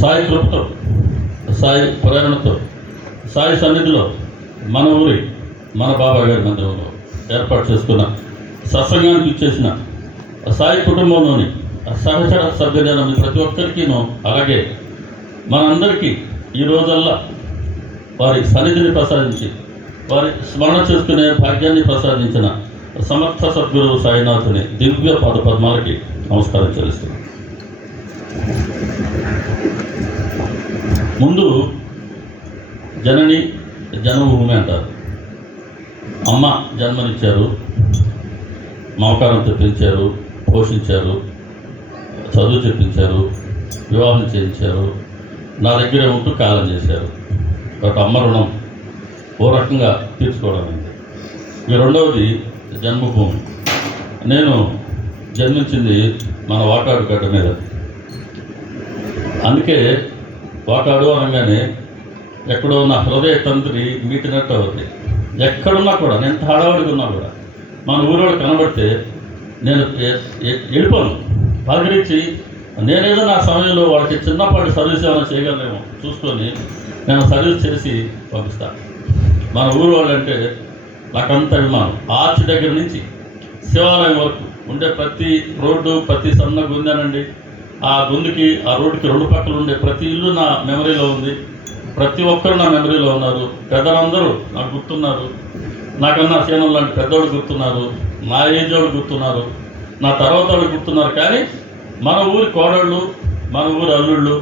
సాయి కృపతో, సాయి ప్రేరణతో, సాయి సన్నిధిలో మన ఊరి మన బాబా గారి మందిరంలో ఏర్పాటు చేసుకున్న సత్సంగానికి ఇచ్చేసిన సాయి కుటుంబంలోని సహచర సభ్యులైన ప్రతి ఒక్కరికిను, అలాగే మనందరికీ ఈ రోజల్లా వారి సన్నిధిని ప్రసాదించి వారి స్మరణ చేసుకునే భాగ్యాన్ని ప్రసాదించిన సమర్థ సద్గురు సాయినాథుని దివ్య పాద పద్మాలకి నమస్కారం చెల్లిస్తున్నాను. ముందు జనని జన్మభూమి అంటారు. అమ్మ జన్మనిచ్చారు, మమకారంతో పెంచారు, పోషించారు, చదువు చెప్పించారు, వివాహం చేయించారు, నా దగ్గరే ఉంటూ కాలం చేశారు. ఒక అమ్మ రుణం ఓ రకంగా తీర్చుకోవడం అండి. ఇక రెండవది జన్మభూమి. నేను జన్మించింది మన వాకాడు గడ్డ మీద. అందుకే వాకాడు అనగానే ఎక్కడో నా హృదయ తంత్రి మీటినట్టు అవుతుంది. ఎక్కడున్నా కూడా, నేను ఎంత హడావుడిగా ఉన్నా కూడా మన ఊరోడు కనబడితే నేను వెళ్ళిపోను. పలకరించి నేనేదో నా సమయంలో వాళ్ళకి చిన్నపాటి సర్వీస్ ఏమైనా చేయగలనేమో చూసుకొని నేను సర్వీస్ చేసి పంపిస్తాను. మన ఊరు వాళ్ళంటే నాకంత అభిమానం. ఆర్చ్ దగ్గర నుంచి శివాలయం వరకు ఉండే ప్రతి రోడ్డు, ప్రతి సన్న గుందేనండి. ఆ గుందుకి, ఆ రోడ్డుకి రెండు పక్కలు ఉండే ప్రతి ఇల్లు నా మెమరీలో ఉంది. ప్రతి ఒక్కరు నా మెమరీలో ఉన్నారు. పెద్దలందరూ నాకు గుర్తున్నారు. నాకన్నా సేనలు లాంటి పెద్దోళ్ళు గుర్తున్నారు, నా ఏజ్ వాళ్ళు గుర్తున్నారు, నా తర్వాత వాళ్ళు గుర్తున్నారు. కానీ మన ఊరి కోడళ్ళు, మన ఊరి అల్లుళ్ళు,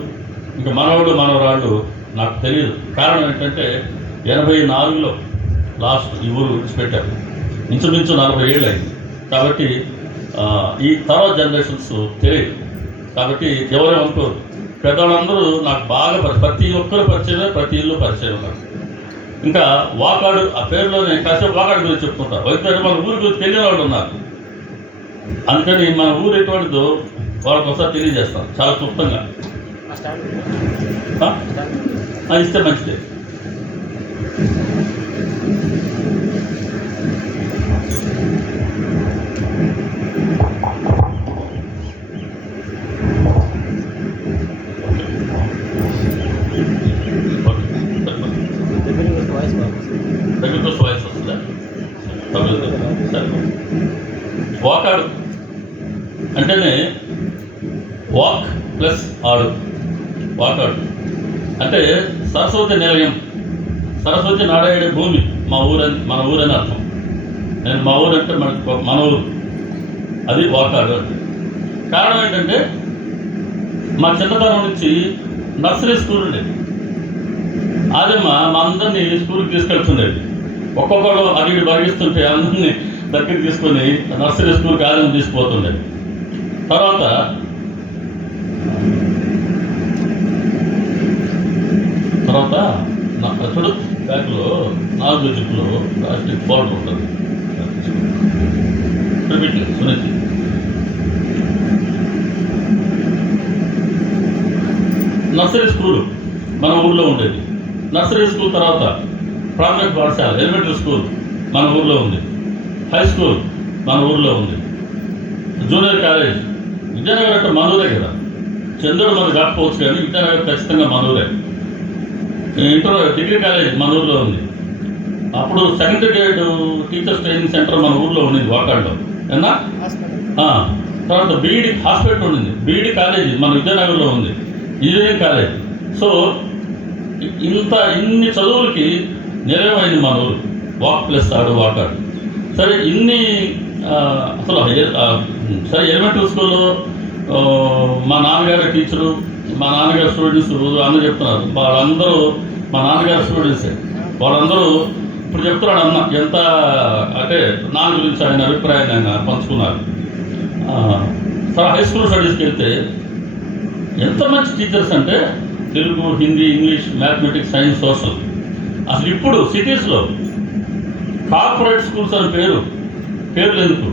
ఇంకా మనవాళ్ళు మనవరాళ్ళు నాకు తెలియదు. కారణం ఏంటంటే 84లో లాస్ట్ ఈ ఊరు విడిచిపెట్టారు. ఇంచుమించు 40 ఏళ్ళు అయింది. కాబట్టి ఈ తర్వాత జనరేషన్స్ తెలియదు. కాబట్టి ఎవరే అనుకోరు. పెద్దవాళ్ళందరూ నాకు బాగా ప్రతి ఒక్కరు పరిచయమే, ప్రతి ఇల్లు పరిచయం ఉన్నారు. ఇంకా వాకాడు, ఆ పేరులోనే కాసేపు వాకాడు గురించి చెప్పుకుంటారు. వైద్యులు మన ఊరి గురించి తెలియని వాళ్ళు ఉన్నారు. అందుకని మన ఊరు ఎటువంటిదో వాళ్ళకి ఒకసారి తెలియజేస్తాను చాలా క్లుప్తంగా. ఇస్తే మంచిదే. దగ్గరతో వాయిస్ వస్తుందా? వాకాడు అంటేనే వాక్ ప్లస్ ఆడు. వాకాడు అంటే సరస్వతి నిలయం, సరస్వతి నారాయణ భూమి మా ఊరని, మన ఊరని అర్థం. నేను మా ఊరు అంటే మన ఊరు, అది వాకాడు అంటే. కారణం ఏంటంటే మా చిన్నతనం నుంచి నర్సరీ స్కూల్ ఉండేది. అదే మా అందరినీ స్కూల్కి తీసుకెళ్తుండేది. ఒక్కొక్కరు అడిగి బరిగిస్తుంటే అందరినీ దగ్గరికి తీసుకొని నర్సరీ స్కూల్కి ఆదరణ తీసుకుపోతుండేది. తర్వాత చూడు బ్యాగ్లో 4 జిప్పులు ప్లాస్టిక్ బాటిల్ ఉంటుంది. సునీతి నర్సరీ స్కూలు మన ఊళ్ళో ఉండేది. నర్సరీ స్కూల్ తర్వాత ప్రాథమిక పాఠశాల, ఎలిమెంటరీ స్కూల్ మన ఊళ్ళో ఉంది. హై స్కూల్ మన ఊళ్ళో ఉంది. జూనియర్ కాలేజ్ విద్యానగర్ అంటే మన ఊరే కదా. చంద్రుడు మనకు కాకపోవచ్చు కానీ విద్యానగర్ ఖచ్చితంగా మన ఊరే. డిగ్రీ కాలేజ్ మన ఊర్లో ఉంది. అప్పుడు secondary grade teachers training centre మన ఊర్లో ఉండింది వాకాడులో. ఏనా తర్వాత బీఈడి హాస్పిటల్ ఉండింది. బీఈడి కాలేజీ మన విద్యానగర్లో ఉంది. Engineering college. సో ఇన్ని చదువులకి నిలయమైంది మన ఊరు. వాక్ ప్లస్ ఆడు వాకాడు. సరే ఇన్ని అసలు సరే ఎలిమెంటరీ స్కూల్లో మా నాన్నగారి టీచరు, మా నాన్నగారి స్టూడెంట్స్ అందరూ చెప్తున్నారు. వాళ్ళందరూ మా నాన్నగారి స్టూడెంట్సే. వాళ్ళందరూ ఇప్పుడు చెప్తున్నాడు అన్న ఎంత అంటే నాన్న గురించి ఆయన అభిప్రాయాన్ని ఆయన పంచుకున్నారు. సరే హై స్కూల్ స్టడీస్కి వెళ్తే ఎంత మంచి టీచర్స్ అంటే Telugu, Hindi, English, mathematics, science, social. అసలు ఇప్పుడు సిటీస్లో కార్పొరేట్ స్కూల్స్ అని పేర్లు ఎందుకు?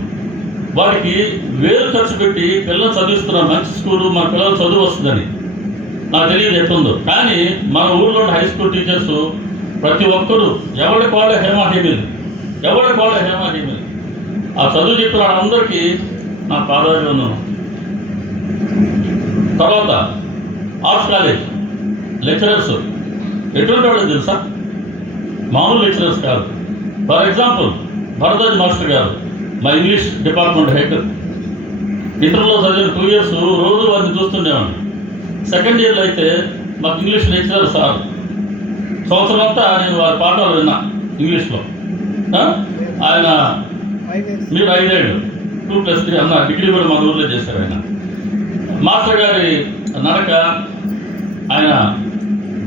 వాడికి వేలు ఖర్చు పెట్టి పిల్లలు చదివిస్తున్నారు. మంచి స్కూలు, మన పిల్లలు చదువు వస్తుందని నాకు తెలియదు ఎట్లుందో. కానీ మన ఊళ్ళో హై స్కూల్ టీచర్స్ ప్రతి ఒక్కరూ ఎవరికి వాళ్ళే హేమాహేమీలు. ఆ చదువు చెప్పిన వాళ్ళందరికీ నా పాదాభివందనం. తర్వాత ఆర్ట్స్ కాలేజ్ లెక్చరర్స్ ఎటువంటి వాళ్ళు తెలుసా? మామూలు లెక్చరర్స్ కాదు. ఫర్ ఎగ్జాంపుల్ భరద్వాజ్ మాస్టర్ గారు మా ఇంగ్లీష్ డిపార్ట్మెంట్ హెడ్. ఇంటర్లో చదివిన 2 years రోజు వారిని చూస్తుండేవాడిని. సెకండ్ ఇయర్లో అయితే మాకు ఇంగ్లీష్ లెక్చరర్ సార్. సంవత్సరం అంతా నేను వారి పాఠాలు విన్నా ఇంగ్లీష్లో. ఆయన మీరు 5 ఏళ్ళు 2+3 అన్న డిగ్రీ కూడా మన ఊళ్ళో చేశారు ఆయన. మాస్టర్ గారి నడక, ఆయన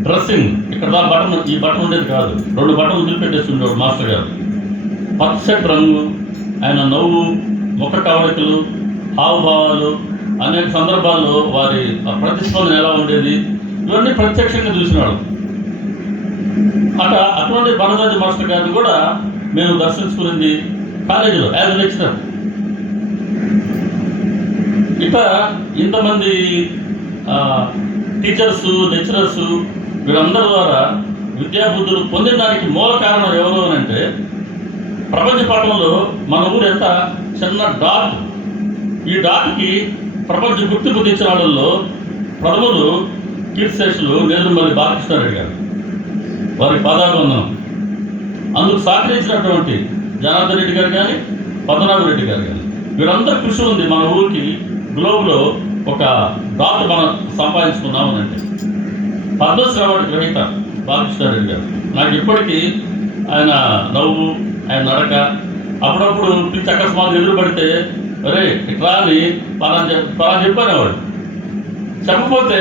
డ్రెస్సింగ్, ఇక్కడ బటన్, ఈ బటన్ ఉండేది కాదు, 2 బటన్లు వదిలిపెట్టేస్తుండేవాడు మాస్టర్ గారు. పచ్చటి రంగు, ఆయన నవ్వు, ముఖ కవళికలు, హావభావాలు, అనేక సందర్భాల్లో వారి ప్రతిస్పందన ఎలా ఉండేది, ఇవన్నీ ప్రత్యక్షంగా చూసినాడు. అటువంటి భరద్వాజ్ మాస్టర్ గారిని కూడా మేము దర్శించుకునింది కాలేజీలో యాజ్ లెక్చరర్. ఇట్లా ఇంతమంది టీచర్స్, లెక్చరర్స్, వీళ్ళందరి ద్వారా విద్యాబుద్ధులు పొందిన దానికి మూల కారణం ఎవరు అని అంటే, ప్రపంచ పటంలో మన ఊరు ఎంత చిన్న డాట్. ఈ డాట్కి ప్రపంచ గుర్తింపు తెచ్చిన వాళ్ళల్లో ప్రథములు కీర్తిశేషులు నేదురుమల్లి బాలకృష్ణారెడ్డి గారు, వారి పాదాభివందనం. అందుకు సహకరించినటువంటి జనార్దన్ రెడ్డి గారు కానీ, పద్మనాభ రెడ్డి గారు కానీ, వీళ్ళందరూ కృషి ఉంది మన ఊరికి గ్లోబ్లో ఒక డాట్ మనం సంపాదించుకున్నామని అంటే. పద్మశ్రీ అవార్డు గ్రహీత బాలకృష్ణారెడ్డి గారు. నాకు ఇప్పటికీ ఆయన నవ్వు, ఆయన నడక, అప్పుడప్పుడు పిచ్చి అకస్మాత్ ఎదురుపడితే అరే ఇట్లా అని పలానా చెప్పానేవాడు. చెప్పకపోతే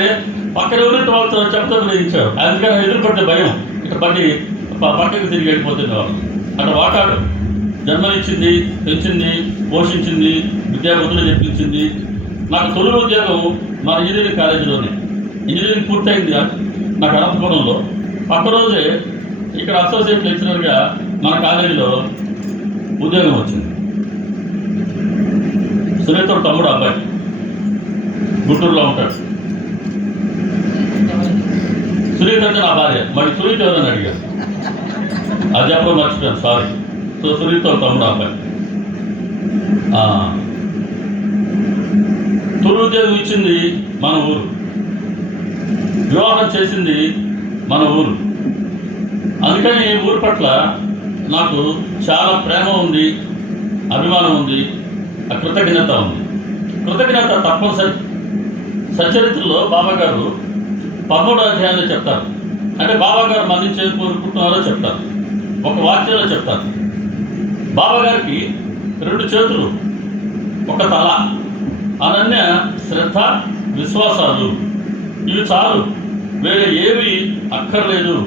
పక్కన ఎవరింటి వాళ్ళతో చెప్తా ఇచ్చాడు. అందుకని ఎదురుపడితే భయం, ఇట్లా పడి పక్కకి తిరిగి వెళ్ళిపోతుండేవాడు. అట్లా వాటాడు. జన్మనిచ్చింది, పెంచింది, పోషించింది, విద్యాబుద్ధులు చెప్పించింది. నాకు తొలి ఉద్యోగం మా ఇంజనీరింగ్ కాలేజీలోనే. ఇంజనీరింగ్ పూర్తయింది నాకు అనంతపురంలో. పక్క రోజే ఇక్కడ అసోసియేట్ లెక్చరర్గా మన కాలేజీలో ఉద్యోగం వచ్చింది. సునీతోడు తమ్ముడు అబ్బాయి గుంటూరులో ఉంటాడు. సునీత అంటే నా భార్య. మరి సునీత ఎవరని అడిగారు, అది చెప్పడం మర్చిపోయాను, సారీ. సో సునీతోడు తమ్ముడు అబ్బాయి. తొలి ఉద్యోగం ఇచ్చింది మన ఊరు, వివాహం చేసింది మన ఊరు. అందుకని ఊరు పట్ల నాకు చాలా ప్రేమ ఉంది, అభిమానం ఉంది, కృతజ్ఞత ఉంది. కృతజ్ఞత తప్పనిసరి. సచరిత్రలో బాబాగారు 13వ అధ్యాయంలో చెప్తారు. అంటే బాబాగారు మరణించే కోరుకుంటున్నారో చెప్తారు. ఒక వాక్యంలో చెప్తారు, బాబాగారికి 2 చేతులు, ఒక తల, అనన్య శ్రద్ధ, విశ్వాసాలు, ఇవి చాలు, వేరే ఏవి అక్కర్లేదు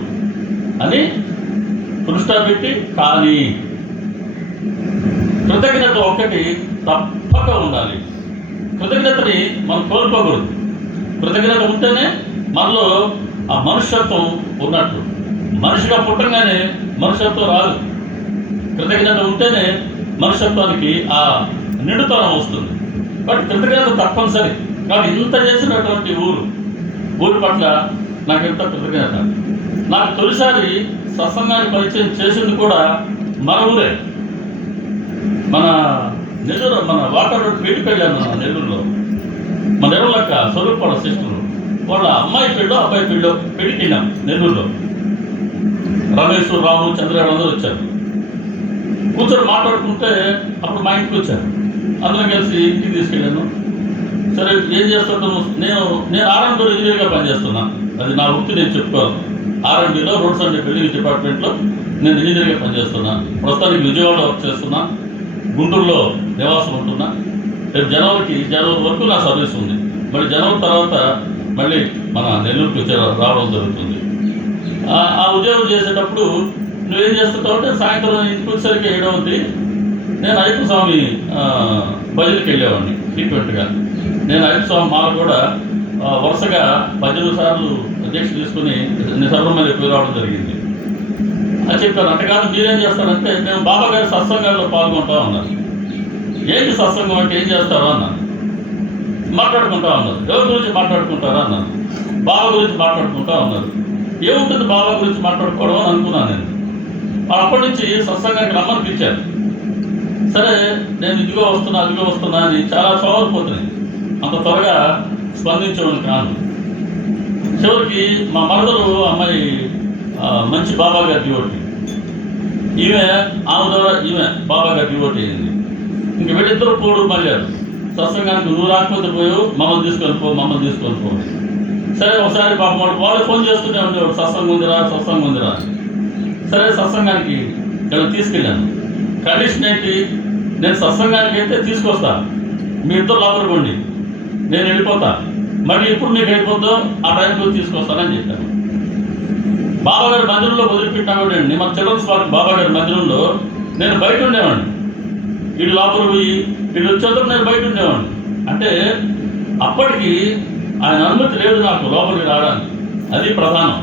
అని దృష్టి పెట్టి, కానీ కృతజ్ఞత ఒక్కటి తప్పక ఉండాలి. కృతజ్ఞతని మనం కోల్పోకూడదు. కృతజ్ఞత ఉంటేనే మనలో ఆ మనుష్యత్వం ఉన్నట్లు. మనిషిగా పుట్టంగానే మనుష్యత్వం రాదు. కృతజ్ఞత ఉంటేనే మనుష్యత్వానికి ఆ నిండుతనం వస్తుంది. బట్ కృతజ్ఞత తప్పనిసరి. కాబట్టి ఇంత చేసినటువంటి ఊరు పట్ల నాకు ఎంత కృతజ్ఞత. నాకు తొలిసారి సత్సంగాన్ని పరిచయం చేసింది కూడా మన ఊరే. మన నెల్లూరు, మన వాటర్ రోడ్ పెళ్లికి వెళ్ళాను. నెల్లూరులో మన నెల్లూరులక్క స్వరూపాల సిస్టరు వాళ్ళ అమ్మాయి పెళ్ళో అబ్బాయి పెళ్ళో పెళ్లికి వెళ్ళాం నెల్లూరులో. రమేష్, రాము, చంద్రగారు అందరూ వచ్చారు. కూర్చొని మాట్లాడుకుంటే అప్పుడు మా ఇంటికి వచ్చారు. అందరం కలిసి ఇంటికి తీసుకెళ్ళాను. సరే ఏం చేస్తుంటాము, నేను R&D ఇంజనీర్గా పనిచేస్తున్నా. అది నా వృత్తి, నేను చెప్పుకోవాలి. R&Dలో రోడ్స్ అండ్ బిల్డింగ్ డిపార్ట్మెంట్లో నేను ఇంజనీర్గా పనిచేస్తున్నా. ప్రస్తుతానికి విజయవాడలో వర్క్ చేస్తున్నా, గుంటూరులో నివాసం ఉంటున్నా. రేపు జనవరి వరకు నా సర్వీస్ ఉంది. మళ్ళీ జనవరి తర్వాత మళ్ళీ మన నెల్లూరుకి రావడం జరుగుతుంది. ఆ ఉద్యోగం చేసేటప్పుడు నువ్వేం చేస్తుంటావు అంటే, సాయంత్రం ఇంటికి వచ్చేసరికి 7 అవుతుంది. నేను అయ్యప్ప స్వామి భజనకి వెళ్ళేవాడిని ఫ్రీక్వెంట్గా. నేను అయ్యప్ప స్వామి మాల కూడా వరుసగా 18 సార్లు అధ్యక్ష తీసుకుని నిసర్వమల్లి ఎక్కువ రావడం జరిగింది. అని చెప్పాను. అంటే కాదు, మీరేం చేస్తారంటే, మేము బాబా గారి సత్సంగాల్లో పాల్గొంటాం అన్నారు. ఏంటి సత్సంగం అంటే ఏం చేస్తారో అన్నాను. మాట్లాడుకుంటా అన్నారు. ఎవరి గురించి మాట్లాడుకుంటారా అన్నారు. బాబా గురించి మాట్లాడుకుంటా అన్నారు. ఏముంటుంది బాబా గురించి మాట్లాడుకోవడం అని అనుకున్నాను నేను. అప్పటి నుంచి సత్సంగానికి రమ్మని పిలిచారు. సరే నేను ఇదిగో వస్తున్నా అని చాలా సోమరిపోతున్నాయి. అంత త్వరగా స్పందించేవాడిని కాదు. చివరికి మా మరదలు అమ్మాయి మంచి బాబా గారి డివోటీ, ఈమె ఆమె ద్వారా ఈమె బాబా గారి డివోటీ అయింది. ఇంక వీళ్ళిద్దరూ పోడు మళ్ళీ సత్సంగానికి నువ్వు రాకపోతే పోయావు, మమ్మల్ని తీసుకొని పో. సరే ఒకసారి పాపం వాళ్ళు ఫోన్ చేస్తూనే ఉండేవాడు, సత్సంగం ఉందిరా. సరే సత్సంగానికి నేను తీసుకెళ్ళాను. కండిషన్ ఏంటి, నేను సత్సంగానికి అయితే తీసుకొస్తా, మీ ఇద్దరు లోపల కొండి, నేను వెళ్ళిపోతా, మళ్ళీ ఎప్పుడు మీకు అయిపోద్దో ఆ టైంకి తీసుకొస్తానని చెప్పాను. బాబాగారి మందిరంలో వదిలిపెట్టామండి. మన చిల్డ్రన్స్ పార్క్ బాబాగారి మందిరంలో నేను బయట ఉండేవాడిని, వీళ్ళు లోపల పోయి వీళ్ళు వచ్చేందుకు నేను బయట ఉండేవాడిని. అంటే అప్పటికి ఆయన అనుమతి లేదు నాకు లోపలికి రావడానికి, అది ప్రధానం.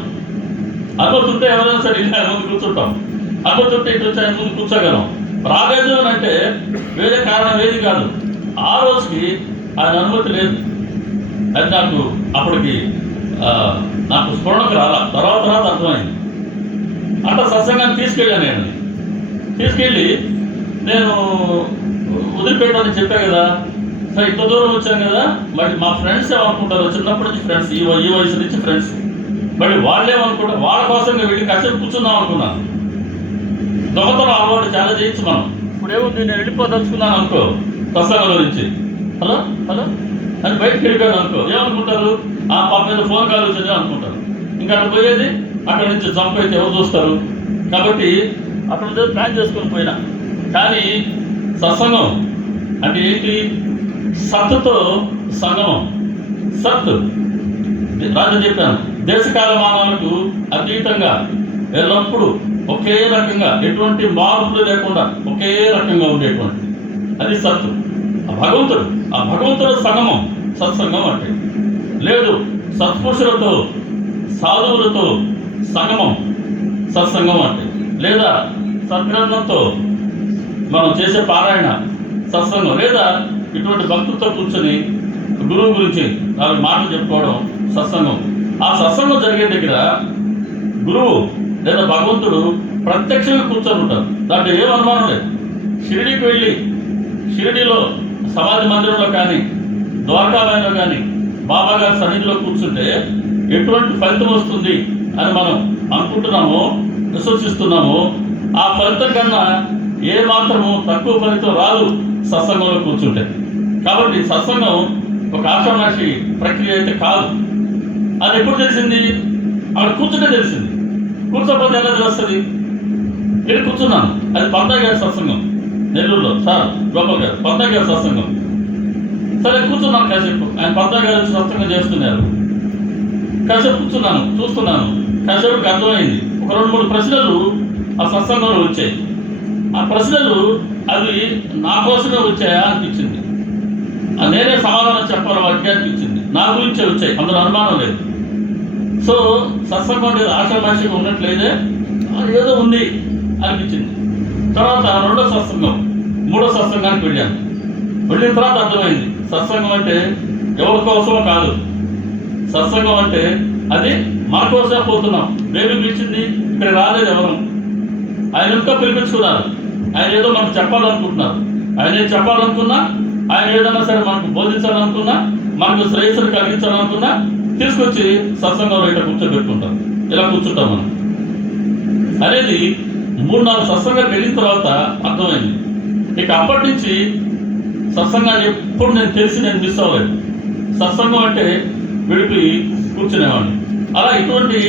అనుమతుంటే ఎవరైనా సరే ఇలా ముందు కూర్చుంటాం, అనుమతుంటే ఇటు వచ్చి ఆయన ముందు కూర్చోగలం. రాలేదు అని అంటే వేరే కారణం ఏది కాదు, ఆ రోజుకి ఆయన అనుమతి లేదు. అది నాకు అప్పటికి నాకు స్ఫురణకు రాలా, తర్వాత అర్థమైంది. అట్లా సత్సంగాన్ని తీసుకెళ్ళాను. తీసుకెళ్ళి నేను వదిలిపెట్టాలని చెప్పా కదా, సరే ఇంత దూరం వచ్చాను కదా, మరి మా ఫ్రెండ్స్ ఏమనుకుంటారు, చిన్నప్పటి నుంచి ఫ్రెండ్స్, ఈ వయసు నుంచి ఫ్రెండ్స్, మళ్ళీ వాళ్ళేమనుకుంటారు, వాళ్ళ కోసంగా వెళ్ళి కాసేపు కూర్చుందాం అనుకున్నాను. దొంగతనం అలవాటు చాలా చేయొచ్చు మనం. ఇప్పుడు ఏముంది, నేను వెళ్ళిపోదలుచుకున్నాను అనుకో సత్సంగంలో నుంచి, హలో అని బయటకు వెళ్ళిపోయాను అనుకో, ఏమనుకుంటారు, ఆ పాప మీద ఫోన్ కాల్ వచ్చింది అనుకుంటారు. ఇంకా అక్కడ పోయేది, అక్కడ నుంచి జంప్ అయితే ఎవరు చూస్తారు. కాబట్టి అక్కడ ప్లాన్ చేసుకొని పోయినా. కానీ సత్సంగం అంటే ఏంటి, సత్తుతో సంగమం. సత్ రాజు చెప్పాను, దేశకాలమానాలకు అతీతంగా ఎల్లప్పుడూ ఒకే రకంగా, ఎటువంటి మార్పులు లేకుండా ఒకే రకంగా ఉండేటువంటి అది సత్తు. ఆ భగవంతుడు సంగమం సత్సంగం అంటే. లేదు, సత్పురుషులతో సాధువులతో సంగమం సత్సంగం అంటే. లేదా సద్గ్రంథంతో మనం చేసే పారాయణ సత్సంగం. లేదా ఇటువంటి భక్తులతో కూర్చొని గురువు గురించి 4 మాటలు చెప్పుకోవడం సత్సంగం. ఆ సత్సంగం జరిగే దగ్గర గురువు లేదా భగవంతుడు ప్రత్యక్షంగా కూర్చొని ఉంటారు, దాంట్లో ఏం అనుమానం లేదు. షిరిడీకి వెళ్ళి షిరిడీలో సమాధి మందిరంలో కానీ ద్వారకాలయంలో కానీ బాబా గారి సన్నిధిలో కూర్చుంటే ఎటువంటి ఫలితం వస్తుంది అని మనం అనుకుంటున్నామో, విశ్వసిస్తున్నామో, ఆ ఫలితం కన్నా ఏ మాత్రము తక్కువ ఫలితం రాదు సత్సంగంలో కూర్చుంటే. కాబట్టి సత్సంగం ఒక ఆషామాషి ప్రక్రియ అయితే కాదు. అది ఎప్పుడు తెలిసింది, అక్కడ కూర్చుంటే తెలిసింది. కూర్చోకపోతే ఎలా తెలుస్తుంది. నేను కూర్చున్నాను, అది పంతాయి గారి సత్సంగం నెల్లూరులో, సార్ గోపాల్ గారు పంతాయి గారి సత్సంగం. సరే కూర్చున్నాను కాసేపు, ఆయన పంతాయి గారు సత్సంగం చేస్తున్నారు. కాసేపు కూర్చున్నాను, చూస్తున్నాను. కాసేపుకి అర్థమైంది, ఒక 2-3 ప్రశ్నలు ఆ సత్సంగంలో వచ్చాయి. ఆ ప్రశ్నలు అవి నా కోసమే వచ్చాయా అనిపించింది. నేనే సమాధానం చెప్పాలి వాటికి అనిపించింది. నా గురించే వచ్చాయి, అందులో అనుమానం లేదు. సో సత్సంగం అనేది ఆషామాషిగా ఉన్నట్లయితే ఏదో ఉంది అనిపించింది. తర్వాత 2వ సత్సంగం, 3వ సత్సంగానికి వెళ్ళాను. వెళ్ళిన తర్వాత అర్థమైంది, సత్సంగం అంటే ఎవరి కోసమో కాదు. సత్సంగం అంటే అది మన కోసమే పోతున్నాం. బేబీ పిలిచింది, ఇక్కడ రాలేదు ఎవరు, ఆయన ఎంతో పిలిపించుకున్నారు. ఆయన ఏదో మనకు చెప్పాలనుకుంటున్నారు. ఆయన ఏం చెప్పాలనుకున్నా, ఆయన ఏదైనా సరే మనకు బోధించాలనుకున్నా, మనకు శ్రేయస్సును కలిగించాలనుకున్నా తీసుకొచ్చి సత్సంగంలో ఇట్లా కూర్చోబెట్టుకుంటాం. ఇలా కూర్చుంటాం మనం అనేది 3-4 సత్సంగాలు వెళ్ళిన తర్వాత అర్థమైంది. ఇక అప్పటి నుంచి సత్సంగాన్ని ఎప్పుడు నేను మిస్ అవ్వలేదు. సత్సంగం అంటే విడిపి కూర్చునేవాడిని. అలా ఇటువంటి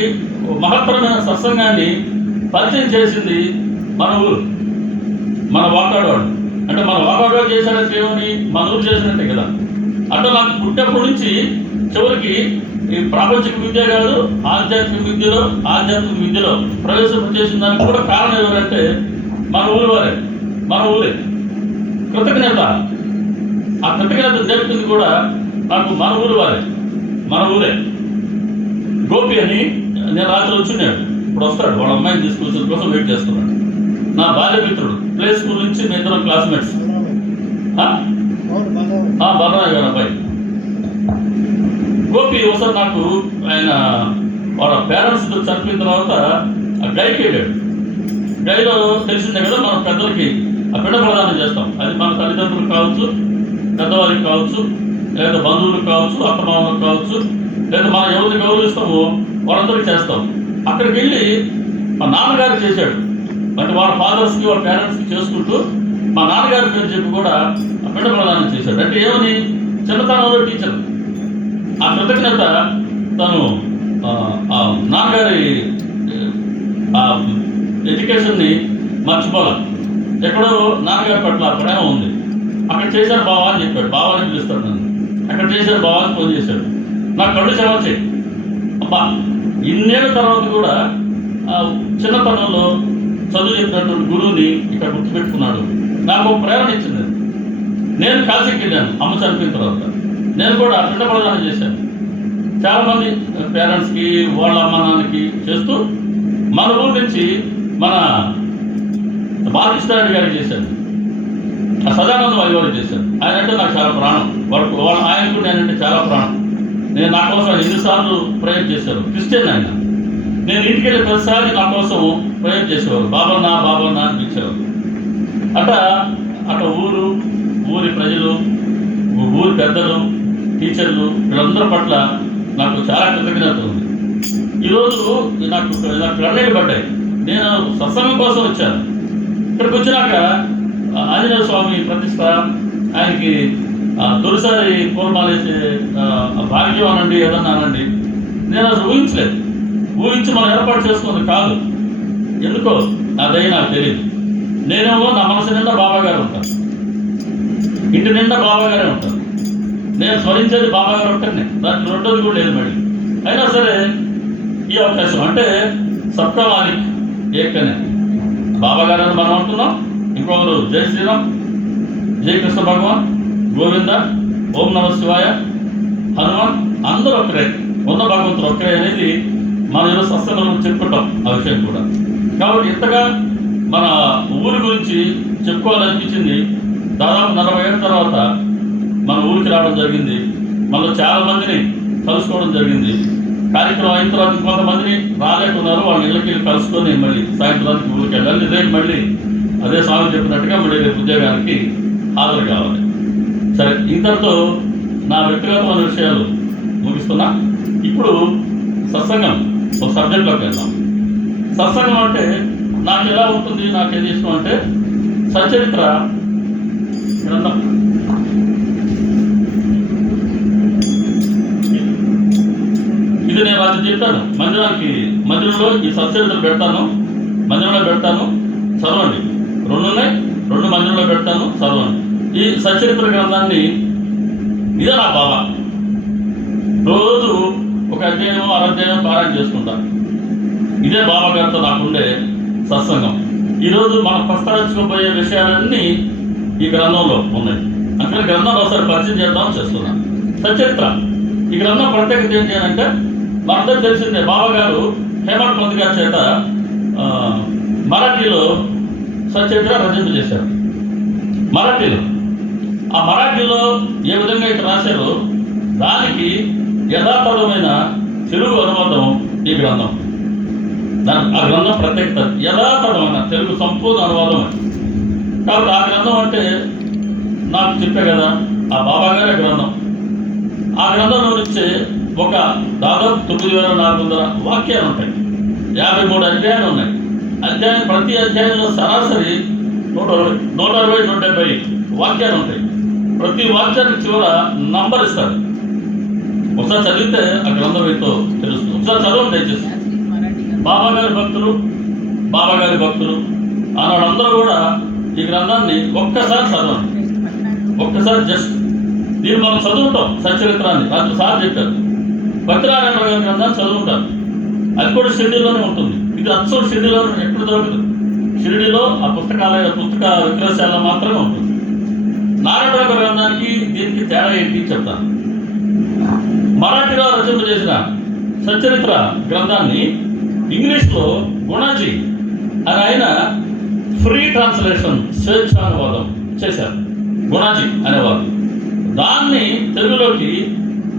మహత్తరమైన సత్సంగాన్ని పరిచయం చేసింది మన ఊరు, మన వాకాడవాడు. అంటే మన వాకాడవాడు చేశారంటే ఏమని, మన ఊరు చేసినట్టే కదా. అంటే నాకు పుట్టినప్పటి నుంచి చివరికి ఈ ప్రాపంచిక విద్య కాదు, ఆధ్యాత్మిక విద్యలో ప్రవేశం చేసిన దానికి కూడా కారణం ఎవరంటే మన ఊరి వారే, మన ఊరే. కృతజ్ఞత, ఆ కృతజ్ఞత జరుగుతుంది కూడా నాకు మన ఊరి వారే, మన ఊరే. గోపి అని నేను రాత్రి వచ్చినాడు, ఇప్పుడు వస్తాడు, వాళ్ళ అమ్మాయిని తీసుకొచ్చిన కోసం వెయిట్ చేస్తున్నాడు. నా బాల్య మిత్రుడు, ప్లే స్కూల్ నుంచి మీ ఇద్దరం క్లాస్మేట్స్. బలరాయ్ గారు అబ్బాయి గోపి. ఒకసారి నాకు ఆయన వాళ్ళ పేరెంట్స్ చనిపోయిన తర్వాత ఆ గైకి వెళ్ళాడు. గైలో తెలిసిందే కదా, మనం పెద్దలకి ఆ పిండ ప్రదానం చేస్తాం. అది మన తల్లిదండ్రులకు కావచ్చు, పెద్దవారికి కావచ్చు, లేదా బంధువులకు కావచ్చు, అత్తమామలకు కావచ్చు, లేదా మనం ఎవరిని గౌరవిస్తామో వాళ్ళందరికీ చేస్తాం. అక్కడికి వెళ్ళి మా నాన్నగారు చేశాడు, అంటే వాళ్ళ ఫాదర్స్కి వాళ్ళ పేరెంట్స్కి చేసుకుంటూ మా నాన్నగారి పేరు చెప్పి కూడా పిండ ప్రదానం చేశాడు. అంటే ఏమని, చిన్నతనంలో టీచర్ ఆ కృతజ్ఞత తను నాన్నగారి ఎడ్యుకేషన్ని మర్చిపోవాలి. ఎక్కడో నాన్నగారి పట్ల ప్రేమ ఉంది. అక్కడ చేశారు బావా అని చెప్పాడు, బావా అని పిలుస్తాడు నన్ను. అక్కడ చేశారు బావా అని ఫోన్ చేశాడు. నాకు కళ్ళు చెమర్చాయి. అబ్బా, ఇన్నేళ్ళ తర్వాత కూడా చిన్నతనంలో చదువు చెప్పినటువంటి గురువుని ఇక్కడ గుర్తుపెట్టుకున్నాడు. నాకు ఒక ప్రేరణ ఇచ్చింది. నేను కాశీకి వెళ్ళాను అమ్మ చనిపోయిన తర్వాత. నేను కూడా పిండ ప్రదానం చేశాను. చాలామంది పేరెంట్స్కి వాళ్ళ అమ్మ నాన్నకి చేస్తూ మన ఊరి నుంచి మన బాలకృష్ణారెడ్డి గారికి చేశాను, ఆ సదానందం వారి చేశాను. ఆయన అంటే నాకు చాలా ప్రాణం. వాళ్ళ ఆయనకు నేనంటే చాలా ప్రాణం. నేను నా కోసం ఎన్నిసార్లు ప్రేయర్ చేశారు. క్రిస్టియన్ ఆయన. నేను ఇంటికి వెళ్ళే ప్రతిసారి నా కోసం ప్రేయర్ చేసేవారు. బాబన్నా బాబన్నా అని పిలిచేవారు. అట ఊరి ప్రజలు, ఊరి పెద్దలు, టీచర్లు వీళ్ళందరి పట్ల నాకు చాలా కృతజ్ఞత ఉంది. ఈరోజు నాకు కన్నీళ్ళు పడ్డాయి. నేను సత్సంగం కోసం వచ్చాను. ఇక్కడికి వచ్చినాక ఆంజనేయ స్వామి ప్రతిష్ట, ఆయనకి తొలిసారి పూర్మాలేసే భాగ్యం అనండి, ఏదన్నా అనండి, నేను అసలు ఊహించి మనం ఏర్పాటు చేసుకుంది కాదు. ఎందుకో అదై నాకు తెలియదు. నేనేమో నా మనసు నిండా బాబాగారు ఉంటాను, ఇంటి నిండా బాబాగారే ఉంటాను. నేను స్మరించేది బాబాగారు ఉంటాను, దానికి రెండోది కూడా లేదు. మళ్ళీ అయినా సరే ఈ అవకాశం అంటే సబ్కా మాలిక్ ఏకనే బాబాగారు అని మనం అంటున్నాం. ఇంకొకరు జై శ్రీరామ్, జై కృష్ణ భగవాన్, గోవింద, ఓం నమ శివాయ, హనుమాన్, అందరూ ఒక్కరే, ఉన్న భగవంతుడు ఒక్కరే అనేది మనం ఈరోజు సత్సంగంలో చెప్పుకుంటాం ఆ విషయం కూడా. కాబట్టి ఇంతగా మన ఊరి గురించి చెప్పుకోవాలనిపించింది. దాదాపు 40 ఏళ్ళ తర్వాత మన ఊరికి రావడం జరిగింది. మనలో చాలా మందిని కలుసుకోవడం జరిగింది. కార్యక్రమం అయిన తర్వాత కొంతమందిని రాలేకున్నారు. వాళ్ళ ఇళ్ళకి వెళ్ళి కలుసుకొని మళ్ళీ సాయంత్రానికి ఊరికి వెళ్ళాలి. రేపు మళ్ళీ అదే స్వామి చెప్పినట్టుగా మళ్ళీ రేపు ఉద్యోగానికి హాజరు కావాలి. సరే, ఇంతటితో నా వ్యక్తిగతమైన విషయాలు ముగిస్తున్నా. ఇప్పుడు సత్సంగం ఒక సబ్జెక్ట్లోకి వెళ్దాం. సత్సంగం అంటే నాకు ఎలా ఉంటుంది, నాకు ఏది ఇష్టం అంటే సచరిత్ర గ్రంథం. ఇది నేను రాత్రి చెప్పాను. మందిరంలో ఈ సచరిత్ర పెడతాను, మందిరంలో పెడతాను, చదవండి. 2 ఉన్నాయి, 2 మందిరంలో పెడతాను, చదవండి. ఈ సచరిత్ర గ్రంథాన్ని ఇదే నా బావ. రోజు ఒక అధ్యాయం, అరధ్యాయం పారాయణ చేసుకుంటాను. ఇదే బాబా గారితో నాకుండే సత్సంగం. ఈరోజు మనం ప్రస్తావించుకోబోయే విషయాలన్నీ ఈ గ్రంథంలో ఉన్నాయి. అందుకని గ్రంథంలో ఒకసారి పరిచయం చేద్దామని చేస్తున్నాను. సచరిత్ర ఈ గ్రంథం ప్రత్యేకత ఏంటి అని అంటే, మనందరూ తెలిసిందే బాబా గారు హేమంత్ పంత్ గారి చేత మరాఠీలో సచరిత్ర రచింపజేశారు. మరాఠీలో ఆ మరాఠీలో ఏ విధంగా అయితే రాశారో దానికి యథాతథమైన తెలుగు అనువాదం ఈ గ్రంథం. ఆ గ్రంథం ప్రత్యేకత యథాతథమైన తెలుగు సంపూర్ణ అనువాదం. కాబట్టి ఆ గ్రంథం అంటే నాకు చెప్పే కదా, ఆ బాబా గారి గ్రంథం. ఆ గ్రంథంలో నుంచే ఒక దాదాపు 9400 వాక్యాలు ఉంటాయి. 53 అధ్యాయాలు ఉన్నాయి. ప్రతి అధ్యాయంలో సరాసరి 160-170 వాక్యాలు ఉంటాయి. ప్రతి వాక్యానికి చివర నంబర్ ఇస్తారు. ఒకసారి చదివితే ఆ గ్రంథం ఏంటో తెలుస్తుంది. ఒకసారి చదవండి దయచేసి. బాబాగారి భక్తులు ఆనాడందరూ కూడా ఈ గ్రంథాన్ని ఒక్కసారి చదవండి. ఒక్కసారి జస్ట్ దీన్ని మనం చదువుతాం. సచరిత్రాన్ని రాత్రి సార్ చెప్పారు. భక్తినారాయణ గారి గ్రంథాన్ని చదువుతారు. అది కూడా షిరిడీలోనే ఉంటుంది. ఇది అచ్చం షిరిడీలో ఎప్పుడు దొరకదు. షిరిడీలో ఆ పుస్తక విక్రయశాలలో మాత్రమే ఉంటుంది. నారాయణ గ్రంథానికి దీనికి తేడా ఏంటి చెప్తాను. మరాఠీలో రచన చేసిన సచరిత్ర గ్రంథాన్ని ఇంగ్లీష్లో గుణాజీ అని ఆయన ఫ్రీ ట్రాన్స్లేషన్, స్వేచ్ఛానువాదం చేశారు. గుణాజీ అనేవారు. దాన్ని తెలుగులోకి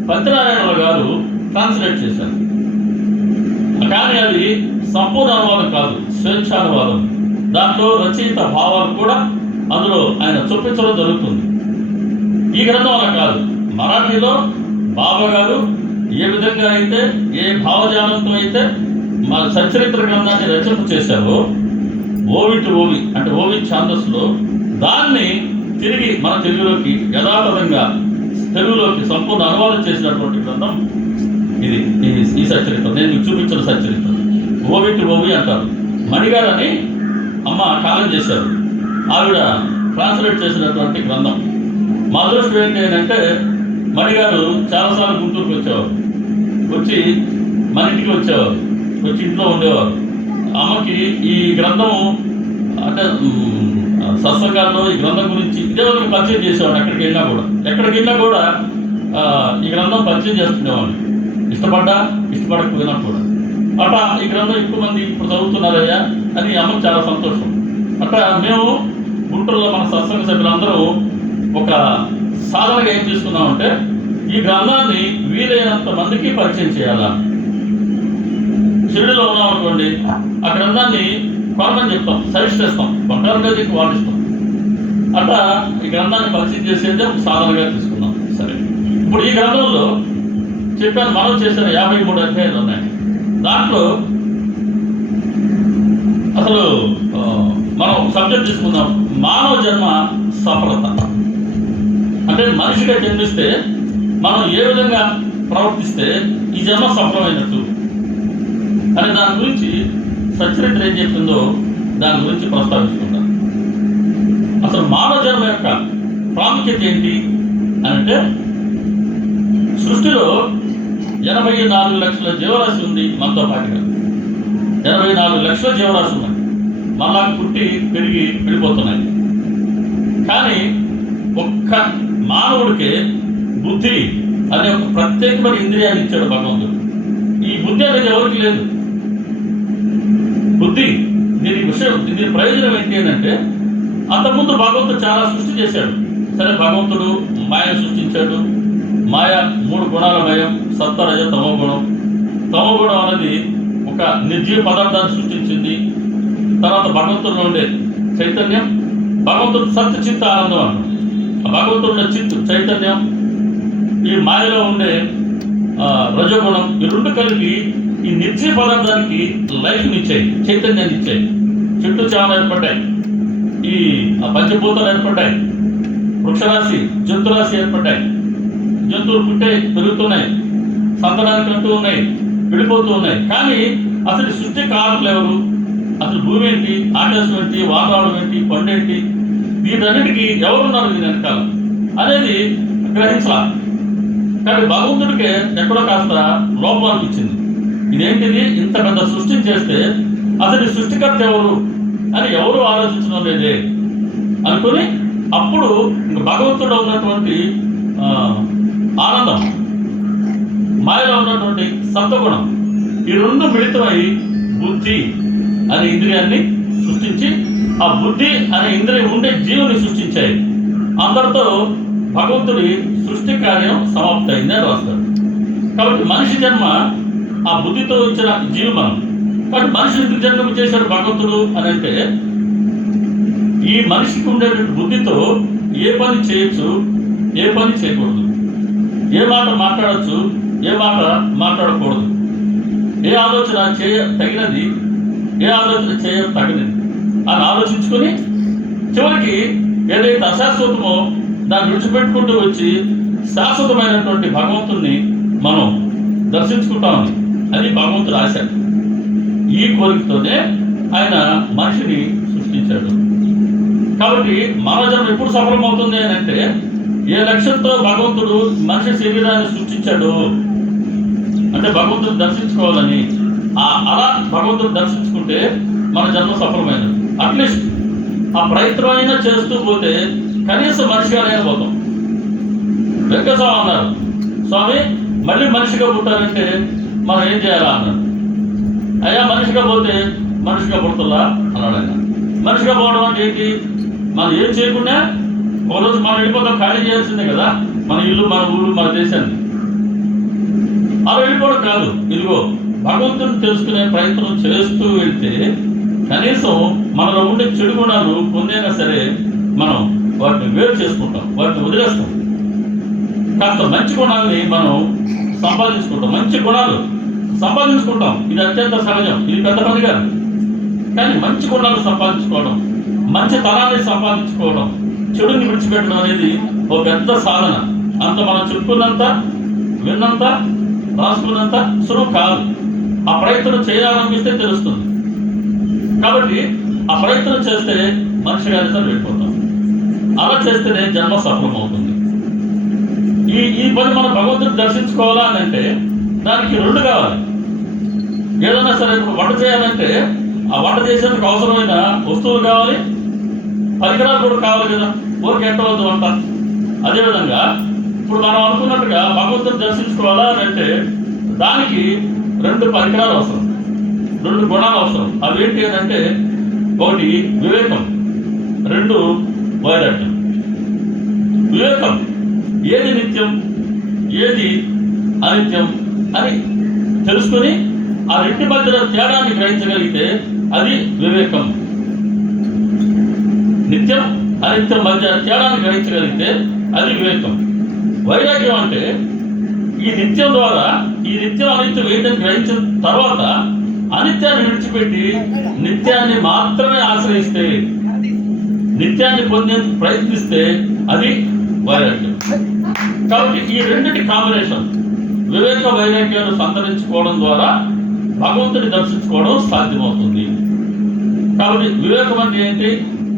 పంచనారాయణ గారు ట్రాన్స్లేట్ చేశారు. కానీ అది సంపూర్ణ అనువాదం కాదు, స్వేచ్ఛానువాదం. దాంట్లో రచయిత భావాలు కూడా అందులో ఆయన చొప్పించడం జరుగుతుంది. ఈ గ్రంథం అలా కాదు. మరాఠీలో బాబా గారు ఏ విధంగా అయితే, ఏ భావజాలంతో అయితే మా సచరిత్ర గ్రంథాన్ని రచన చేశారో, ఓవిటి ఓవి అంటే ఓవి ఛాందస్సులో దాన్ని తిరిగి మన తెలుగులోకి యథాతథంగా తెలుగులోకి సంపూర్ణ అనువాదం చేసినటువంటి గ్రంథం ఇది. ఈ సచరిత్ర నేను మీకు చూపించిన సచరిత్ర ఓవిటి ఓవి అంటారు. మణిగారు అని అమ్మ కాలం చేశారు, ఆవిడ ట్రాన్స్లేట్ చేసినటువంటి గ్రంథం. మా అదృష్టం ఏంటి అంటే మణిగారు చాలాసార్లు గుంటూరుకు వచ్చేవారు, వచ్చి మన ఇంటికి వచ్చేవారు, వచ్చి ఇంట్లో ఉండేవారు. అమ్మకి ఈ గ్రంథం అంటే సత్సంగాల్లో ఈ గ్రంథం గురించి ఇదే వాళ్ళకి పరిచయం చేసేవాడు. ఎక్కడికి వెళ్ళినా కూడా ఈ గ్రంథం పరిచయం చేస్తుండేవాడు, ఇష్టపడకపోయినా కూడా. అట్లా ఈ గ్రంథం ఎక్కువ మంది ఇప్పుడు చదువుతున్నారయ్యా అని అమ్మకి చాలా సంతోషం. అట్లా మేము గుంటూరులో మన సత్సంగ సభ్యులందరూ ఒక సాధనగా ఏం చేసుకున్నామంటే ఈ గ్రంథాన్ని వీలైనంత మందికి పరిచయం చేయాలా. షిరిడిలో ఉన్నామనుకోండి, ఆ గ్రంథాన్ని కొనమని చెప్తాం, సజెస్ట్ చేస్తాం, కొంటారు కదా వాళ్ళు ఇస్తాం. అట్లా ఈ గ్రంథాన్ని పరిచయం చేసేదే ఒక సాధనగా తీసుకున్నాం. సరే, ఇప్పుడు ఈ గ్రంథంలో చెప్పాను మనం చేసిన 53 అధ్యాయాలు ఉన్నాయి. దాంట్లో అసలు మనం సబ్జెక్ట్ తీసుకుందాం, మానవ జన్మ సఫలత. అంటే మనిషిగా జన్మిస్తే మనం ఏ విధంగా ప్రవర్తిస్తే ఈ జన్మ సఫలమైనట్టు అనే దాని గురించి సచరిత్ర ఏం చెప్తుందో దాని గురించి ప్రస్తావిస్తున్నాం. అసలు మానవ జన్మ యొక్క ప్రాముఖ్యత ఏంటి అని అంటే, సృష్టిలో 84 లక్షల జీవరాశి ఉంది మనతో పాటుగా. 84 లక్షల జీవరాశి ఉన్నాయి, మనలాగా పుట్టి పెరిగి వెళ్ళిపోతున్నాయి. కానీ ఒక్క మానవుడికే బుద్ధి అనే ఒక ప్రత్యేకమైన ఇంద్రియాన్ని ఇచ్చాడు భగవంతుడు. ఈ బుద్ధి అనేది ఎవరికి లేదు. బుద్ధి దీని ప్రయోజనం ఏంటి అని అంటే, అంతకుముందు భగవంతుడు చాలా సృష్టి చేశాడు. సరే, భగవంతుడు మాయ సృష్టించాడు. మాయ 3 గుణాల మయం, సత్వ రజ తమో గుణం. తమో గుణం అనేది ఒక నిర్జీవ పదార్థాన్ని సృష్టించింది. తర్వాత భగవంతుడిలో ఉండే చైతన్యం, భగవంతుడు సత్ చిత్త ఆనందం అన్నాడు. భగవంతుడు ఉండే చిత్తు చైతన్యం, ఈ మాయలో ఉండే రజోగుణం, ఈ 2 కలిపి ఈ నిర్జీవ పదార్థానికి లైఫ్ని ఇచ్చాయి, చైతన్యాన్ని ఇచ్చాయి. చెట్టు చావలు ఏర్పడ్డాయి, ఈ పంచభూతాలు ఏర్పడ్డాయి, వృక్షరాశి జంతురాశి ఏర్పడ్డాయి. జంతువులు పుట్టే పెరుగుతున్నాయి, సంతనానికి అంటూ ఉన్నాయి, విడిపోతూ ఉన్నాయి. కానీ అసలు సృష్టి కారకులు ఎవరు? అసలు భూమి ఏంటి, ఆకాశం ఏంటి, వాతావరణం ఏంటి, పండు ఏంటి, వీటన్నిటికీ ఎవరున్నారు దీని వెనకాల అనేది గ్రహించాలి. కానీ భగవంతుడికే ఎక్కడో కాస్త లోపం అనిపించింది. ఇదేంటిది, ఇంత పెద్ద సృష్టిని చేస్తే అసలు సృష్టికర్త ఎవరు అని ఎవరు ఆలోచించడం లేదే అనుకుని, అప్పుడు భగవంతుడు ఉన్నటువంటి ఆనందం, మాయలో ఉన్నటువంటి సత్వగుణం, ఈ 2 మిళితమై బుద్ధి అనే ఇంద్రియాన్ని సృష్టించి, ఆ బుద్ధి అనే ఇంద్రియం ఉండే జీవుని సృష్టించాయి. అందరితో భగవంతుడి సృష్టి కార్యం సమాప్తయింది అని రాస్తాడు. కాబట్టి మనిషి జన్మ ఆ బుద్ధితో ఇచ్చిన జీవి మనం. కాబట్టి మనిషిని జన్మ చేశాడు భగవంతుడు అని అంటే, ఈ మనిషికి ఉండేటువంటి బుద్ధితో ఏ పని చేయొచ్చు, ఏ పని చేయకూడదు, ఏ మాట మాట్లాడచ్చు, ఏ మాట మాట్లాడకూడదు, ఏ ఆలోచన చేయ తగినది, ఏ ఆలోచన చేయ తగినది అని ఆలోచించుకొని చివరికి ఏదైతే అశాశ్వతమో దాన్ని విడిచిపెట్టుకుంటూ వచ్చి శాశ్వతమైనటువంటి భగవంతుణ్ణి మనం దర్శించుకుంటామని అది భగవంతుడు ఆశ. ఈ కోరికతోనే ఆయన మనిషిని సృష్టించాడు. కాబట్టి మానవ జన్మ ఎప్పుడు సఫలమవుతుంది అని అంటే, ఏ లక్ష్యంతో భగవంతుడు మనిషి శరీరాన్ని సృష్టించాడు అంటే భగవంతుడు దర్శించుకోవాలని. అలా భగవంతుడు దర్శించుకుంటే మన జన్మ సఫలమైనది. అట్లీస్ట్ ఆ ప్రయత్నం అయినా చేస్తూ పోతే కనీసం మనిషిగానే పోతాం. వెంకటస్వామి అన్నారు, స్వామి మళ్ళీ మనిషిగా పుట్టాలంటే మనం ఏం చేయాలా అన్నాడు. అయ్యా మనిషిగా పోతే మనిషిగా పుడుతుందా అన్నాడు ఆయన. మనిషిగా పోవడం అంటే ఏంటి? మనం ఏం చేయకుండా ఒకరోజు మనం వెళ్ళిపోతాం, ఖాళీ చేయాల్సిందే కదా మన ఇల్లు, మన ఊరు, మన దేశాన్ని. అలా వెళ్ళిపోవడం కాదు. ఇదిగో భగవంతుని తెలుసుకునే ప్రయత్నం చేస్తూ వెళ్తే కనీసం మనలో ఉండే చెడు గుణాలు పొందైనా సరే మనం వాటిని వేరు చేసుకుంటాం, వాటిని వదిలేస్తాం. కాస్త మంచి గుణాలని మనం సంపాదించుకుంటాం, మంచి గుణాలు సంపాదించుకుంటాం. ఇది అత్యంత సహజం, ఇది పెద్ద పని కాదు. కానీ మంచి గుణాలు సంపాదించుకోవడం, మంచి తనాన్ని సంపాదించుకోవడం, చెడుని విడిచిపెట్టడం అనేది ఒక పెద్ద సాధన. అంత మనం చెప్పుకున్నంత, విన్నంత, రాసుకున్నంత సులువు కాదు. ఆ ప్రయత్నం చేయాలనిపిస్తే తెలుస్తుంది. కాబట్టి ఆ ప్రయత్నం చేస్తే మనిషిగా వెళ్ళిపోతాం. అలా చేస్తేనే జన్మ సఫలమవుతుంది. ఈ పని మనం భగవంతుని దర్శించుకోవాలా అని అంటే దానికి రెండు కావాలి. ఏదైనా సరే ఇప్పుడు వంట చేయాలంటే ఆ వంట చేసేందుకు అవసరమైన వస్తువులు కావాలి, పరికరాలు కూడా కావాలి కదా. ఊరికి ఎంతవద్దు వంట. అదేవిధంగా ఇప్పుడు మనం అనుకున్నట్టుగా భగవంతుని దర్శించుకోవాలా అని అంటే దానికి రెండు పరికరాలు అవసరం, రెండు గుణాలు అవసరం. అవి ఏంటి అని అంటే ఒకటి వివేకం, రెండు వైరాగ్యం. వివేకం ఏది నిత్యం ఏది అనిత్యం అని తెలుసుకొని ఆ రెంటి మధ్యలో తేడాన్ని గ్రహించగలిగితే అది వివేకం. నిత్యం అనిత్యం మధ్య తేడాన్ని గ్రహించగలిగితే అది వివేకం. వైరాగ్యం అంటే ఈ నిత్యం ద్వారా ఈ నిత్యం అనిత్యం ఏంటని గ్రహించిన తర్వాత అనిత్యాన్ని విడిచిపెట్టి నిత్యాన్ని మాత్రమే ఆశ్రయిస్తే, నిత్యాన్ని పొందేందుకు ప్రయత్నిస్తే అది వైరాగ్యం. కాబట్టి ఈ రెండింటి కాంబినేషన్ వివేక వైరాగ్యాలు సంతరించుకోవడం ద్వారా భగవంతుని దర్శించుకోవడం సాధ్యమవుతుంది. కాబట్టి వివేకం అంటే ఏంటి,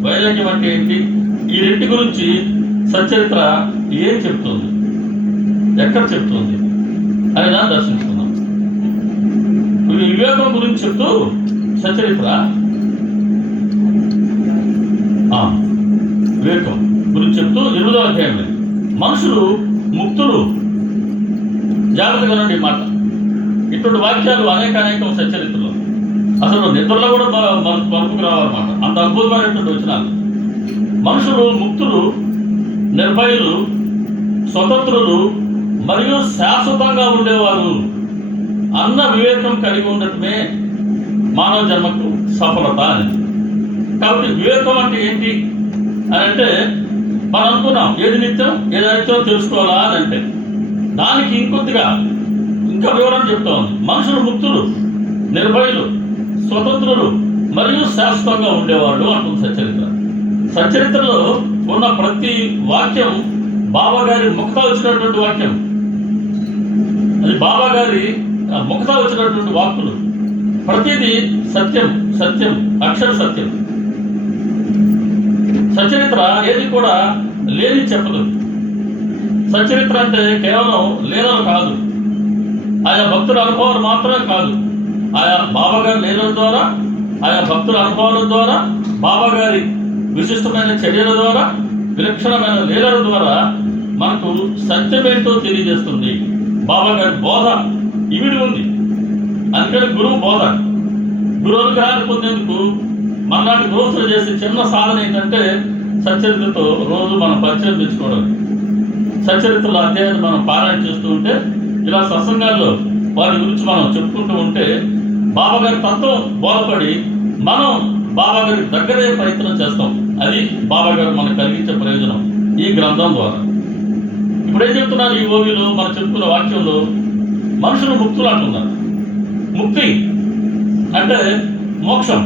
వైరాగ్యం అంటే ఏంటి, ఈ రెంటి గురించి సచ్చరిత్ర ఏం చెప్తుంది, ఎక్కడ చెప్తుంది అని దాన్ని దర్శించుకుందాం. వివేకం గురించి చెప్తూ సచ్చరిత్ర వివేకం గురించి చెప్తూ 8వ అధ్యాయంలో మనుషులు ముక్తులు. జాగ్రత్తగా నండి మాట. ఇటువంటి వాక్యాలు అనేకం సచ్చరిత్రలో అసలు నిద్రలో కూడా మనకు పలుపుకు రావాలన్నమాట. అంత అద్భుతమైనటువంటి వచనాలు. మనుషులు ముక్తులు, నిర్భయులు, స్వతంత్రులు మరియు శాశ్వతంగా ఉండేవారు అన్న వివేకం కలిగి ఉండటమే మానవ జన్మకు సఫలత అని. కాబట్టి వివేకం అంటే ఏంటి అని అంటే మనం అనుకున్నాం ఏది నిత్యం ఏది అనిత్యం తెలుసుకోవాలా అని అంటే దానికి ఇంకొద్దిగా ఇంకా వివరణ చెప్తా ఉంది. మనుషులు ముక్తులు, నిర్భయులు, స్వతంత్రులు మరియు శాశ్వతంగా ఉండేవాళ్ళు అంటుంది సచ్చరిత్ర. సచ్చరిత్రలో ఉన్న ప్రతి వాక్యం బాబాగారి ముఖత వచ్చినటువంటి వాక్యం. అది బాబాగారి ముఖత వచ్చినటువంటి వాక్కులు. ప్రతిదీ సత్యం, సత్యం, అక్షర సత్యం. సచరిత్ర ఏది కూడా లేని చెప్పదు. సచరిత్ర అంటే కేవలం లీలలు కాదు, ఆయా భక్తుల అనుభవాలు మాత్రమే కాదు. ఆయా బాబాగారి లీలల ద్వారా, ఆయా భక్తుల అనుభవాల ద్వారా, బాబాగారి విశిష్టమైన చర్యల ద్వారా, విలక్షణమైన లీలల ద్వారా మనకు సత్యమేంటో తెలియజేస్తుంది. బాబాగారి బోధ ఇవిడి ఉంది. అందుకని గురువు బోధ, గురువు అనుగ్రహాన్ని పొందేందుకు మనలాంటి దోస్తులు చేసే చిన్న సాధన ఏంటంటే సచ్చరిత్రతో రోజు మనం పరిచయం తెచ్చుకోవడం. సచ్చరిత్రల అధ్యాయాన్ని మనం పారాయణ చేస్తూ ఉంటే, ఇలా సత్సంగాల్లో వారి గురించి మనం చెప్పుకుంటూ ఉంటే బాబాగారి తత్వం బోధపడి మనం బాబాగారి దగ్గరే ప్రయత్నం చేస్తాం. అది బాబాగారు మనకు కలిగించే ప్రయోజనం ఈ గ్రంథం ద్వారా. ఇప్పుడు ఏం చెప్తున్నారు ఈ ఓవిలో మనం చెప్పుకున్న వాక్యంలో? మనుషులు ముక్తులు అంటున్నారు. ముక్తి అంటే మోక్షం.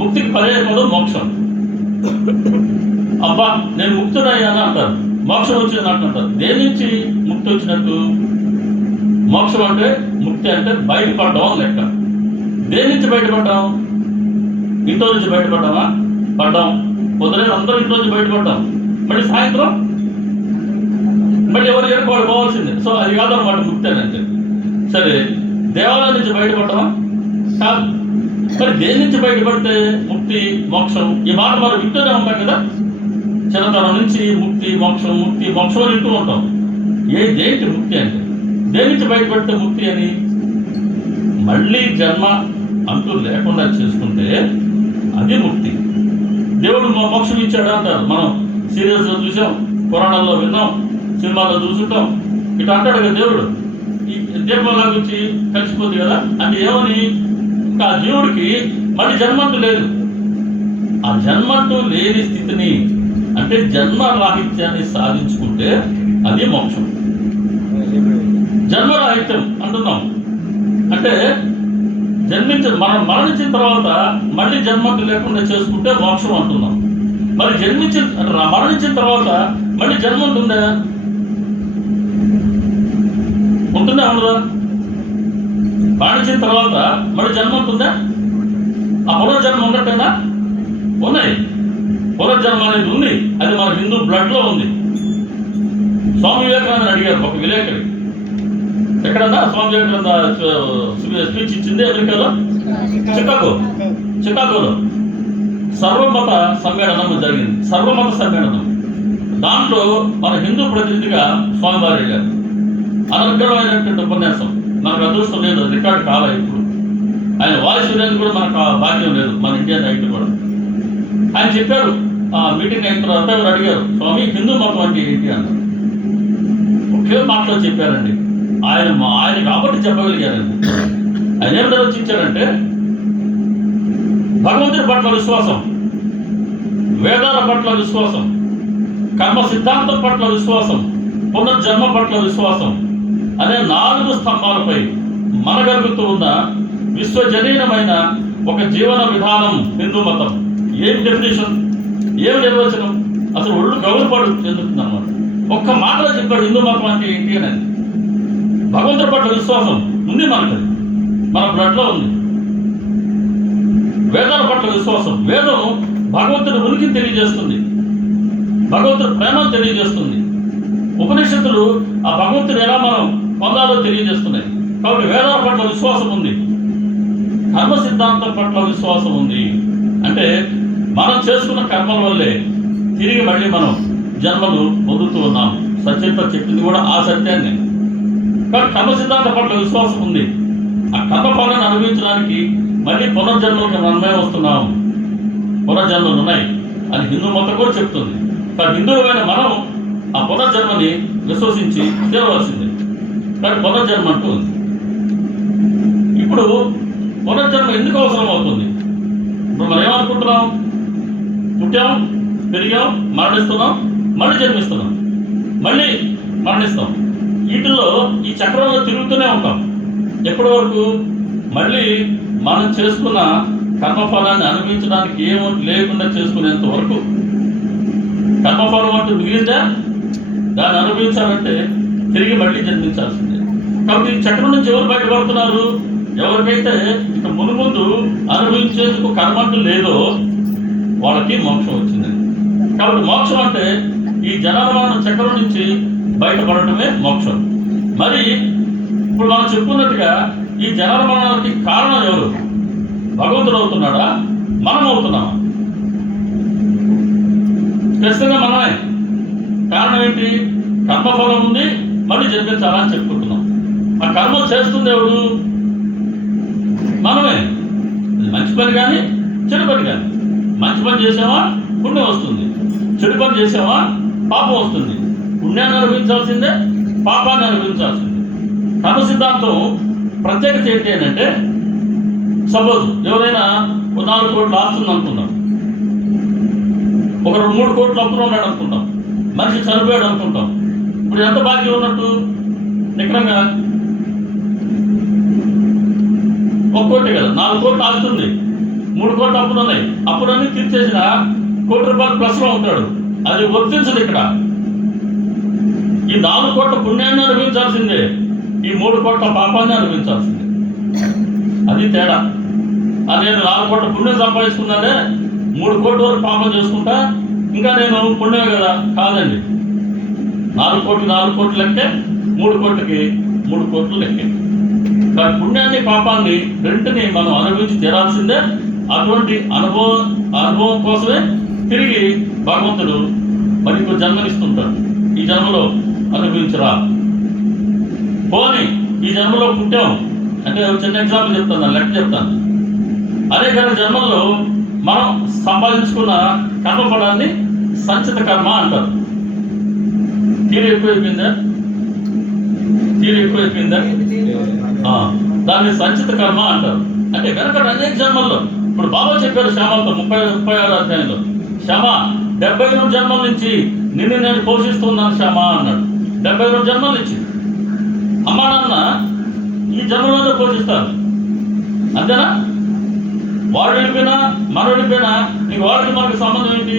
ముక్తికి పర్యాయపదం మోక్షం. అబ్బా నేను ముక్తుడయ్యాను అంటారు, మోక్షం వచ్చింది అంటుంటారు. దేని నుంచి ముక్తి వచ్చినట్టు? మోక్షం అంటే ముక్తి అంటే బయటపడ్డాం లెక్క. దేని నుంచి బయటపడ్డాం? ఇంట్లో నుంచి బయటపడ్డామా? పడ్డాం. పొద్దున అందరూ ఇంట్లో నుంచి బయటపడ్డాం. మళ్ళీ సాయంత్రం మళ్ళీ ఎవరు ఏడుకోవాలి పోవాల్సిందే. సో అది కాదన్నమాట ముక్తి అని అంటే. సరే, దేవాలయం నుంచి బయటపడ్డామా? కాదు. మరి దేని నుంచి బయటపడితే ముక్తి మోక్షం? ఈ మాట మనం వింటూనే ఉంటాం కదా. చిన్నతనం నుంచి ముక్తి మోక్షం, ముక్తి మోక్షం అని వింటూ ఉంటాం. దేంటి ముక్తి అంటే? దేని నుంచి బయటపడితే ముక్తి అని? మళ్ళీ జన్మ అంటూ లేకుండా చేసుకుంటే అది ముక్తి. దేవుడు మోక్షం ఇచ్చాడు అంటారు. మనం సీరియల్స్లో చూసాం, పురాణాల్లో విన్నాం, సినిమాల్లో చూసుంటాం. ఇట్లా అంటాడు కదా దేవుడు. ఈ దీపంలా గురించి కలిసిపోతుంది కదా. అంటే ఏమని? ఇంకా ఆ జీవుడికి మళ్ళీ జన్మంటూ లేదు. ఆ జన్మంటూ లేని స్థితిని అంటే జన్మ రాహిత్యాన్ని సాధించుకుంటే అది మోక్షం. జన్మరాహిత్యం అంటున్నాం. అంటే మనం మరణించిన తర్వాత మళ్ళీ జన్మకు లేకుండా చేసుకుంటే మోక్షం అంటున్నాం. మరి మరణించిన తర్వాత మళ్ళీ జన్మ ఉంటుందా? ఉంటుందా ఉండదా? మరణించిన తర్వాత మళ్ళీ జన్మ ఉంటుందా? ఆ పునర్జన్మ ఉన్నట్టేనా? ఉన్నాయి. పునర్జన్మ అనేది ఉంది. అది మన హిందూ బ్లడ్లో ఉంది. స్వామి వివేకానందని అడిగారు ఒక విలేకరి, ఎక్కడన్నా స్వామి వివేకానంద స్పీచ్ ఇచ్చింది అమెరికాలో, చికాగోలో సర్వమత సమ్మేళనం జరిగింది. సర్వమత సమ్మేళనం. దాంట్లో మన హిందూ ప్రతినిధిగా స్వామివారి గారు అనర్గళమైనటువంటి ఉపన్యాసం. మనకు అదృష్టం లేదు, రికార్డు కాలే. ఇప్పుడు ఆయన వాయిస్ వినేది కూడా మనకు భాగ్యం లేదు, మన ఇండియన్ ఐటీ కూడా. ఆయన చెప్పారు, ఆ మీటింగ్ అయిన తర్వాత ఎవరు అడిగారు, స్వామి హిందూ మతం అంటే ఏంటి అన్నారు. ఒకే మాటలో చెప్పారండి. ఆయన కాబట్టి చెప్పగలిగారండి. ఆయన ఏం నిర్వచించారంటే, భగవంతుడి పట్ల విశ్వాసం, వేదాల పట్ల విశ్వాసం, కర్మ సిద్ధాంతం పట్ల విశ్వాసం, పునర్జన్మ పట్ల విశ్వాసం అనే 4 స్తంభాలపై మనగలుగుతూ ఉన్న విశ్వజనీనమైన ఒక జీవన విధానం హిందూ మతం. ఏం డెఫినేషన్, ఏం నిర్వచనం, అసలు ఒళ్ళు గౌరవపడు చెందుతుంది అన్నమాట. ఒక్క మాటలో చెప్పాడు హిందూ మతం అంటే ఏంటి అనేది. భగవంతుడి పట్ల విశ్వాసం ఉంది మనకు, మన బ్లడ్లో ఉంది. వేదాల పట్ల విశ్వాసం, వేదం భగవంతుడి ఉనికిని తెలియజేస్తుంది, భగవంతుడి ప్రేమను తెలియజేస్తుంది. ఉపనిషత్తులు ఆ భగవంతుడు ఎలా మనం పొందాలో తెలియజేస్తున్నాయి. కాబట్టి వేదాల పట్ల విశ్వాసం ఉంది, కర్మ సిద్ధాంతం పట్ల విశ్వాసం ఉంది. అంటే మనం చేసుకున్న కర్మల వల్లే తిరిగి మళ్ళీ మనం జన్మను పొందుతూ ఉన్నాం. సత్యంతో చెప్పింది కూడా ఆ సత్యాన్ని. కాబట్టి కర్మ సిద్ధాంతం పట్ల విశ్వాసం ఉంది. ఆ కర్మ ఫలాన్ని అనుభవించడానికి మళ్ళీ పునర్జన్మలకు మనమే వస్తున్నాం, పునర్జన్మలు ఉన్నాయి అని హిందూ మతం కూడా చెప్తుంది. కానీ హిందువులైన మనం ఆ పునర్జన్మని విశ్వసించి చేరవలసిందే. కానీ పునర్జన్మ అంటూ ఉంది. ఇప్పుడు పునర్జన్మ ఎందుకు అవసరం అవుతుంది? ఇప్పుడు మనం ఏమనుకుంటున్నాం, పుట్టాం, పెరిగాం, మరణిస్తున్నాం, మళ్ళీ జన్మిస్తున్నాం, మళ్ళీ మరణిస్తాం. వీటిల్లో ఈ చక్రంలో తిరుగుతూనే ఉంటాం. ఎప్పటి వరకు? మళ్ళీ మనం చేసుకున్న కర్మఫలాన్ని అనుభవించడానికి ఏమీ లేకుండా చేసుకునేంత వరకు. కర్మఫలం అంటూ మిగిలిందా? దాన్ని అనుభవించాలంటే తిరిగి మళ్ళీ జన్మించాల్సిందే. కాబట్టి ఈ చక్రం నుంచి ఎవరు బయటపడుతున్నారు? ఎవరికైతే ఇక మునుముందు అనుభవించేందుకు కర్మ అంటూ లేదో వాళ్ళకి మోక్షం వచ్చింది. కాబట్టి మోక్షం అంటే ఈ జనన చక్రం నుంచి బయటపడటమే మోక్షం. మరి ఇప్పుడు మనం చెప్పుకున్నట్టుగా ఈ జనన మరణాలకి కారణం ఎవరు? భగవంతుడు అవుతున్నాడా, మనం అవుతున్నామా? ఖచ్చితంగా మనమే. కారణం ఏంటి? కర్మఫలం ఉంది, మళ్ళీ జన్మించాలని చెప్పుకుంటున్నాం. ఆ కర్మ చేస్తుంది ఎవరు? మనమే. మంచి పని కానీ చెడు పని కానీ. మంచి పని చేసామా పుణ్యం వస్తుంది, చెడు పని చేసామా పాపం వస్తుంది. పుణ్యాన్ని అనుభవించాల్సిందే, పాపాన్ని అనుభవించాల్సిందే. కర్మ సిద్ధాంతం ప్రత్యేకత ఏంటి అని అంటే, సపోజ్ ఎవరైనా 4 కోట్లు ఆస్తుంది అనుకుందాం, ఒకరు 3 కోట్లు అప్పులు ఉన్నాడు అనుకుంటాం, మనిషి చనిపోయాడు అనుకుంటాం. ఇప్పుడు ఎంత బాకీ ఉన్నట్టు? నికరంగా 1 కోటి కదా, 4 కోట్లు ఆస్తుంది, 3 కోట్లు అప్పులు ఉన్నాయి. అప్పులన్నీ తీర్చేసిన ₹1 ప్లస్లో ఉంటాడు. అది వర్తించదు ఇక్కడ. ఈ 4 కోట్ల పుణ్యాన్ని అనుభవించాల్సిందే, ఈ 3 కోట్ల పాపాన్ని అనుభవించాల్సిందే. అది తేడా. నేను 4 కోట్ల పుణ్యం సంపాదించుకున్నానే, 3 కోట్ల వరకు పాపం చేసుకుంటా, ఇంకా నేను పుణ్యమే కదా? కాదండి. 4 కోట్లు లెక్కే, 3 కోట్లకి 3 కోట్లు లెక్కే. కానీ పుణ్యాన్ని పాపాన్ని రెంటిని మనం అనుభవించి తీరాల్సిందే. అటువంటి అనుభవం కోసమే తిరిగి భగవంతుడు మరి ఇంకో జన్మనిస్తుంటాడు. ఈ జన్మలో అనుభవించరా, పోని ఈ జన్మలో పుట్టాం అంటే చిన్న ఎగ్జాంపుల్ చెప్తాను, లెక్క చెప్తాను. అనేక జన్మల్లో మనం సంపాదించుకున్న కర్మఫలాన్ని సంచిత కర్మ అంటారు. తీరు ఎక్కువైపోయిందా? దాన్ని సంచిత కర్మ అంటారు. అంటే వెనక అనేక జన్మల్లో, ఇప్పుడు బాబా చెప్పారు శ్యామతో 36వ అధ్యాయంలో, శ్యామ 72 జన్మల నుంచి నిన్ను నేను పోషిస్తున్నాను శ్యామ అన్నాడు. 72 జన్మల నుంచి అమ్మా నాన్న ఈ జన్మలోనే పోషిస్తారు, అంతేనా? వాడు వెళ్ళిపోయినా మనం వెళ్ళిపోయినా నీకు వాడికి మనకు సంబంధం ఏంటి?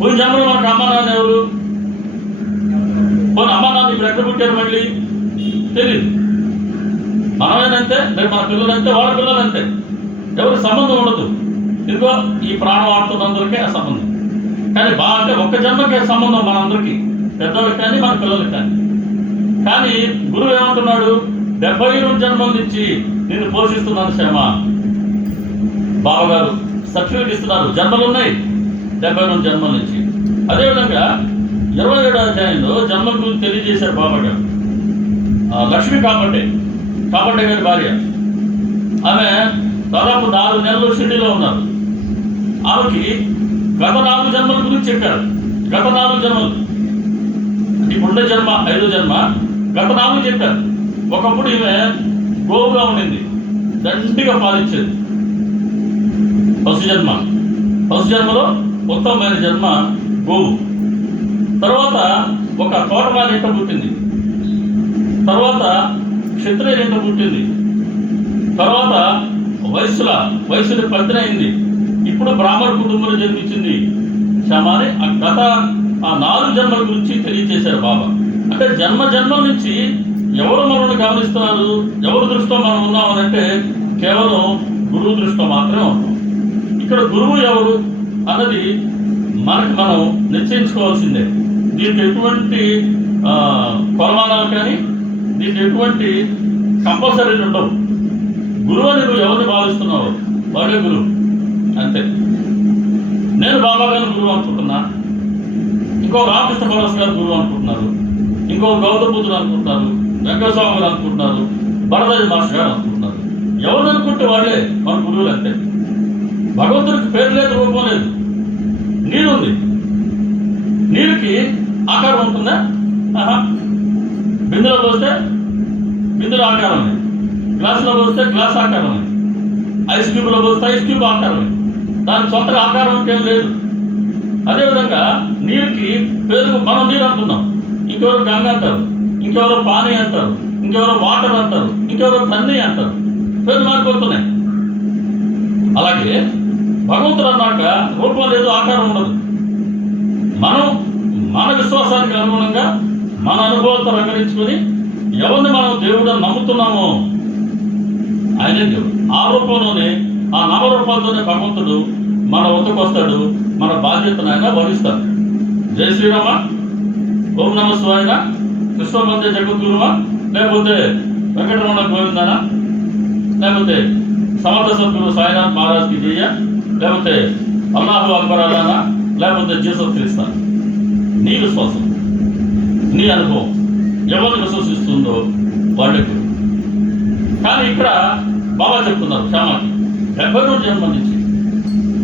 పోయిన జన్మలో మనకు అమ్మా నాన్న ఎవరు? పోనీ అమ్మా నాన్న ఇప్పుడు ఎక్కడ పుట్టారు మళ్ళీ తెలియదు. మనమేనంతే, రేపు మన పిల్లలంతే, వాళ్ళ పిల్లలంతే, ఎవరికి సంబంధం ఉండదు. ఇదిగో ఈ ప్రాణం ఆడుతున్నందరికీ ఆ సంబంధం. కానీ బాగా ఒక్క జన్మకే సంబంధం మనందరికీ, పెద్దవాళ్ళకి కానీ మన పిల్లలకి కానీ. కానీ గురువు ఏమంటున్నాడు? 72 జన్మల నుంచి నిన్ను పోషిస్తున్నాను శ్యామ. బావగారు సర్టిఫికేట్ ఇస్తున్నారు, జన్మలు ఉన్నాయి 72 జన్మల నుంచి. అదేవిధంగా 27వ అధ్యాయంలో జన్మల గురించి తెలియజేశారు బాబాగారు. లక్ష్మి కాపట్టే గారి భార్య, ఆమె దాదాపు 4 నెలలు షిరిడీలో ఉన్నారు. ఆమెకి గత 4 జన్మల గురించి చెప్పారు. గత 4 జన్మలు, ఇప్పుడుండే జన్మ 5వ జన్మ, గత 4 చెప్పారు. ఒకప్పుడు ఈమె గోవుగా ఉండింది, దండిగా పాలించేది. పశు జన్మలో ఉత్తమమైన జన్మ గోవు. తర్వాత ఒక తోటమాలి ఇంట పుట్టింది, తర్వాత క్షత్రియ ఇంట పుట్టింది, తర్వాత వయసుని పత్నయింది, ఇప్పుడు బ్రాహ్మణ కుటుంబంలో జన్మించింది శ్యామాని. గత 4 జన్మల గురించి తెలియజేశారు బాబా. అంటే జన్మల నుంచి ఎవరు మనల్ని గమనిస్తున్నారు, ఎవరు దృష్టిలో మనం ఉన్నామనంటే కేవలం గురువు దృష్టిలో మాత్రమే ఉన్నాం. ఇక్కడ గురువు ఎవరు అన్నది మనకు మనం నిశ్చయించుకోవాల్సిందే. దీనికి ఎటువంటి కొలమానాలు కానీ, దీనికి ఎటువంటి కంపల్సరీలు ఉండవు. గురువు అని నువ్వు ఎవరిని భావిస్తున్నావు వాడే గురువు, అంతే. నేను బాబా గారు గురువు అనుకుంటున్నా, ఇంకో రామకృష్ణ పరమహంస గారు గురువు అనుకుంటున్నారు, ఇంకో గౌతమ బుద్ధుడు అనుకుంటున్నారు, వెంకటస్వామి గారు అనుకుంటున్నారు, భరద్వాజ మాస్టర్ గారు అనుకుంటున్నారు. ఎవరు అనుకుంటే వాళ్ళే మన గురువులు, అంతే. భగవంతుడికి పేరు లేదు, రూపం లేదు. నీరుంది, నీరుకి ఆకారం ఉంటుందా? బిందులో పోస్తే బిందులో ఆకారమే, గ్లాసులో పోస్తే గ్లాస్ ఆకారమే, ఐస్ క్యూబ్లో పోస్తే ఐస్ క్యూబ్ ఆకారమే. దానికి సొంతగా ఆకారం ఇంకేం లేదు. అదేవిధంగా నీరుకి పేరు, మనం నీరు అంటున్నాం, ఇంకెవరు గంగ అంటారు, ఇంకెవరో పానీ అంటారు, ఇంకెవరో వాటర్ అంటారు, ఇంకెవరో తన్ని అంటారు. పేరు మారిపోతున్నాయి. అలాగే భగవంతుడు అన్నాక రూపం లేదు, ఆకారం ఉండదు. మనం మన విశ్వాసానికి అనుగుణంగా మన అనుభవాలతో రంగరించుకొని ఎవరిని మనం దేవుడు నమ్ముతున్నామో ఆయనే దేవుడు. ఆ రూపంలోనే, ఆ నామరూపాలతోనే భగవంతుడు మన వద్దకు వస్తాడు, మన బాధ్యతను ఆయన వహిస్తాడు. జై శ్రీరామ, ఓం నమ శివాయ, కృష్ణ మందిర జగద్గురువా, లేకపోతే వెంకటరమణ గోవిందనా, లేకపోతే సమర్థ సద్గురు సాయినాథ్ మహారాజ్కి జయ, లేకపోతే అల్లాహు అక్బర్ అలానా, లేకపోతే జీసస్ క్రీస్తు. నీ విశ్వాసం, నీ అనుభవం ఎవరిని విశ్వసిస్తుందో వాళ్ళే గురువు. కానీ ఇక్కడ బాబా చెప్తున్నారు శ్యామకి 72 జన్మ నుంచి.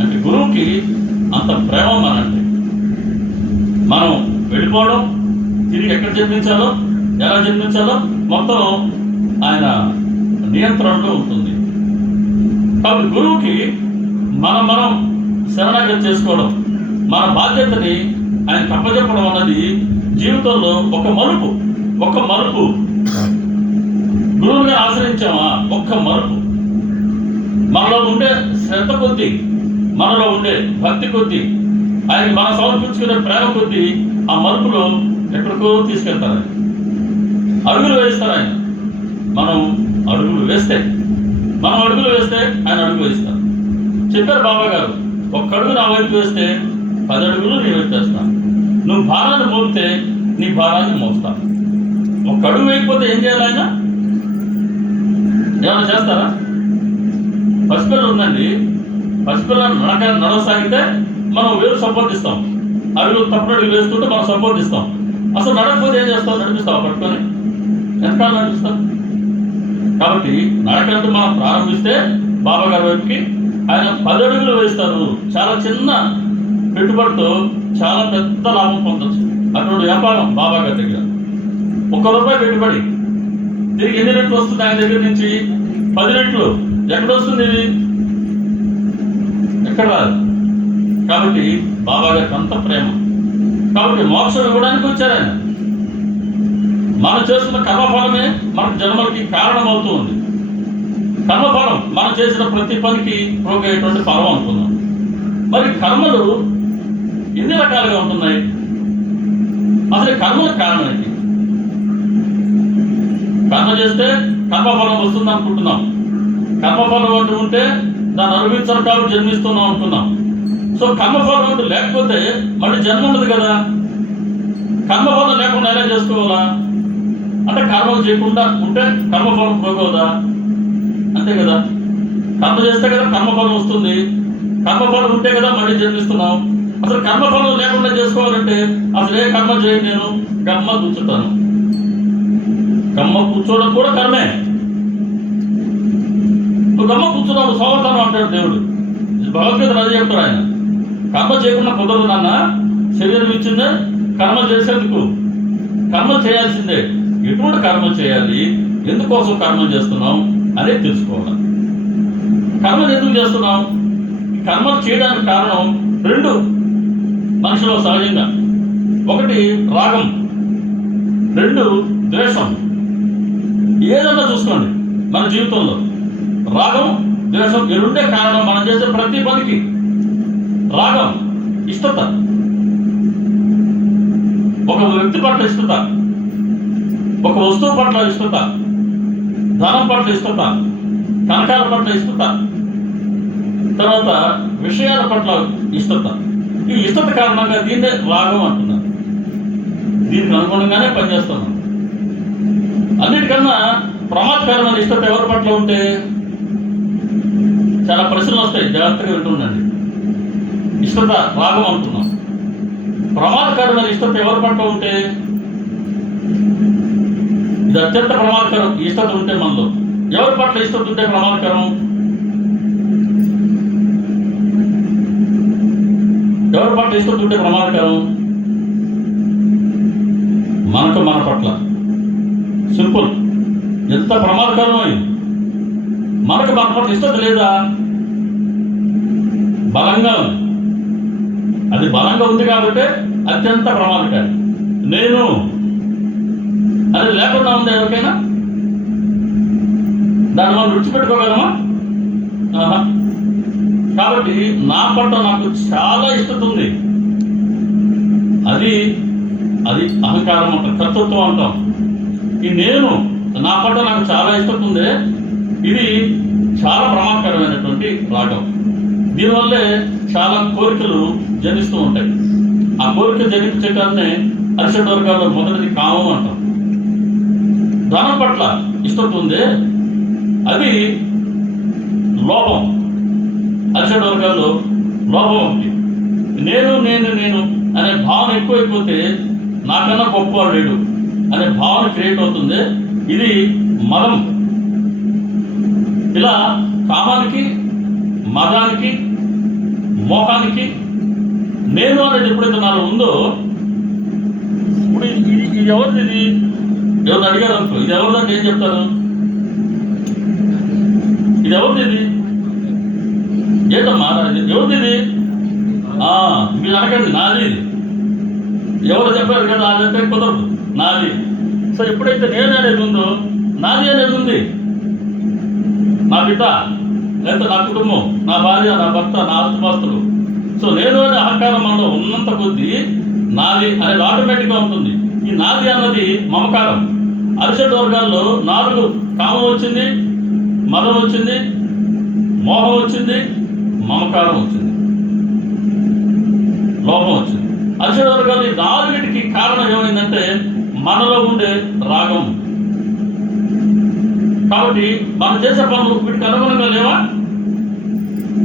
అంటే గురువుకి అంత ప్రేమ మనంటే. మనం వెళ్ళిపోవడం, తిరిగి ఎక్కడ జన్మించాలో, ఎలా జన్మించాలో మొత్తం ఆయన నియంత్రణలో ఉంటుంది. కాబట్టి గురువుకి మనం శరణాగతి చేసుకోవడం, మన బాధ్యతని ఆయన కప్పచెప్పడం అన్నది జీవితంలో ఒక మలుపు. గురువుని ఆశ్రయించామా, ఒక్క మలుపు. మనలో ఉండే శ్రద్ధ కొద్దీ, మనలో ఉండే భక్తి కొద్దీ, ఆయన మనం సమర్పించుకునే ప్రేమ కొద్దీ ఆ మలుపులో ఎక్కడికో తీసుకెళ్తారు. అడుగులు వేస్తారు ఆయన. మనం అడుగులు వేస్తే ఆయన అడుగు వేస్తారు. చెప్పారు బాబా గారు, ఒక్క అడుగు నా వైపు వేస్తే 10 అడుగులు నీ వైపు వేస్తాను. నువ్వు భారాన్ని మోపితే నీ భారాన్ని మోస్తాను. ఒక్క అడుగు వేయకపోతే ఏం చేయాలి? ఆయన ఏమైనా చేస్తారా? పసిపిల్లలు ఉందండి, పసిపిల్లలు నడవసాగితే మనం వేరు సపోర్ట్ ఇస్తాం. అడుగులు తప్పుడు అడుగులు వేస్తుంటే మనం సపోర్ట్ ఇస్తాం. అసలు నడకపోతే ఏం చేస్తాం? నడిపిస్తాం, పట్టుకొని ఎంతకాలం నడిపిస్తాం. కాబట్టి నడకంటూ మనం ప్రారంభిస్తే బాబా గారి వైపుకి ఆయన 10 అడుగులు వేస్తారు. చాలా చిన్న పెట్టుబడితో చాలా పెద్ద లాభం పొందొచ్చు. అటువంటి వ్యాపారం బాబా గారి దగ్గర. ₹1 పెట్టుబడి తిరిగి ఎన్ని రెట్లు వస్తుంది ఆయన దగ్గర నుంచి? 10 రెట్లు. ఎక్కడ వస్తుంది ఇది? ఎక్కడ రాదు. కాబట్టి బాబా గారికి అంత ప్రేమ. కాబట్టి మోక్షం ఇవ్వడానికి వచ్చారు ఆయన. మనం చేస్తున్న కర్మఫలమే మనకు జన్మలకి కారణం అవుతూ ఉంది. కర్మఫలం మనం చేసిన ప్రతి పనికి పోగేటువంటి ఫలం అనుకున్నాం. మరి కర్మలు ఎన్ని రకాలుగా ఉంటున్నాయి? అసలు కర్మలకు కారణం ఏంటి? కర్మ చేస్తే కర్మఫలం వస్తుంది అనుకుంటున్నాం. కర్మఫలం అంటూ ఉంటే దాన్ని అనుభవించరు కాబట్టి జన్మిస్తున్నాం అనుకున్నాం. సో కర్మఫలం అంటూ లేకపోతే మళ్ళీ జన్మ ఉండదు కదా. కర్మఫలం లేకుండా ఎలా చేసుకోవాలా? అంటే కర్మలు చేయకుండా ఉంటే కర్మఫలం పోగోదా? అంతే కదా. కర్మ చేస్తే కదా కర్మఫలం వస్తుంది. కర్మఫలం ఉంటే కదా మళ్ళీ జన్మిస్తున్నాం. అసలు కర్మఫలం లేకుండా చేసుకోవాలంటే అసలు ఏ కర్మ చేయను, నేను గమ్మ కూర్చుంటాను. గమ్మ కూర్చోవడం కూడా కర్మే. నువ్వు గమ్మ కూర్చున్నావు సోమతానం అంటాడు దేవుడు. భగవద్గీత అదే చెప్తాడు ఆయన. కర్మ చేయకుండా కుదరదు నాన్న, శరీరం ఇచ్చిందే కర్మ చేసేందుకు. కర్మ చేయాల్సిందే. ఎటువంటి కర్మ చేయాలి, ఎందుకోసం కర్మ చేస్తున్నాం అనేది తెలుసుకోవాలి. కర్మలు ఎందుకు చేస్తున్నాం? కర్మలు చేయడానికి కారణం రెండు మనిషిలో సహజంగా. ఒకటి రాగం, రెండు ద్వేషం. ఏదన్నా చూసుకోండి మన జీవితంలో రాగం ద్వేషం ఈ రెండే కారణం మనం చేసే ప్రతి పనికి. రాగం ఇష్టత, ఒక వ్యక్తి పట్ల ఇష్టత, ఒక వస్తువు పట్ల ఇష్టత, ధనం పట్ల ఇష్టత, కనకాల పట్ల ఇష్టత, తర్వాత విషయాల పట్ల ఇష్టత. ఈ ఇష్టత కారణంగా దీన్నే రాగం అంటున్నారు. దీనికి అనుగుణంగానే పనిచేస్తున్నాం. అన్నిటికన్నా ప్రమాదకరమైన ఇష్టత ఎవరి పట్ల ఉంటే? చాలా ప్రశ్నలు వస్తాయి, జాగ్రత్తగా వింటుండండి. ఇష్టత రాగం అంటున్నాం. ప్రమాదకరమైన ఇష్టత ఎవరి పట్ల ఉంటే? ఇది అత్యంత ప్రమాదకరం. ఇష్టత ఉంటే మనలో ఎవరి పట్ల ఇష్టత ఉంటే ప్రమాదకరం? ఎవరి పట్ల ఇష్టత ఉంటే ప్రమాదకరం? మనకు మన పట్ల. సింపుల్. ఎంత ప్రమాదకరం అయింది. మనకు మన పట్ల ఇష్టత లేదా? బలంగా ఉంది. అది బలంగా ఉంది కాబట్టి అత్యంత ప్రమాదకరం. నేను అది లేకుండా ఉంది ఎవరికైనా? దాన్ని మనం విడిచిపెట్టుకోగలమా? కాబట్టి నా పట్ల నాకు చాలా ఇష్టత ఉంది. అది అది అహంకారం అంటాం, కర్తృత్వం అంటాం. ఈ నేను నా పట్ల నాకు చాలా ఇష్టత ఉంది, ఇది చాలా ప్రమాదకరమైనటువంటి రాగం. దీనివల్లే చాలా కోరికలు జనిస్తూ ఉంటాయి. ఆ కోరిక జనించడాన్ని అరిషడ్ వర్గాల్లో మొదటిది కామం అంటాం. ధనం పట్ల ఇష్టత ఉంది, అది లోభం. అరిషడ్ వర్గాల్లో లోభం ఒకటి. నేను నేను నేను అనే భావన ఎక్కువైపోతే నాకన్నా గొప్పవాడు లేడు అనే భావన క్రియేట్ అవుతుంది. ఇది మదం. ఇలా కామానికి, మదానికి, మోహానికి నేను అనేది ఎప్పుడైతే నాలో ఉందో, ఇప్పుడు ఇది ఎవరిది? ఇది ఎవరిని అడిగారు అనుకో, ఇది ఎవరిదంటే ఏం చెప్తారు? ఇది ఎవరిది? ఇది ఏంటమ్మా ఎవరిది? ఇది మీరు అనకండి, నాది. ఇది ఎవరు చెప్పారు కదా, అదంటే కుదరదు, నాది. సో ఎప్పుడైతే నేను అనేది ఉందో, నాది అనేది ఉంది. నా బిడ్డ, లేకపోతే నా కుటుంబం, నా భార్య, నా భర్త, నా ఆస్తుపాస్తులు. సో నేను అనే అహంకారం మనలో ఉన్నంత కొద్దీ నాది అనేది ఆటోమేటిక్గా ఉంటుంది. ఈ నాది అన్నది మమకారం. అరిషడ్ వర్గాల్లో 4 కామం వచ్చింది, మదం వచ్చింది, మోహం వచ్చింది, మమకారం వచ్చింది, లోపం వచ్చింది. అరిషడ్ వర్గాలు ఈ 4టికి కారణం ఏమైందంటే మనలో ఉండే రాగం. కాబట్టి మనం చేసే పనులు వీటికి అనుగుణంగా లేవా?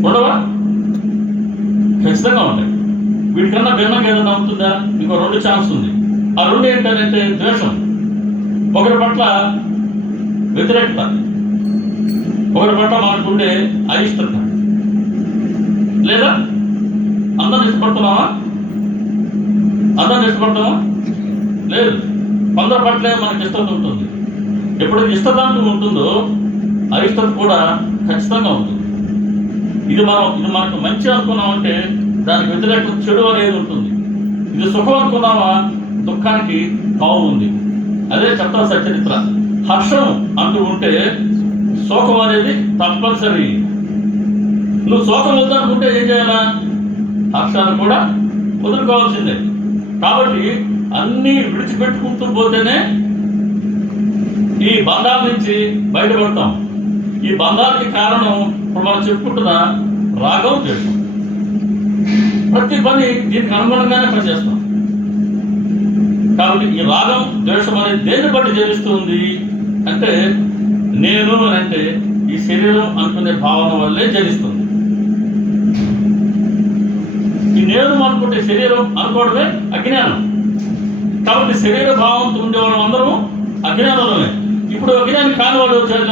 ఉండవా? ఖచ్చితంగా ఉంటాయి. వీటికన్నా భిన్నంగా ఏదైనా అవుతుందా? ఇంకో 2 ఛాన్స్ ఉంది. ఆ 2 ఏంటంటే ద్వేషం, ఒకరి పట్ల వ్యతిరేకత, ఒకరి పట్ల మనకుండే అయిష్టత. లేదా అందరిని ఇష్టపడుతున్నావా? అందరిని ఇష్టపడతామా? లేదు. కొందరి పట్లే మనకి ఇష్టత ఉంటుంది. ఎప్పుడైతే ఇష్టత అంటూ ఉంటుందో అయిష్టత కూడా ఖచ్చితంగా ఉంటుంది. ఇది మనకు మంచి అనుకున్నామంటే దానికి వ్యతిరేకత చెడు అనేది ఉంటుంది. ఇది సుఖం అనుకున్నామా, దుఃఖానికి తావు ఉంది. అదే చెప్తా సచరిత్ర. హర్షం అంటూ ఉంటే శోకం అనేది తప్పనిసరి. నువ్వు శోకం వద్దనుకుంటే ఏం చేయాలా? హర్షాన్ని కూడా వదులుకోవాల్సిందే. కాబట్టి అన్నీ విడిచిపెట్టుకుంటూ పోతేనే ఈ బంధాల నుంచి బయటపడతాం. ఈ బంధాలకి కారణం ఇప్పుడు మనం చెప్పుకుంటున్న రాగం, ద్వేషం. ప్రతి పని దీనికి అనుగుణంగానే పనిచేస్తాం. కాబట్టి ఈ రాగం, ద్వేషం అనేది దేన్ని బట్టి జనిస్తుంది అంటే, నేను అంటే ఈ శరీరం అనుకునే భావన వల్లే జనిస్తుంది. ఈ నేను అనుకుంటే శరీరం అనుకోవడమే అజ్ఞానం. కాబట్టి శరీర భావంతో ఉండేవాళ్ళం అందరం అజ్ఞానంలోనే. ఇప్పుడు అజ్ఞానం కాని వాడు వచ్చాడు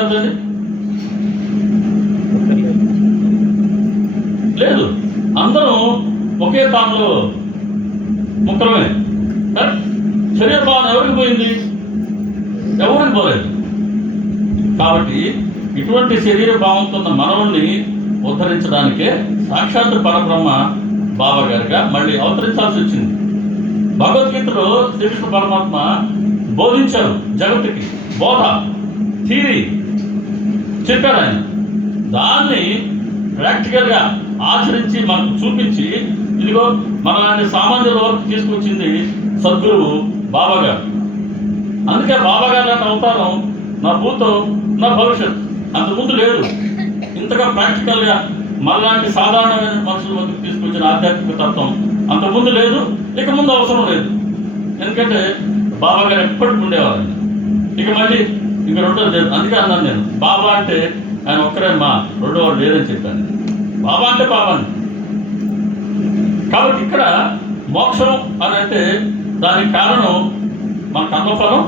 లేదు, అందరం ఒకే తాములో ముక్కలమే. శరీర భావన ఎవరికి పోయింది? ఎవరికి పోలేదు. కాబట్టి ఇటువంటి శరీర భావంతో ఉన్న మనవుల్ని ఉద్ధరించడానికే సాక్షాత్ పరబ్రహ్మ బాబా గారిగా మళ్ళీ అవతరించాల్సి వచ్చింది. భగవద్గీతలో శ్రీకృష్ణ పరమాత్మ బోధించారు జగత్తుకి, బోధ థీరీ చెప్పారు ఆయన. దాన్ని ప్రాక్టికల్గా ఆచరించి మనకు చూపించి, ఇదిగో మనలాంటి సామాన్యుల వరకు తీసుకొచ్చింది సద్గురువు బాబా గారు. అందుకే బాబా గారు లాంటి అవతారం నా భూతం నా భవిష్యత్ అంతకుముందు లేదు. ఇంతగా ప్రాక్టికల్గా మనలాంటి సాధారణమైన మనుషుల వద్దకు తీసుకొచ్చిన ఆధ్యాత్మిక తత్వం అంతకుముందు లేదు, ఇక ముందు అవసరం లేదు. ఎందుకంటే బాబా గారు ఎప్పటికి ఉండేవారు. ఇక మళ్ళీ ఇక రెండోది లేదు. అందుకే అన్నాను నేను, బాబా అంటే ఆయన ఒక్కరే, మా రెండో వాడు లేదని చెప్పాను. బాబా అంటే బాబాని. కాబట్టి ఇక్కడ మోక్షం అని అంటే దానికి కారణం మన కర్మఫలం,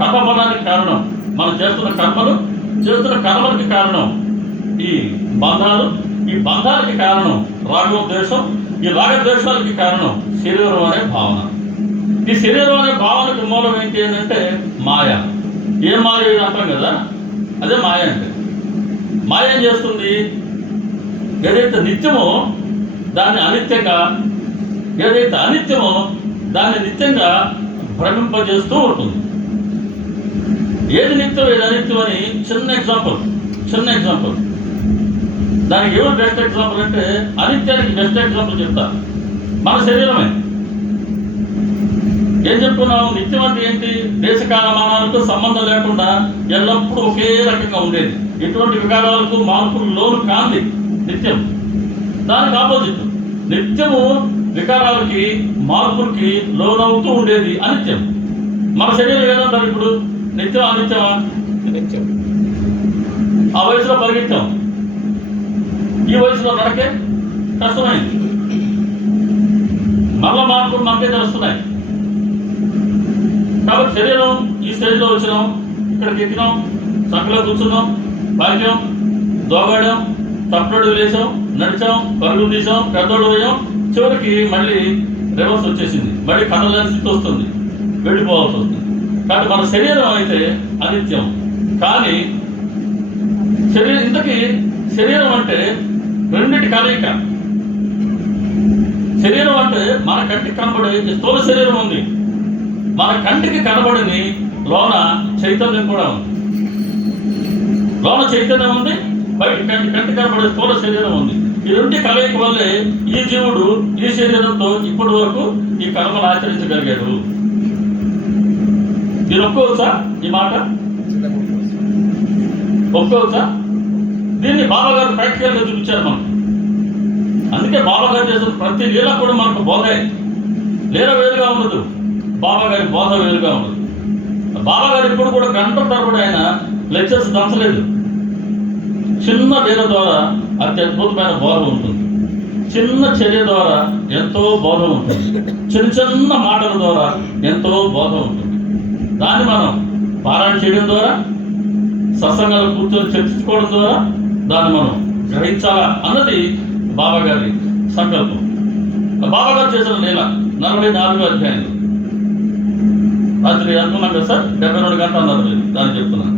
కర్మఫలానికి కారణం మనం చేస్తున్న కర్మలు, చేస్తున్న కర్మలకి కారణం ఈ బంధాలు, ఈ బంధాలకి కారణం రాగం, ద్వేషం, ఈ రాగద్వేషాలకి కారణం శరీరం అనే భావన. ఈ శరీరం అనే భావనకి మూలం ఏంటి అంటే మాయ. ఏం మాయ అంటాం కదా, అదే మాయ అంటే. మాయ ఏం చేస్తుంది? ఏదైతే నిత్యమో దాన్ని అనిత్యంగా, ఏదైతే అనిత్యమో దాన్ని నిత్యంగా భ్రమింపజేస్తూ ఉంటుంది. ఏది నిత్యం ఏది అనిత్యం అని చిన్న ఎగ్జాంపుల్ దానికి ఎవరు బెస్ట్ ఎగ్జాంపుల్ అంటే, అనిత్యానికి బెస్ట్ ఎగ్జాంపుల్ చెప్తా. మన శరీరమే. ఏం చెప్పుకున్నాం? నిత్యం అంటే ఏంటి? దేశకాలమానాలతో సంబంధం లేకుండా ఎల్లప్పుడూ ఒకే రకంగా ఉండేది, ఎటువంటి వికారాలకు మార్పులు లోను కాంది నిత్యం. దానికి ఆపోజిట్ నిత్యము వికారాలకి మార్పులకి లోనవుతూ ఉండేది అనిత్యం. మన శరీరం ఏదంటారు ఇప్పుడు? నిత్యం అనిత్యమా? నిత్యం. ఆ వయసులో పరిగెత్తాం, ఈ వయసులో నడకే కష్టమైంది. మళ్ళా మార్పులు మనకే తెలుస్తున్నాయి. కాబట్టి శరీరం ఈ స్టేజ్లో వచ్చినాం, ఇక్కడికి ఎక్కినాం, సంకలో కూర్చున్నాం, భాగ్యం దోగాడాం, తప్పుడు లేచాం, నడిచాం, పరుగులు తీసాం, పెద్దోడు పోయాం, చివరికి మళ్ళీ రివర్స్ వచ్చేసింది. మళ్ళీ కదలని స్థితి వస్తుంది, వెళ్ళిపోవాల్సి వస్తుంది. కాబట్టి మన శరీరం అయితే అనిత్యం. కానీ ఇంతకీ శరీరం అంటే రెండింటి కలయిక. శరీరం అంటే మన కంటికి కనబడే స్థూల శరీరం ఉంది, మన కంటికి కనబడని లోన చైతన్యం కూడా ఉంది. లోన చైతన్యం ఉంది, బయట కంటి కనబడే స్థూల శరీరం ఉంది. ఈ రెండు కలయిక వల్లే ఈ జీవుడు ఈ శరీరంతో ఇప్పటి వరకు ఈ కర్మను ఆచరించగలిగాడు. మీరు ఒప్పుకోవచ్చా? ఈ మాట ఒప్పుకోవచ్చా? దీన్ని బాబా గారు ప్రాక్టికల్గా చూపించారు మనకు. అందుకే బాబా గారు చేసిన ప్రతి లీల కూడా మనకు బోధే. లీల వేరుగా ఉండదు, బాబా గారి బోధ వేరుగా ఉండదు. బాబా గారు ఇప్పుడు కూడా గంట తరబడి ఆయన లెక్చర్స్ దంచలేదు. చిన్న లీల ద్వారా అత్యద్భుతమైన బోధ ఉంటుంది, చిన్న చర్య ద్వారా ఎంతో బోధ ఉంటుంది, చిన్న మాటల ద్వారా ఎంతో బోధ ఉంటుంది. దాన్ని మనం పారాయణ చేయడం ద్వారా, సత్సంగాలు కూర్చొని చర్చించుకోవడం ద్వారా దాన్ని మనం గ్రహించాలా అన్నది బాబా గారి సంకల్పం. బాబా గారు చేసిన లీల 44 అధ్యాయంలో రాత్రి అనుకున్నాం కదా సార్, 72 గంటలు అన్నారు మీరు, దాన్ని చెప్తున్నాను.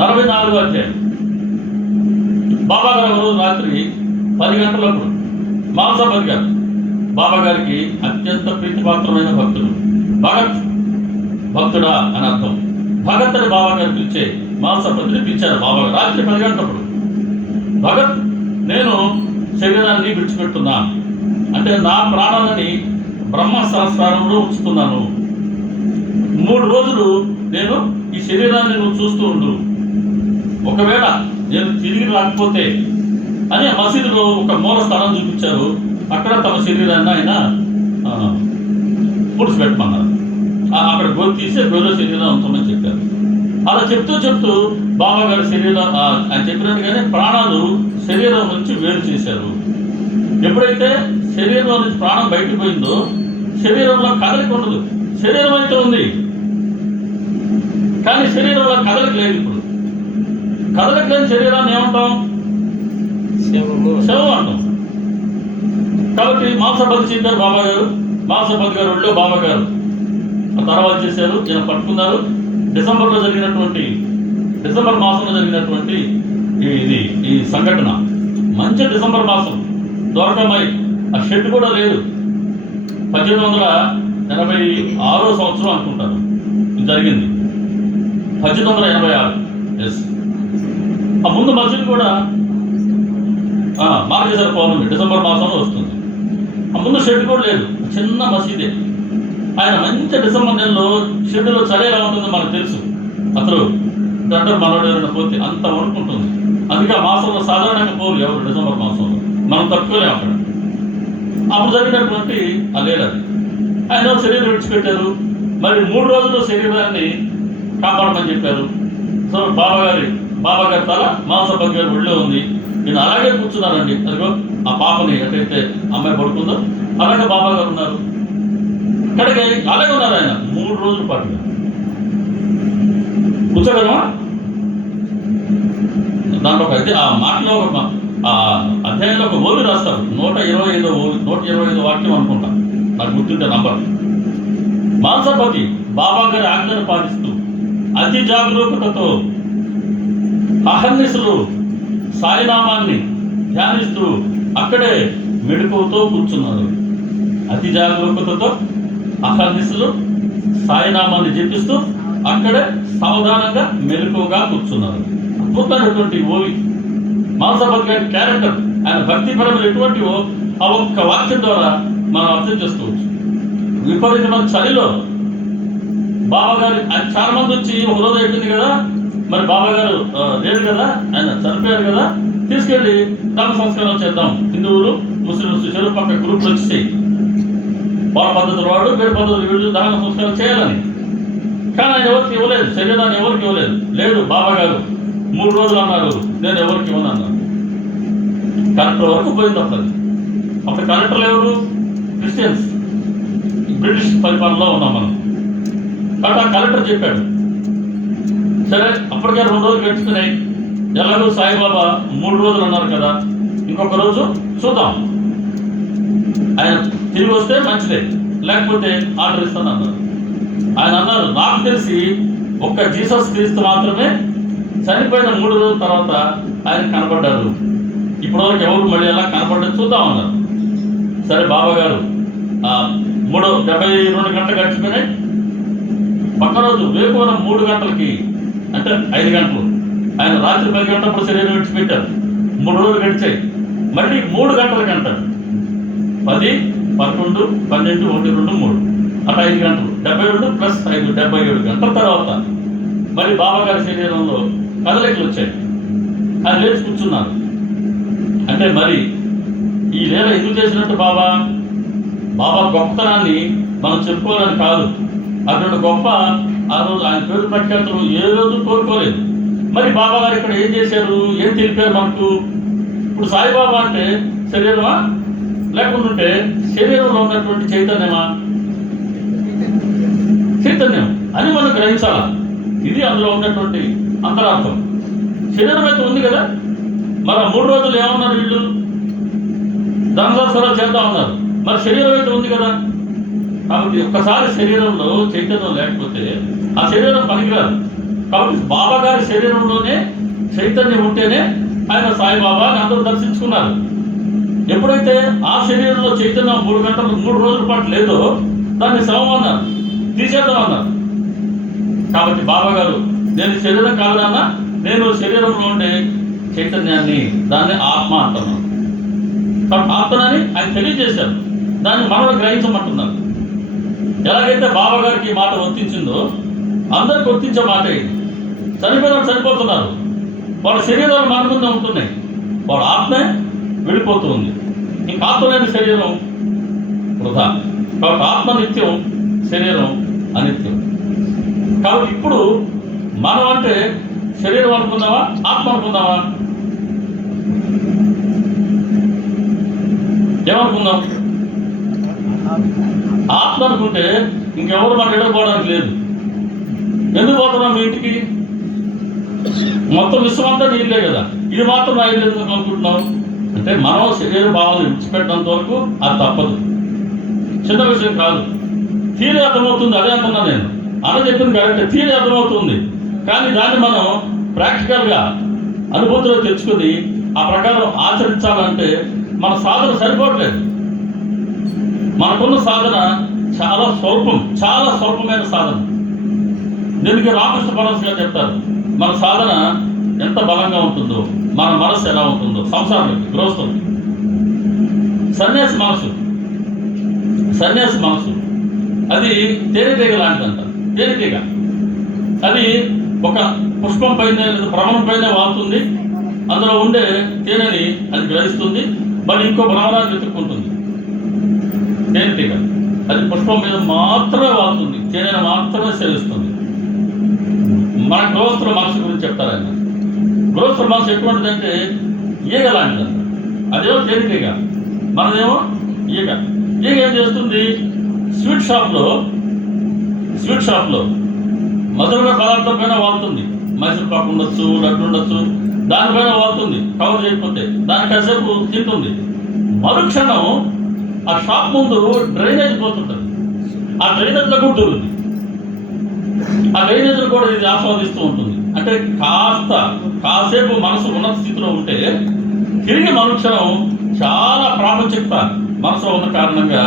44 అధ్యాయం. బాబా గారు రోజు రాత్రి 10 గంటలప్పుడు మాంసాపతి గారు బాబా గారికి అత్యంత ప్రీతిపాత్రమైన భక్తులు, బాగా భక్తుడా అని అర్థం. భగత్ అని బాబా గారు పిలిచే మాంసపతిని పిలిచారు బాబా గారు రాత్రి 10 గంటలప్పుడు. భగత్, నేను శరీరాన్ని విడిచిపెట్టున్నా, అంటే నా ప్రాణాలని బ్రహ్మ సహస్రారంలో ఉంచుతున్నాను. 3 రోజులు నేను ఈ శరీరాన్ని నువ్వు చూస్తూ ఉండు, ఒకవేళ నేను తిరిగి రాకపోతే అని మసీదులో ఒక మూల స్థలం చూపించారు. అక్కడ తమ శరీరాన్ని ఆయన పుడిచిపెట్టమన్నారు. అక్కడ గోరు తీసి గోరులో శరీరం ఉంచమని చెప్పారు. అలా చెప్తూ బాబా గారి శరీరం ఆయన చెప్పినట్టుగానే ప్రాణాలు శరీరం నుంచి వేరు చేశారు. ఎప్పుడైతే శరీరంలో నుంచి ప్రాణం బయటకు పోయిందో శరీరంలో కదలిక ఉండదు. శరీరం అయితే ఉంది కానీ శరీరంలో కదలిక లేదు. ఇప్పుడు కదలిక లేని శరీరాన్ని ఏమంటాం? శవం అంటాం. కాబట్టి మాంసపతి చెప్పారు బాబా గారు. మాంసపతి గారు ఒళ్ళో బాబా గారు తర్వాత చేశారు. ఈయన పట్టుకున్నారు. డిసెంబర్ మాసంలో జరిగినటువంటి ఈ సంఘటన మంచి డిసెంబర్ మాసం. ద్వారకామాయి ఆ షెడ్ కూడా లేదు. 1886 సంవత్సరం అనుకుంటారు ఇది జరిగింది. 1886. ఎస్. ఆ ముందు మసీదు కూడా మార్గశిర పౌర్ణమి డిసెంబర్ మాసంలో వస్తుంది. ఆ ముందు షెడ్ కూడా లేదు, చిన్న మసీదే. ఆయన మంచి డిసెంబర్ నెలలో షెడ్లో చలి ఎలా ఉంటుందో మనకు తెలుసు. అసలు డాక్టర్ మనోడు ఎవరైనా పోతే అంత వణుకుంటుంది. అందుకే ఆ మాసంలో సాధారణంగా పోరు ఎవరు డిసెంబర్ మాసంలో, మనం తట్టుకోలేము అక్కడ. అప్పుడు జరిగినటువంటి అదేలా ఆయన శరీరం విడిచిపెట్టారు. మరి 3 రోజులు శరీరాన్ని కాపాడమని చెప్పారు. సో బాబా గారి తల మాంసపతి గారి ఒళ్ళో ఉంది. నేను అలాగే కూర్చున్నారండి. అదిగో ఆ పాపని ఎట్టయితే అమ్మాయి పడుకుందో అలాగే బాబా గారు ఉన్నారు. ఇక్కడికి అలాగే ఉన్నారు ఆయన 3 రోజుల పాటుగా. కూర్చోగలమా? దాంట్లో ఒక అయితే ఆ మాటలో ఒక అధ్యాయంలో ఒక ఓవి రాస్తారు. 125 వాక్యం అనుకుంటా, నాకు గుర్తుంటే నంబర్. మాంసపతి బాబా గారి ఆజ్ఞను పాటిస్తూ అతి జాగరూకతతో అహర్నిశలు సాయినామాన్ని ధ్యానిస్తూ అక్కడే మెడుకువతో కూర్చున్నారు. అతి జాగరూకతతో అహర్నిశలు సాయినామాన్ని జపిస్తూ అక్కడే సావధానంగా మెలకువగా కూర్చున్నారు. అద్భుతమైనటువంటి ఓవి మాంసపతి గారి క్యారెక్టర్, ఆయన భక్తి పరములు ఎటువంటివో ఆ ఒక్క వాక్యం ద్వారా మనం అర్థం చేసుకోవచ్చు. విపరీతమైన చలిలో బాబా గారు ఆయన చాలా మంది వచ్చి ఒక రోజు అయిపోయింది కదా, మరి బాబా గారు లేరు కదా, ఆయన చనిపోయారు కదా, తీసుకెళ్ళి దహన సంస్కారం చేద్దాం. హిందువులు ముస్లింస్ చెరువు పక్క గ్రూప్లు వచ్చేసాయి. వాళ్ళ పద్ధతులు వాడు, వేరే పద్ధతులు వీళ్ళు దహన సంస్కారం చేయాలని. కానీ ఆయన ఎవరికి ఇవ్వలేదు, శరీరాన్ని ఎవరికి ఇవ్వలేదు. లేదు బాబా గారు 3 రోజులు అన్నారు, నేను ఎవరికి ఇవ్వను అన్నారు. కలెక్టర్ వరకు పోయింది అప్పుడు కలెక్టర్లు ఎవరు? క్రిస్టియన్స్. బ్రిటిష్ పరిపాలనలో ఉన్నాం మనం. కాబట్టి ఆ కలెక్టర్ చెప్పాడు, సరే అప్పటికే 2 రోజులు గడిచిపోయినాయి, ఎలాగో సాయిబాబా 3 రోజులు అన్నారు కదా, ఇంకొక రోజు చూద్దాం, ఆయన తిరిగి వస్తే మంచిదే, లేకపోతే ఆర్డర్ ఇస్తాను అన్నారు. ఆయన అన్నారు, నాకు తెలిసి ఒక్క జీసస్ క్రీస్తు మాత్రమే చనిపోయిన 3 రోజుల తర్వాత ఆయన కనపడ్డారు. ఇప్పటివరకు ఎవరు మళ్ళీ ఎలా కనపడ్డారు చూద్దామన్నారు. సరే బాబా గారు 72 గంటలు గడిచిపోయినాయి. పక్క రోజు వేకువరం 3 గంటలకి, అంటే 5 గంటలు, ఆయన రాత్రి 10 గంటలప్పుడు శరీరం విడిచిపెట్టారు. 3 రోజులు గడిచాయి. మళ్ళీ 3 గంటలకి అంటారు. 10, 11, 12, 1, 2, 3 అట్లా 5 గంటలు. 72 + 5 77 గంటల తర్వాత మరి బాబా గారి శరీరంలో కదలికలు వచ్చాయి. ఆయన లేచి కూర్చున్నారు. అంటే మరి ఈ లీల ఎందుకు చేసినట్టు బాబా గొప్పతనాన్ని మనం చెప్పుకోవాలని కాదు. అటువంటి గొప్ప ఆ రోజు ఆయన పేరు ప్రఖ్యాతులు ఏ రోజు కోరుకోలేదు. మరి బాబా గారు ఇక్కడ ఏం చేశారు, ఏం తెలిపారు మనకు? ఇప్పుడు సాయిబాబా అంటే శరీరమా, లేకుంటే శరీరంలో ఉన్నటువంటి చైతన్యమా? చైతన్యం అని మనం గ్రహించాలా. ఇది అందులో ఉన్నటువంటి అంతరార్థం. శరీరం అయితే ఉంది కదా, మరి 3 రోజులు ఏమన్నారు వీళ్ళు? ధనసంస్కారాలు చేద్దాం ఉన్నారు. మరి శరీరం అయితే ఉంది కదా. కాబట్టి ఒక్కసారి శరీరంలో చైతన్యం లేకపోతే ఆ శరీరం పనికిరాదు. కాబట్టి బాబా గారి శరీరంలోనే చైతన్యం ఉంటేనే ఆయన సాయిబాబా అందరూ దర్శించుకున్నారు. ఎప్పుడైతే ఆ శరీరంలో చైతన్యం 3 రోజుల పాటు లేదో దాన్ని శవం అన్నారు, తీసేద్దాం అన్నారు. కాబట్టి బాబా గారు నేను శరీరం కాదు నాన్న, నేను శరీరంలో ఉండే చైతన్యాన్ని, దాన్ని ఆత్మ అంటున్నాను. కాబట్టి ఆత్మని ఆయన తెలియజేశారు, దాన్ని మనం గ్రహించమంటున్నారు. ఎలాగైతే బాబా గారికి ఈ మాట వర్తించిందో అందరికి వర్తించే మాట ఇది. చనిపోయిన చనిపోతున్నారు, వాళ్ళ శరీరాలు మన ముందే ఉంటున్నాయి, వాళ్ళ ఆత్మే వెళ్ళిపోతూ ఉంది. ఇంక ఆత్మ లేని శరీరం వృధా. కాబట్టి ఆత్మ నిత్యం, శరీరం అనిత్యం. కాబట్టి ఇప్పుడు మనం అంటే శరీరం అనుకుందామా, ఆత్మ అనుకుందామా? ఏమనుకుందాం? ఆత్మ అనుకుంటే ఇంకెవరు మన ఎడకపోవడానికి లేదు. ఎందుకు పోతున్నాం మీ ఇంటికి? మొత్తం విశ్వం అంతా నీళ్ళే కదా, ఇది మాత్రం నా ఇల్లు ఎందుకు అనుకుంటున్నాం అంటే మనం శరీర భావాలు విడిచిపెట్టడంత వరకు అది తప్పదు. చిన్న విషయం కాదు. థియరీ అర్థమవుతుంది, అదే అంటున్నా నేను. అన్న చెప్పింది కరెక్ట్, థియరీ అర్థమవుతుంది. కానీ దాన్ని మనం ప్రాక్టికల్గా అనుభూతిలో తెచ్చుకుని ఆ ప్రకారం ఆచరించాలంటే మన సాధన సరిపోవట్లేదు. మనకున్న సాధన చాలా స్వల్పం, చాలా స్వల్పమైన సాధన. దీనికి రామకృష్ణ పరమహంస గారు చెప్తారు, మన సాధన ఎంత బలంగా ఉంటుందో, మన మనసు ఎలా ఉంటుందో. సంసారానికి, గృహస్థులకి సన్యాసి మనసు అది తేనెటీగ లాంటిదంట. తేనెటీగ అది ఒక పుష్పం పైన, భ్రమణం పైన వాళ్తుంది, అందులో ఉండే తేనెని అది గ్రహిస్తుంది, మళ్ళీ ఇంకో భ్రమణాన్ని వెతుక్కుంటుంది. తేనెటీగ అది పుష్పం మీద మాత్రమే వాళ్తుంది, తేనెను మాత్రమే సేవిస్తుంది. మన గృహస్థుల మనసు గురించి చెప్తారు ఆయన. గృహస్థుల మనసు ఎటువంటిదంటే ఈగ లాంటిదంట. అదేమో తేనెటీగ, మనదేమో ఈగ. ఈగ ఏం చేస్తుంది? స్వీట్ షాప్లో మధురమైన పదార్థం పైన వాళ్తుంది. మైసూర్ పాకు ఉండొచ్చు, లడ్డు ఉండొచ్చు, దానిపైన వాళ్తుంది. కవర్ చేయకపోతే దాని కాసేపు తింటుంది. మరుక్షణం ఆ షాప్ ముందు డ్రైనేజ్ పోతుంటుంది, ఆ డ్రైనేజ్లో గుడ్డుంది. ఆ డ్రైనేజ్లు కూడా ఇది ఆస్వాదిస్తూ ఉంటుంది. అంటే కాసేపు మనసు ఉన్నత స్థితిలో ఉంటే తిరిగి మరుక్షణం చాలా ప్రాపంచికత మనసులో ఉన్న కారణంగా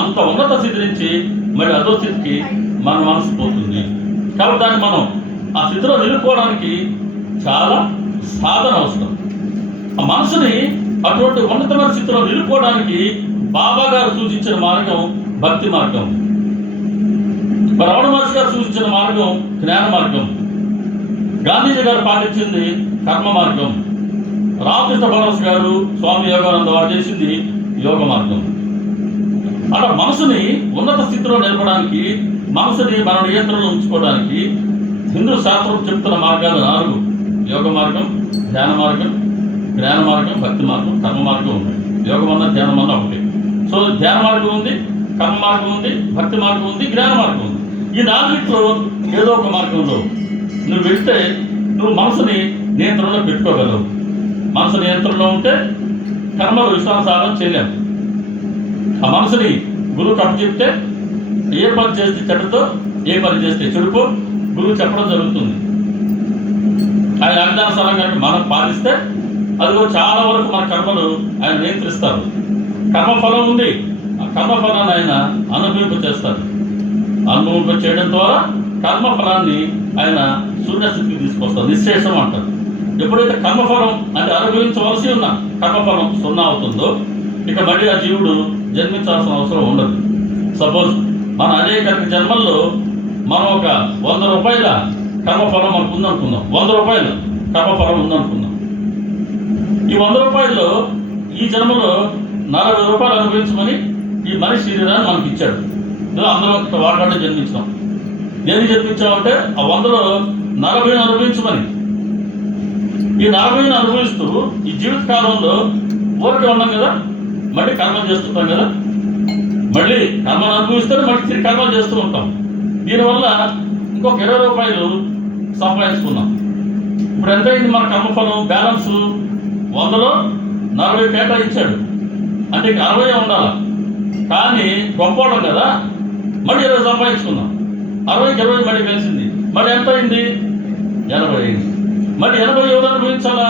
అంత ఉన్నత స్థితి నుంచి మరి అదో స్థితికి మన మనసు పోతుంది. కాబట్టి దాన్ని మనం ఆ స్థితిలో నిలుపుకోవడానికి చాలా సాధన అవసరం. ఆ మనసుని అటువంటి ఉన్నతమైన స్థితిలో నిలుపుకోవడానికి బాబా గారు సూచించిన మార్గం భక్తి మార్గం, రమణ మహర్షి గారు సూచించిన మార్గం జ్ఞాన మార్గం, గాంధీజీ గారు పాటించింది కర్మ మార్గం, రామకృష్ణ పరమహంస గారు, స్వామి యోగానంద వారు చేసింది యోగ మార్గం. అలా మనసుని ఉన్నత స్థితిలో నిలపడానికి, మనసుని మన నియంత్రణలో ఉంచుకోవడానికి హిందూ శాస్త్రం చెప్తున్న మార్గాలు 4: యోగ మార్గం, ధ్యాన మార్గం, జ్ఞాన మార్గం, భక్తి మార్గం, కర్మ మార్గం ఉన్నాయి. యోగం అన్న ధ్యానం అన్న ఒకటి. సో ధ్యాన మార్గం ఉంది, కర్మ మార్గం ఉంది, భక్తి మార్గం ఉంది, జ్ఞాన మార్గం ఉంది. ఈ 4 ఏదో ఒక మార్గంలో నువ్వు వెళ్తే నువ్వు మనసుని నియంత్రణలో పెట్టుకోగలవు. మనసు నియంత్రణలో ఉంటే కర్మలు విశ్వాసారం చేయలేము. ఆ మనసుని గురువుకి అప్పచెప్తే ఏ పని చేస్తే చెడ్డతో, ఏ పని చేస్తే చెడుకో గురువు చెప్పడం జరుగుతుంది. ఆయన అజ్ఞానసారం కనుక మనం పాలిస్తే అదిగో చాలా వరకు మన కర్మలు ఆయన నియంత్రిస్తారు. కర్మఫలం ఉంది, ఆ కర్మఫలాన్ని ఆయన అనుభవింపచేస్తారు. అనుభవింప చేయడం ద్వారా కర్మఫలాన్ని ఆయన శూన్యస్థితికి తీసుకొస్తారు. నిశ్శేషం అంటారు. ఎప్పుడైతే కర్మఫలం అంటే అనుభవించవలసి ఉన్న కర్మఫలం 0 అవుతుందో ఇక మళ్ళీ ఆ జీవుడు జన్మించాల్సిన అవసరం ఉండదు. సపోజ్ మన అనేక జన్మల్లో మనం ఒక 100 రూపాయల కర్మఫలం మనకు ఉందనుకుందాం. 100 రూపాయలు కర్మఫలం ఉందనుకుందాం. ఈ 100 రూపాయల్లో ఈ జన్మలో 40 రూపాయలు అనుభవించమని ఈ మనిషి శరీరాన్ని మనకి ఇచ్చాడు. అందులో వాడకంటే జన్మించాం. దేనికి జన్మించామంటే ఆ 100లో 40 అనుభవించమని. ఈ 40 అనుభవిస్తూ ఈ జీవిత కాలంలో ఊరికే ఉన్నాం కదా, మళ్ళీ కర్మలు చేస్తుంటాం కదా, మళ్ళీ కర్మలు అనుభవిస్తే మళ్ళీ తిరిగి కర్మలు చేస్తూ ఉంటాం. దీనివల్ల ఇంకొక 20 రూపాయలు సంపాదించుకున్నాం. ఇప్పుడు ఎంత అయింది మన కర్మఫలం? బ్యాలెన్స్ 100లో 40 కేటాయించాడు అంటే 60 ఉండాలి. కానీ గొప్పవాళ్ళం కదా, మళ్ళీ 20 సంపాదించుకున్నాం. 60కి 20 మళ్ళీ కలిసింది. మళ్ళీ ఎంత అయింది? 80 అయింది. మళ్ళీ 80 ఎవరు అనుభవించాలా?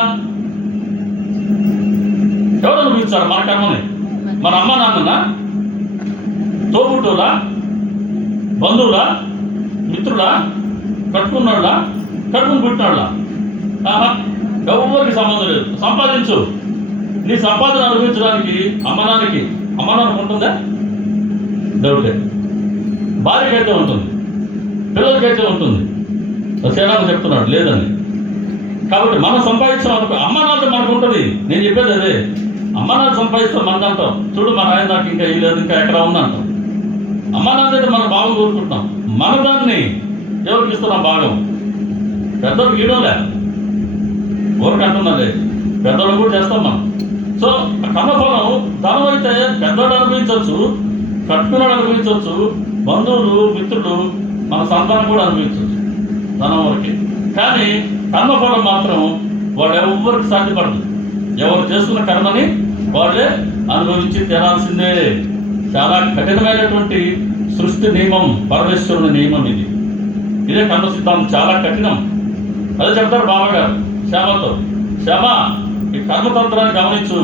ఎవరు అనుభవించాలి మన కర్మని? మన అమ్మ నాన్ననా, తోబుట్టులా, బంధువులా, మిత్రులా, కట్టుకున్నాళ్ళ కట్టుకుని పుట్టినాళ్ళ ఎవరికి సంబంధం లేదు. సంపాదించు. నీ సంపాదన అనుభవించడానికి అమ్మ నాన్నకి ఉంటుందా? డౌటే. భార్యకైతే ఉంటుంది, పిల్లలకైతే ఉంటుంది. సేనాలు చెప్తున్నాడు లేదని. కాబట్టి మనం సంపాదించాం అనుకో అమ్మ నాన్న మనకు ఉంటుంది. నేను చెప్పేది అదే. అమ్మ నాన్న సంపాదిస్తాం మనదంటాం. చూడు మా నాయన నాకు ఇంకా లేదు, ఇంకా ఎక్కడ ఉందంటాం. అమ్మ నాన్న అయితే మనం భాగం కోరుకుంటున్నాం. మన దాన్ని ఎవరికి ఇస్తున్నాం భాగం? పెద్దలకు గీయడంలే, ఊరికి అంటున్నదే, పెద్దలు కూడా చేస్తాం మనం. సో కర్మఫలం ధనం అయితే పెద్దవాడు అనుభవించవచ్చు, కట్టుకున్నాడు అనుభవించవచ్చు, బంధువులు మిత్రులు మన సంతానం కూడా అనుభవించవచ్చు ధనం వరకు. కానీ కర్మఫలం మాత్రం వాడు ఎవరికి సాధ్యపడదు. ఎవరు చేసుకున్న కర్మని వాళ్ళే అనుభవించి తీరాల్సిందే. చాలా కఠినమైనటువంటి సృష్టి నియమం, పరమేశ్వరుని నియమం ఇది. ఇదే కర్మ సిద్ధాంతం, చాలా కఠినం. అదే చెప్తారు బాబాగారు శ్యామతో, శ్యామ ఈ కర్మతంత్రాన్ని గమనించు,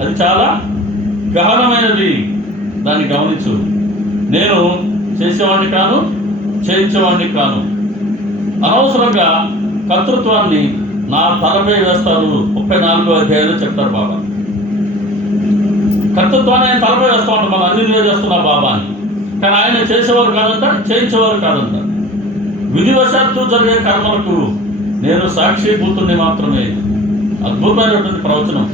అది చాలా గహనమైనది, దాన్ని గమనించు. నేను చేసేవాడిని కాను, చేయించేవాడిని కాను. అనవసరంగా కర్తృత్వాన్ని నా తలపై వేస్తారు. 34వ అధ్యాయంలో చెప్తారు బాబా. కర్తృత్వాన్ని ఆయన తలపై వేస్తా ఉంటాం, మనం అన్ని నువ్వే చేస్తున్నా బాబా అని. కానీ ఆయన చేసేవారు కాదంట, చేయించేవారు కాదంట. విధివశాత్తు జరిగే కర్మలకు నేను సాక్షిభూతుణ్ణి మాత్రమే. అద్భుతమైనటువంటి ప్రవచనం,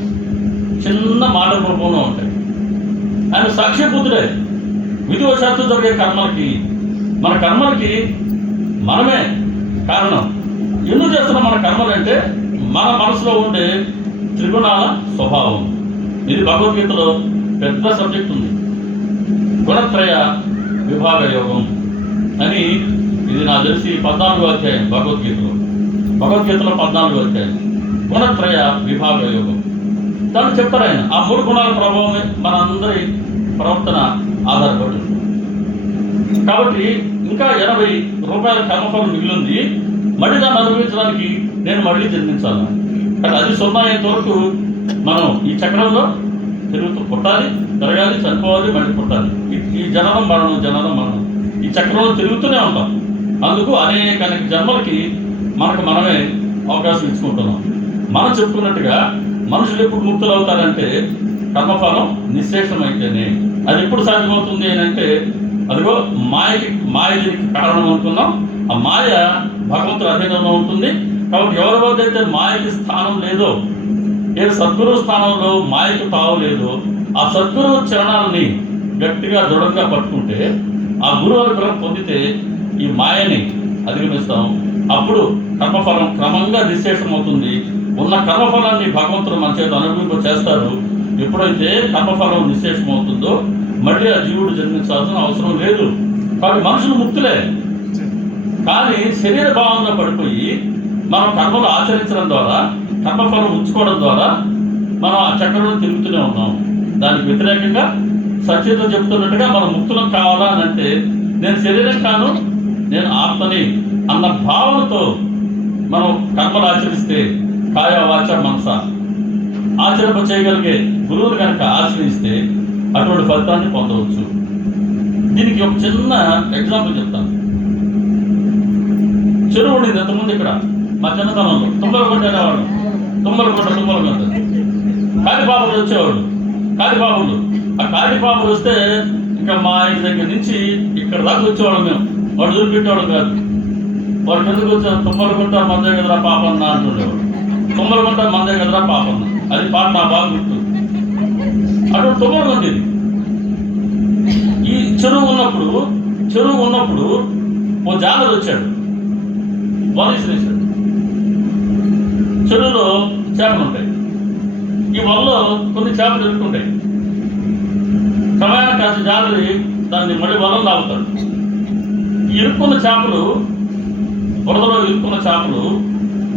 చిన్న మాట రూపంలో ఉంటాయి. ఆయన సాక్షిభూతుడే. విధివశాత్తు జరిగే కర్మలకి, మన కర్మలకి మనమే కారణం. ఎందుకు చేస్తున్నాం మన కర్మలు అంటే మన మనసులో ఉండే త్రిగుణాల స్వభావం. ఇది భగవద్గీతలో పెద్ద సబ్జెక్ట్ ఉంది, గుణత్రయ విభాగ యోగం అని. ఇది నాకు తెలిసి 14వ అధ్యాయం భగవద్గీతలో 14వ అధ్యాయం గుణత్రయ విభాగ యోగం. దాన్ని చెప్తారు ఆయన. ఆ 3 గుణాల ప్రభావమే మన అందరి ప్రవర్తన ఆధారపడి. కాబట్టి ఇంకా 80 రూపాయల కర్మఫలం మిగిలింది. మళ్ళీ దాన్ని అనుభవించడానికి నేను మళ్ళీ జన్మించాలి. కానీ అది 0 అయ్యేంత వరకు మనం ఈ చక్రంలో తిరుగుతూ పుట్టాలి, పెరగాలి, చనిపోవాలి, మళ్ళీ పుట్టాలి. ఈ జననం మరణం ఈ చక్రంలో తిరుగుతూనే ఉంటాం. అందుకు అనేక జన్మలకి మనమే అవకాశం ఇచ్చుకుంటున్నాం. మనం చెప్పుకున్నట్టుగా మనుషులు ఎప్పుడు ముక్తులు అవుతారంటే కర్మఫలం నిశ్శేషమైతేనే. అది ఎప్పుడు సాధ్యమవుతుంది అని అంటే అదిగో మాయ దీనికి కారణం అనుకున్నాం. ఆ మాయ భగవంతుడి అధీనంలో ఉంటుంది. కాబట్టి ఎవరి వద్ద అయితే మాయకి స్థానం లేదో, ఏ సద్గురువు స్థానంలో మాయకు తావు లేదో, ఆ సద్గురువు చరణాలని గట్టిగా దృఢంగా పట్టుకుంటే, ఆ గురువు అనుగ్రహం పొందితే ఈ మాయని అధిగమిస్తాం. అప్పుడు కర్మఫలం క్రమంగా నిశ్శేషం అవుతుంది. ఉన్న కర్మఫలాన్ని భగవంతుడు మన చేత అనుభవింప చేస్తారు. ఎప్పుడైతే కర్మఫలం నిశ్శేషం అవుతుందో మళ్ళీ ఆ జీవుడు జన్మించాల్సిన అవసరం లేదు. కాబట్టి మనుషులు ముక్తులే. కానీ శరీర భావంలో పడిపోయి మనం కర్మలు ఆచరించడం ద్వారా, కర్మఫలం ఉంచుకోవడం ద్వారా మనం ఆ చక్రంలో తిరుగుతూనే ఉన్నాం. దానికి వ్యతిరేకంగా సత్యతో చెప్తున్నట్టుగా మనం ముక్తులం కావాలా అని అంటే నేను శరీరం కాను, నేను ఆత్మని అన్న భావనతో మనం కర్మలు ఆచరిస్తే కాయ వాచ మనస ఆచరింప చేయగలిగే గురువులు కనుక ఆశ్రయిస్తే అటువంటి ఫలితాన్ని పొందవచ్చు. దీనికి ఒక చిన్న ఎగ్జాంపుల్ చెప్తాను. చెరువు ఉండింది ఎంతమంది ఇక్కడ మా చిన్నతనంలో, తుమ్మలగుంట అనేవాడు. తుమ్మలగుంట కాలిపాపులు వచ్చేవాడు. కాలిపాపులు ఆ కాలిపాపులు వస్తే ఇంకా మా ఇంటి దగ్గర నుంచి ఇక్కడ దాకా వచ్చేవాళ్ళం మేము. వాడు దూరిపెట్టేవాడు కాదు. వాడు కిందకు వచ్చారు, తుమ్మలగుంట మందే కదరా పాపన్న అంటుండేవాడు. తుమ్మలగుంట మందే కదరా పాపన్న, అది పాట నా బాగా గుర్తు. అటువంటి తుమ్మలగుంట ఇది. ఈ చెరువు ఉన్నప్పుడు ఓ జాలరు వచ్చాడు, వలేసాడు. చెరువులో చేపలు ఉంటాయి. ఈ వలలో కొన్ని చేపలు ఇరుక్కుంటాయి. సమయానికి కాస్త జాలరి దాన్ని మళ్ళీ వలలో లాగుతాడు. ఈ ఇరుక్కున్న చేపలు, బురదలో ఇరుక్కున్న చేపలు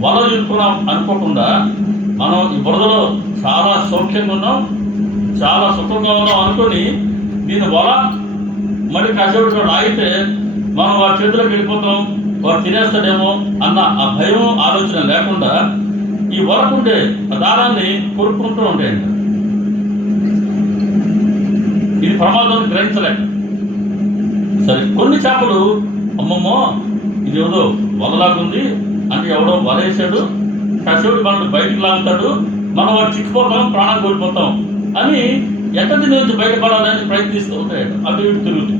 వలలో ఇరుక్కున్నాం అనుకోకుండా మనం ఈ బురదలో చాలా సౌఖ్యంగా ఉన్నాం, చాలా సుఖంగా ఉన్నాం అనుకొని దీని వల మళ్ళీ కాసేపు ఆగితే మనం వాడి చేతిలోకి వెళ్ళిపోతాం, వాడు తినేస్తాడేమో అన్న ఆ భయం ఆలోచన లేకుండా ఈ వరకుండే ఆ దారాన్ని కొరుక్కుంటూ ఉంటాయండి. ఇది ప్రమాదాన్ని గ్రహించలేక సరే కొన్ని చేపలు అమ్మమ్మో ఇది ఏదో వలలాగుంది అంటే ఎవడో వలేసాడు, కసేవుడు మనల్ని బయటికి లాగుతాడు, మనం వాడు చిక్కుపోతాం, ప్రాణం కోల్పోతాం అని ఎట్ట దీని నుంచి బయటపడాలని ప్రయత్నిస్తూ ఉంటాయి. అటు ఇటు తిరుగుతూ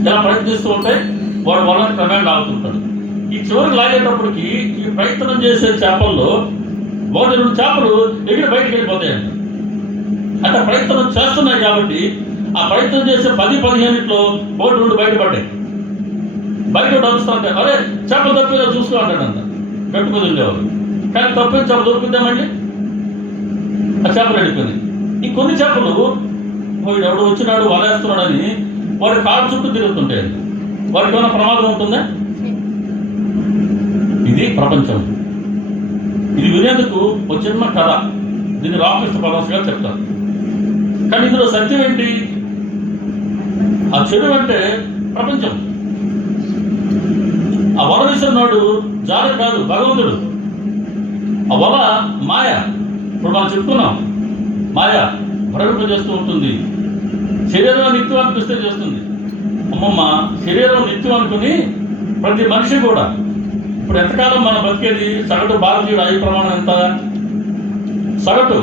ఇలా ప్రయత్నిస్తూ ఉంటాయి. వాడు వలని క్రమేణా లాగుతుంటాడు. ఈ చివరికి లాగేటప్పటికి ఈ ప్రయత్నం చేసే చేపల్లో 1-2 చేపలు ఎగిరి బయటకు వెళ్ళిపోతాయంట. అంటే ప్రయత్నం చేస్తున్నాయి కాబట్టి ఆ ప్రయత్నం చేసే 10-15 1-2 బయటపడ్డాయి. బయట వస్తుంటే అరే చేపలు తప్పిదో చూసుకో అంటాడంట గట్టు మీద ఉండేవారు. కానీ తప్పిన చేప దొరుకుతుందా మళ్ళీ ఆ చేపలు వెళ్ళిపోయింది. ఈ కొన్ని చేపలు వాడు ఎవడు వచ్చినాడు వలేస్తున్నాడని వాడి కాళ్ళ చుట్టూ తిరుగుతుంటాయి. వాడికి ఏమైనా ప్రమాదం ఉంటుందా? ఇది ప్రపంచం. ఇది వినేందుకు ఒక చిన్న కథ, దీన్ని రామకృష్ణ పరమహంస గారు చెప్తారు. కానీ ఇందులో సత్యం ఏంటి? ఆ చెడు అంటే ప్రపంచం. ఆ వల విసిరినాడు జాలి కాదు, భగవంతుడు. ఆ వల మాయ. ఇప్పుడు మనం చెప్పుకున్నాం, మాయ భ్రమింపజేస్తూ ఉంటుంది. శరీరం నిత్యం అనిపిస్తే చేస్తుంది. అమ్మమ్మ శరీరం నిత్యం అనుకుని ప్రతి మనిషి కూడా ఇప్పుడు ఎంతకాలం మనం బతికేది? సగటు భారతీయుడు ఆయు ప్రమాణం ఎంత? సగటు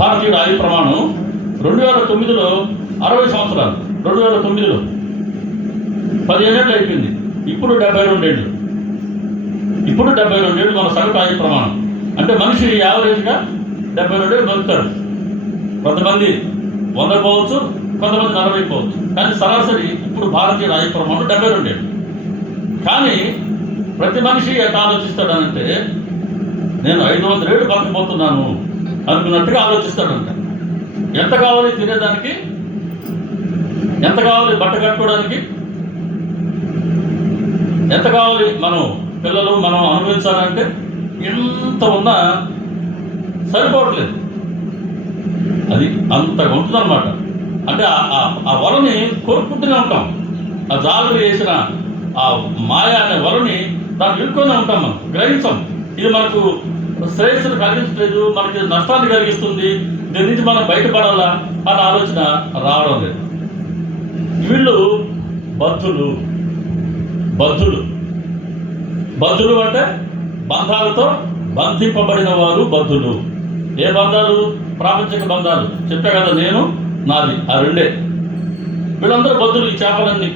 భారతీయుడు ఆయు ప్రమాణం 2009లో 60 సంవత్సరాలు. 2009లో 15 ఏళ్ళు అయిపోయింది. ఇప్పుడు 72 ఏళ్ళు. ఇప్పుడు 72 ఏళ్ళు మన సగటు ఆయు ప్రమాణం. అంటే మనిషి యావరేజ్గా 72 ఏళ్ళు బతుకుతాడు. కొంతమంది 100 పోవచ్చు, కొంతమంది 40 పోవచ్చు. కానీ సరాసరి ఇప్పుడు భారతీయుడు ఆయు ప్రమాణం 72 ఏళ్ళు. కానీ ప్రతి మనిషి ఎట్లా ఆలోచిస్తాడనంటే నేను 500 ఏళ్ళు బతకపోతున్నాను అనుకున్నట్టుగా ఆలోచిస్తాడంట. ఎంత కావాలి తినేదానికి, ఎంత కావాలి బట్ట కట్టుకోవడానికి, ఎంత కావాలి మనం పిల్లలు మనం అనుభవించాలంటే ఎంత ఉన్నా సరిపోవట్లేదు. అది అంతగా ఉంటుందన్నమాట. అంటే ఆ వలని కోరుకుంటూనే ఉంటాం. ఆ జాలు వేసిన ఆ మాయ అనే వలని దాన్ని ఇరుక్కునే ఉంటాం. మనం గ్రహించాం ఇది మనకు శ్రేయస్సును కలిగించలేదు, మనకి నష్టాన్ని కలిగిస్తుంది, దీని నుంచి మనం బయటపడాలా అనే ఆలోచన రావడం లేదు. వీళ్ళు బద్ధులు. బద్ధులు బద్ధులు అంటే బంధాలతో బంధింపబడిన వారు బద్ధులు. ఏ బంధాలు? ప్రాపంచిక బంధాలు. చెప్పా కదా నేను నాది, ఆ రెండే. వీళ్ళందరూ బద్ధులు. ఈ చేపలన్నీ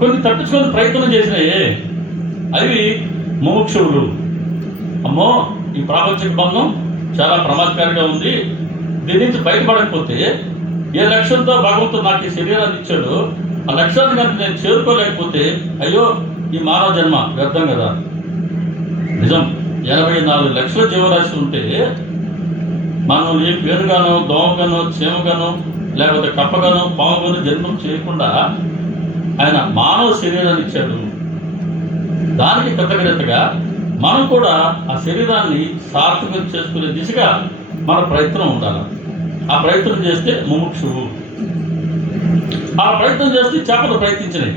కొన్ని తప్పించుకొని ప్రయత్నం చేసినాయే అవి ముముక్షువులు. అమ్మో ఈ ప్రాపంచిక బంధం చాలా ప్రమాదకారిగా ఉంది, దీని నుంచి బయటపడకపోతే ఏ లక్ష్యంతో భగవంతుడు నాకు ఈ శరీరాన్ని ఇచ్చాడో ఆ లక్ష్యాన్ని కనుక నేను చేరుకోలేకపోతే అయ్యో ఈ మానవ జన్మ వ్యర్థం కదా. నిజం, 84 లక్షల జీవరాశి ఉంటే మనం ఏ పేరుగానో దోమగానో చీమగానో లేకపోతే కప్పగానో పాముగానో జన్మం చేయకుండా ఆయన మానవ శరీరాన్ని ఇచ్చాడు. దానికి కృతజ్ఞతగా మనం కూడా ఆ శరీరాన్ని సార్థకం చేసుకునే దిశగా మన ప్రయత్నం ఉండాలి. ఆ ప్రయత్నం చేస్తే ముముక్షువు. ఆ ప్రయత్నం చేస్తే చేపలు ప్రయత్నించినాయి,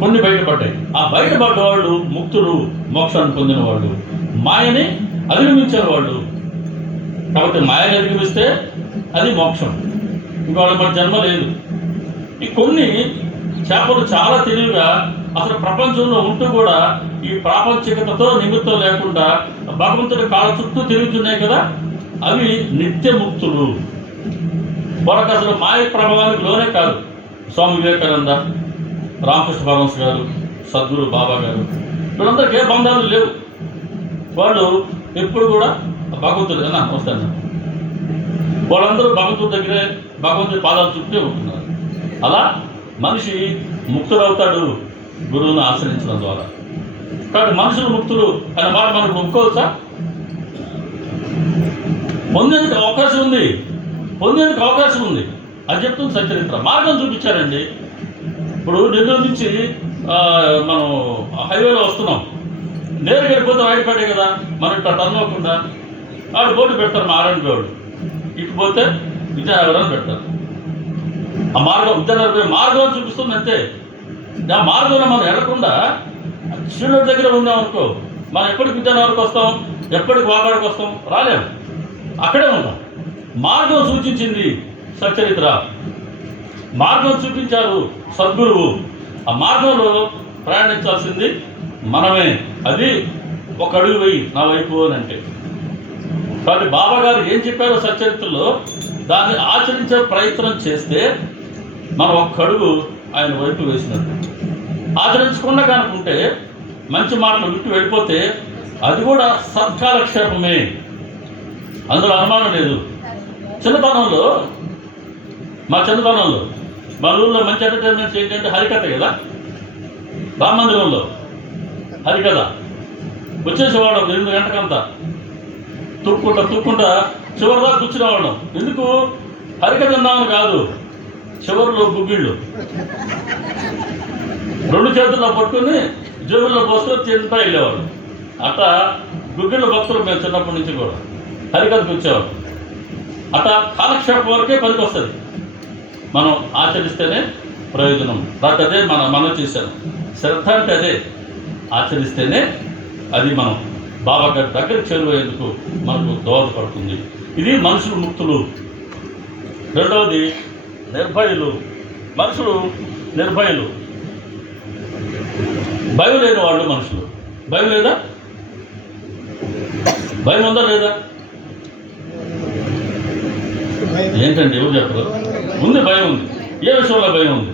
కొన్ని బయటపడ్డాయి. ఆ బయటపడ్డ వాళ్ళు ముక్తులు, మోక్షాన్ని పొందిన వాళ్ళు, మాయని అధిగమించారు వాళ్ళు. కాబట్టి మాయని అధిగమిస్తే అది మోక్షం. ఇంకోళ్ళ మన జన్మ లేదు. ఈ కొన్ని చేపలు చాలా తెలివిగా అసలు ప్రపంచంలో ఉంటూ కూడా ఈ ప్రాపంచికతతో నిమిత్తం లేకుండా భగవంతుడి కాళ్ళ చుట్టూ తిరుగుతున్నాయి కదా, అవి నిత్యముక్తులు. వాళ్ళకి అసలు మాయ ప్రభావానికి లోనే కాదు. స్వామి వివేకానంద, రామకృష్ణ పరమహంస గారు, సద్గురు బాబా గారు, వీళ్ళందరికీ ఏ బంధాలు లేవు. వాళ్ళు ఎప్పుడు కూడా భగవంతుడు అన్నా వస్తాను, వాళ్ళందరూ భగవంతుడి దగ్గరే భగవంతుడి పాదాల చుట్టే ఉంటున్నారు. అలా మనిషి ముక్తుడవుతాడు గురువును ఆశ్రయించడం ద్వారా. కాబట్టి మనుషులు ముక్తులు అనే మాట మనకు ఒప్పుకోవచ్చా? పొందేందుకు అవకాశం ఉంది, పొందేందుకు అవకాశం ఉంది అని చెప్తుంది సచరిత్ర. మార్గం చూపించారండి. ఇప్పుడు నెల్లూరు నుంచి మనం హైవేలో వస్తున్నాం, నేరుగా వెళ్ళిపోతే బయటపడే కదా, మనం ఇట్లా టర్న్ అవ్వకుండా వాడు బోర్డు పెడతారు మా ఆర్ఎండ్ వాడు, ఇటు పోతే విజయనగరం అని పెడతారు. ఆ మార్గం విజయనగరం మార్గం చూపిస్తుంది అంతే. ఆ మార్గంలో మనం వెళ్ళకుండా శివుడి దగ్గర ఉన్నాం అనుకో, మనం ఎప్పటికి విజయనగరంకి వస్తాం, ఎప్పటికి వాగాడికి వస్తాం? రాలేము, అక్కడే ఉన్నాం. మార్గం సూచించింది సచరిత్ర, మార్గం చూపించారు సద్గురువు. ఆ మార్గంలో ప్రయాణించాల్సింది మనమే. అది ఒక అడుగు వెయ్యి నా వైపు అని అంటే. కాబట్టి బాబా గారు ఏం చెప్పారో సచరిత్రలో దాన్ని ఆచరించే ప్రయత్నం చేస్తే మనం ఒక్క అడుగు ఆయన వైపు వేసినట్టు. ఆచరించకుండా కనుకుంటే మంచి మాటలు విట్టు వెళ్ళిపోతే అది కూడా సత్కాలక్షేపమే, అందులో అనుమానం లేదు. చిన్నతనంలో మన ఊళ్ళో మంచి ఎంటర్టైన్మెంట్స్ ఏంటంటే హరికథ కదా, రామ మందిరంలో హరికథ వచ్చేసేవాళ్ళం 8 గంటకంతా తూక్కుంటా చివరిదా కూర్చునేవాళ్ళం. ఎందుకు? హరికథ విందామని కాదు, చివరిలో గుగ్గిళ్ళు 2 చేతుల్లో పట్టుకుని జేబుల్లో పోసుకొని తింటా వెళ్ళేవాళ్ళు. అట్లా గుగ్గిళ్ళ భక్తులు మేము చిన్నప్పటి నుంచి కూడా హరికథకు వచ్చేవాళ్ళం. అట్లా కాలక్షేపం వరకే పనికి వస్తుంది, మనం ఆచరిస్తేనే ప్రయోజనం. నాకు అదే మనం చేశాను. శ్రద్ధ అంటే అదే, ఆచరిస్తేనే అది మనం బాబా గారి దగ్గరికి చేరువయ్యేందుకు మనకు దోహదపడుతుంది. ఇది మనుషులు ముక్తులు. రెండవది నిర్భయులు. మనుషులు నిర్భయులు, భయం లేని వాళ్ళు మనుషులు. భయం లేదా? భయం ఉందా లేదా? ఏంటండి ఎవరు చెప్పరు? ఉంది, భయం ఉంది. ఏ విషయంలో భయం ఉంది?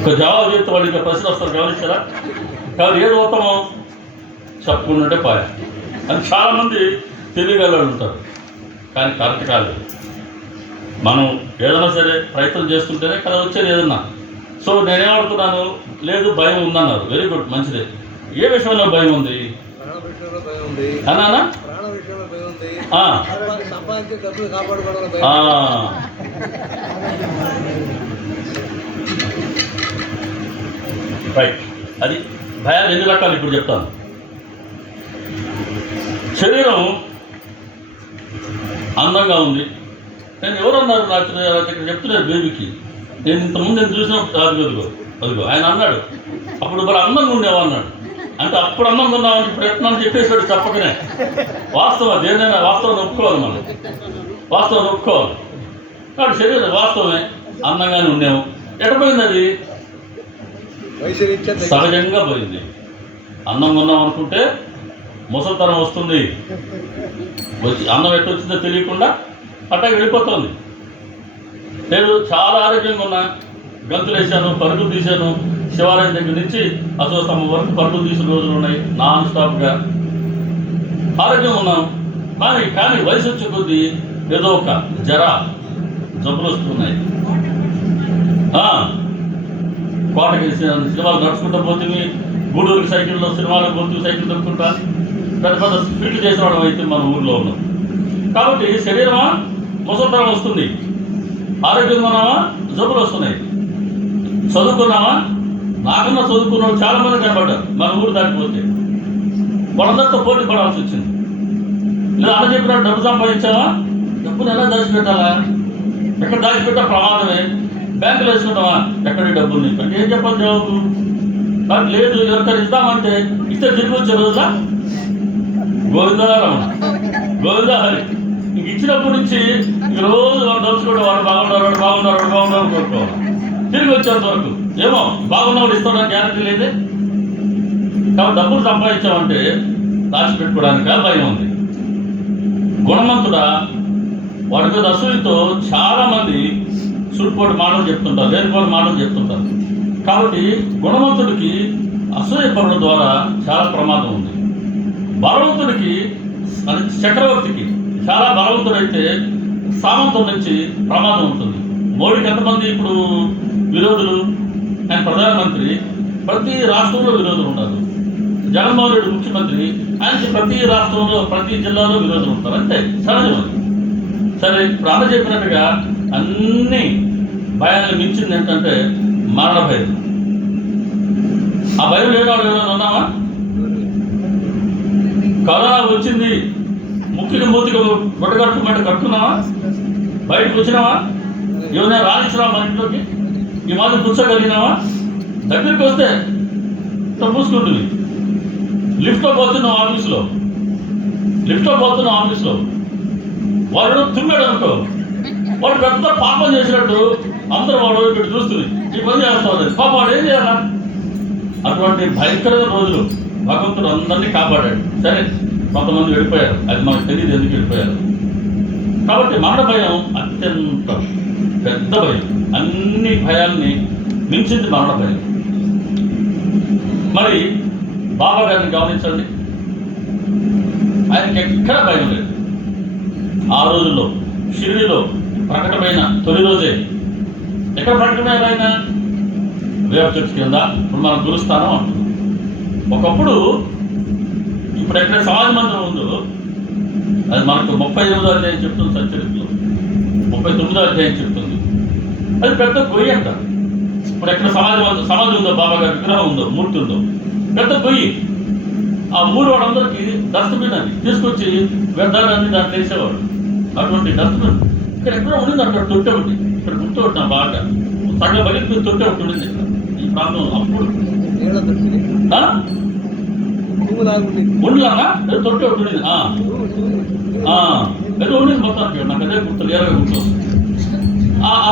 ఒక జవాబు చెప్తే వాళ్ళు ఇంకా ప్రశ్న వస్తారు, గమనించారా? కాబట్టి ఏది ఉత్తమం చెప్పుకుంటుంటే పాయ అని చాలామంది తెలియగలరు ఉంటారు, కానీ కరెక్ట్ కాదు. మనం ఏదైనా సరే ప్రయత్నం చేస్తుంటేనే కదా వచ్చేది ఏదన్నా. సో నేనేమడుతున్నాను, లేదు భయం ఉందన్నారు, వెరీ గుడ్, మంచిదే. ఏ విషయంలో భయం ఉంది అన్నానా? రైట్. అది భయాలు ఎన్ని రకాలు ఇప్పుడు చెప్తాను. శరీరం అందంగా ఉంది. నేను ఎవరన్నారు నాకు ఇక్కడ చెప్తున్నారు బేబీకి, నేను ఇంతకుముందు నేను చూసినప్పుడు అదిగో ఆయన అన్నాడు, అప్పుడు మరి అందంగా ఉండేవా అన్నాడు. అంటే అప్పుడు అందంగా ఉన్నామని ఇప్పుడు ఎట్లా చెప్పేసాడు చెప్పకనే. వాస్తవం అది, ఏదైనా వాస్తవాన్ని ఒప్పుకోవాలి, మనం వాస్తవాన్ని ఒప్పుకోవాలి. కాబట్టి శరీరం వాస్తవమే, అందంగానే ఉండేము. ఎటపోయింది అది? సహజంగా పోయింది. అందంగా ఉన్నాం అనుకుంటే ముసలితనం వస్తుంది, వచ్చి అన్నం ఎట్టు వచ్చిందో తెలియకుండా అట్టాకి వెళ్ళిపోతుంది. నేను చాలా ఆరోగ్యంగా ఉన్నా, గంతులు వేసాను, పరుగులు తీశాను, శివాలయం దగ్గర నుంచి అశోకస్తంభం వరకు పరుగులు తీసిన రోజులు ఉన్నాయి, నాన్ స్టాప్గా ఆరోగ్యంగా ఉన్నాం. కానీ వయసు వచ్చే కొద్దీ ఏదో ఒక జబ్బులు వస్తున్నాయి. కోటకి సినిమాలు నడుచుకుంటూ పోతుంది, గూడూరుకి సైకిల్లో సినిమాలకు పోతూ సైకిల్ దొరుకుంటా పెద్ద పెద్ద స్పీడ్లు చేసిన వాళ్ళం అయితే మన ఊళ్ళో ఉన్నాం. కాబట్టి శరీరమా ముసలితనం వస్తుంది, ఆరోగ్యంగా ఉన్నామా జబ్బులు వస్తున్నాయి. చదువుకున్నామా, నాకన్నా చదువుకున్నాడు చాలామంది కనబడ్డారు మన ఊరు దాటిపోతే. వాళ్ళందరితో పోటీ పడాల్సి వచ్చింది. లేదా అలా చెప్పినట్టు డబ్బు సంపాదించావా, డబ్బును ఎలా దాచిపెట్టాలా, ఎక్కడ దాచిపెట్టా ప్రమాదమే, బ్యాంకులో వేసుకుంటావా, ఎక్కడి డబ్బులు నీకు అంటే ఏం చెప్పాలి జవాబు? నాకు లేదు, ఎవరికైనా ఇద్దామంటే ఇస్తే తిరిగి వచ్చే రోజులా గోవిందరమణ గోవిందా హరి. ఇంక ఇచ్చినప్పటి నుంచి ఈ రోజు వాడు దలుచుకోవడం, వాడు బాగున్నారు కోరుకోవాలి. తిరిగి వచ్చేంత వరకు ఏమో బాగున్నవాడు ఇస్తాడని గ్యారెంటీ లేదే. కాబట్టి డబ్బులు సంపాదించామంటే దాచిపెట్టుకోవడానిక భయం ఉంది. గుణవంతుడా, వాడి మీద అసూయతో చాలామంది సూటిపోటు మాటలు చెప్తుంటారు, లేనిపోని మాటలు చెప్తుంటారు. కాబట్టి గుణవంతుడికి అసూయ పరుల ద్వారా చాలా ప్రమాదం ఉంది. బలవంతుడికి, చక్రవర్తికి చాలా బలవంతుడైతే సామంతం నుంచి ప్రమాదం ఉంటుంది. మోడీకి ఎంతమంది ఇప్పుడు విరోధులు? ఆయన ప్రధానమంత్రి, ప్రతి రాష్ట్రంలో విరోధులు ఉన్నారు. జగన్మోహన్ రెడ్డి ముఖ్యమంత్రి, ఆయనకి ప్రతి రాష్ట్రంలో ప్రతి జిల్లాలో విరోధులు ఉంటారు. అంతే, సహజం. సరే, ఇప్పుడు అన్న చెప్పినట్టుగా అన్ని భయాన్ని మించింది ఏంటంటే మరణ భయం. ఆ భయం లేనివాడు ఏమైనా ఉన్నామా? కరోనా వచ్చింది, ముక్కికి మూతికి గొడగట్టుమంటే కట్టుకున్నావా? బయటకు వచ్చినావా? ఏమైనా రాణించినావా మన ఇంట్లోకి? ఈ మాదిరి కూర్చోగలిగినావా? దగ్గరికి వస్తే ఇట్లా మూసుకుంటుంది. లిఫ్ట్లో పోతున్నావు ఆఫీస్లో వాడు తుమ్మాడు అనుకో, వాడు పెద్ద పాపం చేసినట్టు అందరూ వాడు ఇక్కడ చూస్తుంది, నీ పని చేస్తావు లేదు పాప వాడు ఏం చేయాలా? అటువంటి భయంకరమైన రోజులు భగవంతుడు అందరినీ కాపాడాడు. సరే, కొంతమంది వెళ్ళిపోయారు, అది మనకు తెలియదు ఎందుకు వెళ్ళిపోయారు. కాబట్టి మరణ భయం అత్యంత పెద్ద భయం, అన్ని భయాల్ని మించింది మరణ భయం. మరి బాబా గారిని గమనించండి, ఆయనకి ఎక్కడ భయం లేదు. ఆ రోజుల్లో షిరిడిలో ప్రకటమైన తొలి రోజే ఎక్కడ ప్రకటమైన ఆయన వేప చెట్టు కింద. ఇప్పుడు మనం గురుస్థానం అంటున్నాం. ఒకప్పుడు ఇప్పుడు ఎక్కడ సమాజ మందిరం ఉందో అది మనకు 38వ అధ్యాయం చెప్తుంది, సచరిత్రలో 39వ అధ్యాయం చెప్తుంది. అది పెద్ద గొయ్యి అంట. ఇప్పుడు ఎక్కడ సమాధి ఉందో, బాబా గారి విగ్రహం ఉందో, మూర్తి ఉందో, పెద్ద గొయ్యి. ఆ ఊరు వాళ్ళందరికీ డస్ట్బిన్ అది తీసుకొచ్చి వ్యర్థాలన్నీ దాన్ని తెలిసేవాడు. అటువంటి డస్ట్బిన్ ఇక్కడ ఎక్కడో ఉండింది. అక్కడ తొట్టె ఒకటి, ఇక్కడ గుర్తు ఒకటి నా బాగా సగం బయట తొట్టె ఒకటి ఉండింది ఇక్కడ ఈ ప్రాంతం. అప్పుడు ఉండాలన్నా ఏదో తొట్టె ఒకటి ఉండింది, ఏదో ఉండింది మొత్తానికి. నాకు అదే గుర్తు, ఏరగా గుర్తు.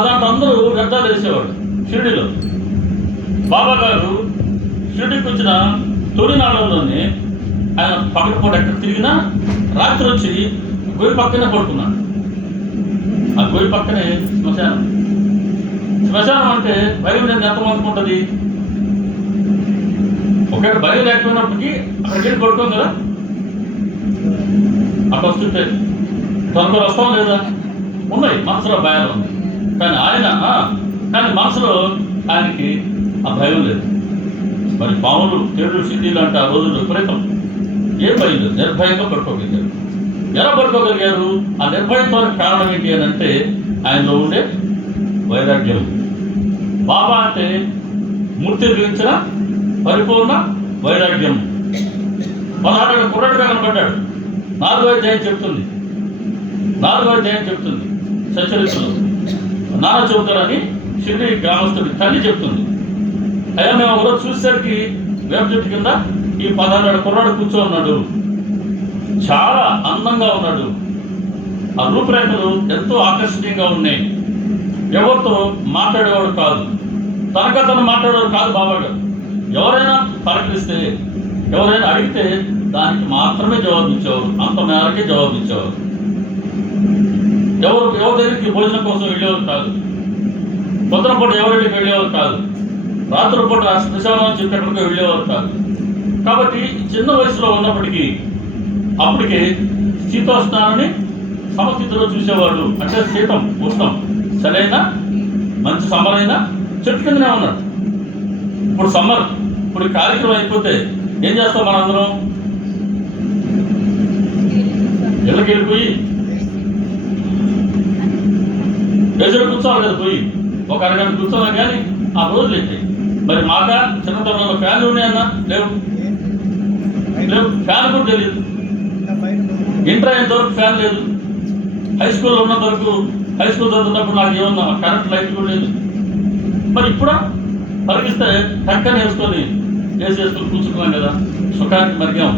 దాంట్లో అందరూ వ్యర్థాలు వేసేవాడు షిరిడిలో. బాబా గారు షిరిడికి వచ్చిన తొలి నాళ్ళలోనే ఆయన పగటిపూట ఎక్కడ తిరిగినా రాత్రి వచ్చి గొయ్యి పక్కనే పడుకున్నాడు. ఆ గొయ్యి పక్కనే శ్మశానం. శ్మశానం అంటే భయం లేదు, ఎంతమందికి ఉంటుంది. ఒకవేళ భయం లేకపోయినప్పటికీ అక్కడికి వెళ్ళి పడుకోం కదా. అక్కడ వస్తుంటే తనకు వస్తాం లేదా, ఉన్నాయి మనసులో భయాలు ఉన్నాయి. కానీ మనసులో ఆయనకి ఆ భయం లేదు. మరి పాములు, తేళ్లు, సిద్ధీలు అంటే ఆ రోజులు విపరీతం. ఏం భయం లేదు, నిర్భయంగా పడుకోగలిగారు. ఎలా పడుకోగలిగారు? ఆ నిర్భయంతో కారణం ఏంటి అని అంటే ఆయనలో ఉండే వైరాగ్యం. బాబా అంటే మూర్తి గురించిన పరిపూర్ణ వైరాగ్యం. మనహాడు కుర్రడుగా కనపడ్డాడు. 4వ అధ్యాయం చెప్తుంది, 4వ అధ్యాయం చెప్తుంది సచరిత్రలో. నాన్న చౌకరని షిరిడి గ్రామస్తుడి తల్లి చెప్తుంది. అయ్యా, మేము ఒకరోజు చూసేసరికి వేప చెట్టు కింద ఈ 16 ఏళ్ల కుర్రాడు కూర్చో ఉన్నాడు. చాలా అందంగా ఉన్నాడు. ఆ రూపురేఖలు ఎంతో ఆకర్షణీయంగా ఉన్నాయి. ఎవరితో మాట్లాడేవాడు కాదు, తను మాట్లాడేవాడు కాదు బాబా గారు. ఎవరైనా పలకరిస్తే, ఎవరైనా అడిగితే దానికి మాత్రమే జవాబిచ్చేవారు, అంత మేరకే జవాబిచ్చేవారు. ఎవరి దగ్గరికి భోజనం కోసం వెళ్ళేవారు కాదు, పొద్దునపూట ఎవరింటికి వెళ్ళేవారు కాదు, రాత్రిపూట శ్మశానం చెప్పి ఎక్కడికో వెళ్ళేవారు కాదు. కాబట్టి చిన్న వయసులో ఉన్నప్పటికీ అప్పటికే శీతోష్ణాన్ని సమస్థితిలో చూసేవాళ్ళు. అంటే శీతం, ఉష్ణం, సరైన మంచి సమ్మర్ అయినా చెట్టు కిందనే ఉన్నాడు. ఇప్పుడు సమ్మర్, ఇప్పుడు కార్యక్రమం అయిపోతే ఏం చేస్తాం మనందరం? ఇళ్ళకి వెళ్ళిపోయి ఎదురు కూర్చోవాలి కదా, పోయి ఒక అరగంట కూర్చోవాలి. కానీ ఆ రోజులు ఏంటి మరి? మాగా చిన్నతనంలో ఫ్యాన్లు ఉన్నాయన్నా లేవు, ఫ్యాన్ కూడా తెలియదు. ఇంటర్ అయినంత వరకు ఫ్యాన్ లేదు. హై స్కూల్లో ఉన్నంత వరకు, హై స్కూల్ చదువుతున్నప్పుడు నాకు ఏమన్నా కరెంట్ లైట్ కూడా లేదు. మరి ఇప్పుడు పరిగిస్తే టక్కని వేసుకొని వేసుకొని కూర్చున్నాం కదా, సుఖానికి మరిగాం,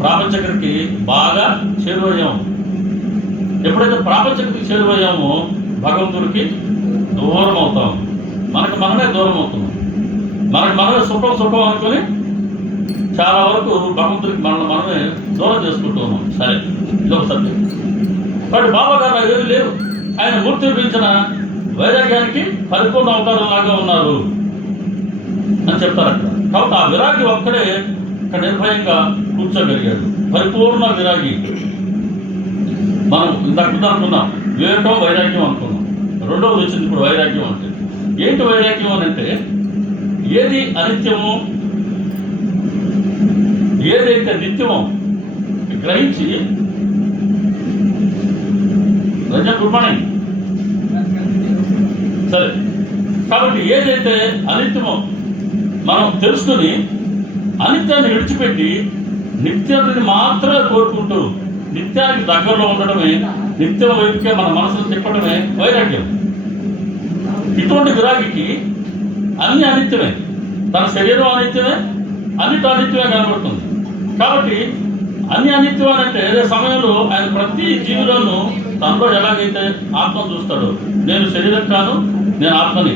ప్రాపంచకరికి బాగా చేరువయ్యాము. ఎప్పుడైతే ప్రాపంచకరికి చేరువయ్యామో భగవంతుడికి దూరం అవుతాం. మనకు మనమే దూరం అవుతున్నాం. మనకు మనమే సుఖం అనుకొని చాలా వరకు భగవంతుడికి మనమే దూరం చేసుకుంటూ ఉన్నాం. సరే, ఇదొక సత్యం. వాటి బాబా గారు ఏది లేవు. ఆయన మూర్తి పెంచిన వైరాగ్యానికి పరిపూర్ణ అవతారంలాగా ఉన్నారు అని చెప్తారు అక్కడ. కాబట్టి ఆ విరాగి ఒక్కడే ఇక్కడ నిర్భయంగా కూర్చోగలిగాడు, పరిపూర్ణ విరాగి. మనం ఇంతకు అనుకున్నాం వివేకం, వైరాగ్యం అనుకున్నాం. రెండవది వచ్చింది ఇప్పుడు వైరాగ్యం అంటే. ఏంటి వైరాగ్యం అని అంటే, ఏది అనిత్యమో ఏదైతే నిత్యమో గ్రహించి, రంజన్ గుడ్ మార్నింగ్. సరే, కాబట్టి ఏదైతే అనిత్యమో మనం తెలుసుకుని అనిత్యాన్ని విడిచిపెట్టి నిత్యాన్ని మాత్రమే కోరుకుంటూ నిత్యానికి దగ్గరలో ఉండడమే, నిత్యం వైపుకే మన మనసును తిప్పడమే వైరాగ్యం. ఇటువంటి విరాగికి అన్ని అనిత్యమే, తన శరీరం అనిత్యమే, అన్నిటి అనిత్యమే కనబడుతుంది. కాబట్టి అన్ని అనిత్యం అంటే అదే సమయంలో ఆయన ప్రతి జీవులను తనలో ఎలాగైతే ఆత్మను చూస్తాడో, నేను శరీరం కాను, నేను ఆత్మని,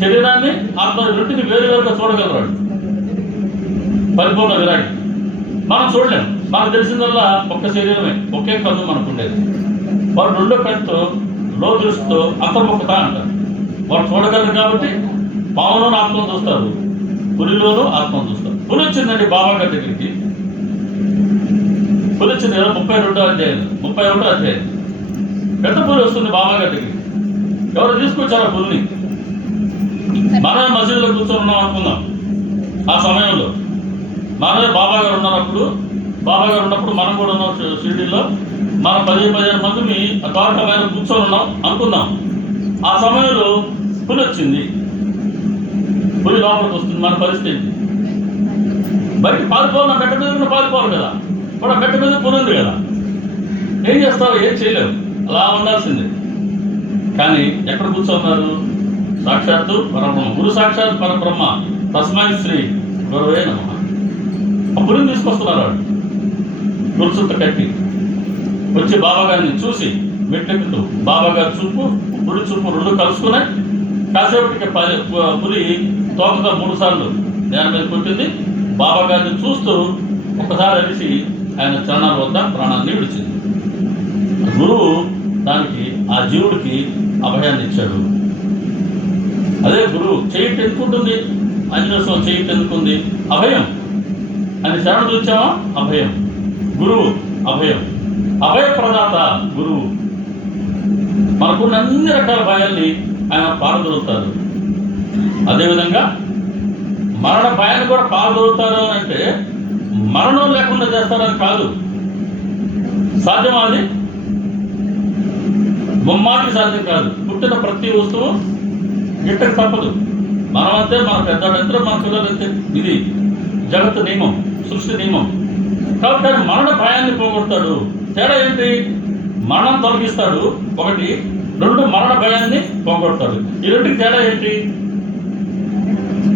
శరీరాన్ని ఆత్మ రెంటిని వేరువేరుగా చూడగలరాడు పరిపూర్ణ విరాగి. మనం చూడలేము. మనకు తెలిసిందల్లా ఒక్క శరీరమే, ఒకే కన్ను మనకు ఉండేది. వాడు రెండో కన్నుతో లో దృష్టితో అంతర్ముఖత అంటారు. వాడు చూడగలరు కాబట్టి పావులోనూ ఆత్మను చూస్తారు, పులిలోనూ ఆత్మను చూస్తారు. పులి వచ్చిందండి బాబా గారి దగ్గరికి. పులి వచ్చింది కదా 32వ అధ్యాయం. పెద్ద పులి వస్తుంది బాబా గారి దగ్గరికి. ఎవరు తీసుకొచ్చారు ఆ పులిని? మనమే మసీదులో కూర్చొని ఉన్నాం అనుకుందాం. ఆ సమయంలో మనమే బాబా గారు ఉన్నప్పుడు మనం కూడా ఉన్నాం షిరిడీలో. మనం 15 మందిని ద్వారకా మీద కూర్చొని ఉన్నాం అనుకుందాం. ఆ సమయంలో పులి వచ్చింది. పులి లోపలికి వస్తుంది. మన పరిస్థితి బయట పారిపోవాలి, బెట్ట మీద పారిపోవాలి కదా. కూడా బెట్ట మీద పులి ఉంది కదా. ఏం చేస్తావు? ఏం చేయలేవు. అలా ఉండాల్సిందే. కానీ ఎక్కడ కూర్చోన్నారు? సాక్షాత్తు పరబ్రహ్మ, గురు సాక్షాత్ పరబ్రహ్మ తస్మై శ్రీ గురువే నమః. ఆ పులిని తీసుకొస్తున్నారు. వాడు గురుసుత్త కట్టి వచ్చి బాబాగారిని చూసి మెట్టెక్కుతూ బాబాగారి చూపు పులి చూపు రెండు కలుసుకున్నాయి. కాసేపటికి పులి తోకగా 3 సార్లు దాని మీద కొట్టింది. బాబాగారిని చూస్తూ ఒకసారి అరిసి ఆయన చరణాల వద్ద ప్రాణాన్ని విడిచింది. గురువు దానికి ఆ జీవుడికి అభయాన్ని ఇచ్చాడు. అదే గురువు చెయ్యి ఎందుకుంటుంది? ఆంజనేయ స్వామి చెయ్యి ఎందుకుంది? అభయం అని శరణ చూచామా? అభయం. గురువు అభయం, అభయ ప్రదాత గురువు. మనకున్న అన్ని రకాల భయాల్ని ఆయన పారదొరుతారు. అదేవిధంగా మరణ భయాన్ని కూడా పారదొరుతారు అని అంటే మరణం లేకుండా చేస్తారని కాదు. సాధ్యమా? అది ముమ్మాటికి సాధ్యం కాదు. పుట్టిన ప్రతి వస్తువు గిట్టక తప్పదు. మనం అంతే, మన పెద్దవాడంతే, మన పిల్లలంతే. ఇది జగత్తు నియమం, సృష్టి నియమం. కాబట్టి ఆయన మరణ భయాన్ని పోగొడతాడు. తేడా ఏంటి? మరణం తొలగిస్తాడు ఒకటి, 2 మరణ భయాన్ని పోగొడతాడు. ఈ రెండుకి తేడా ఏంటి?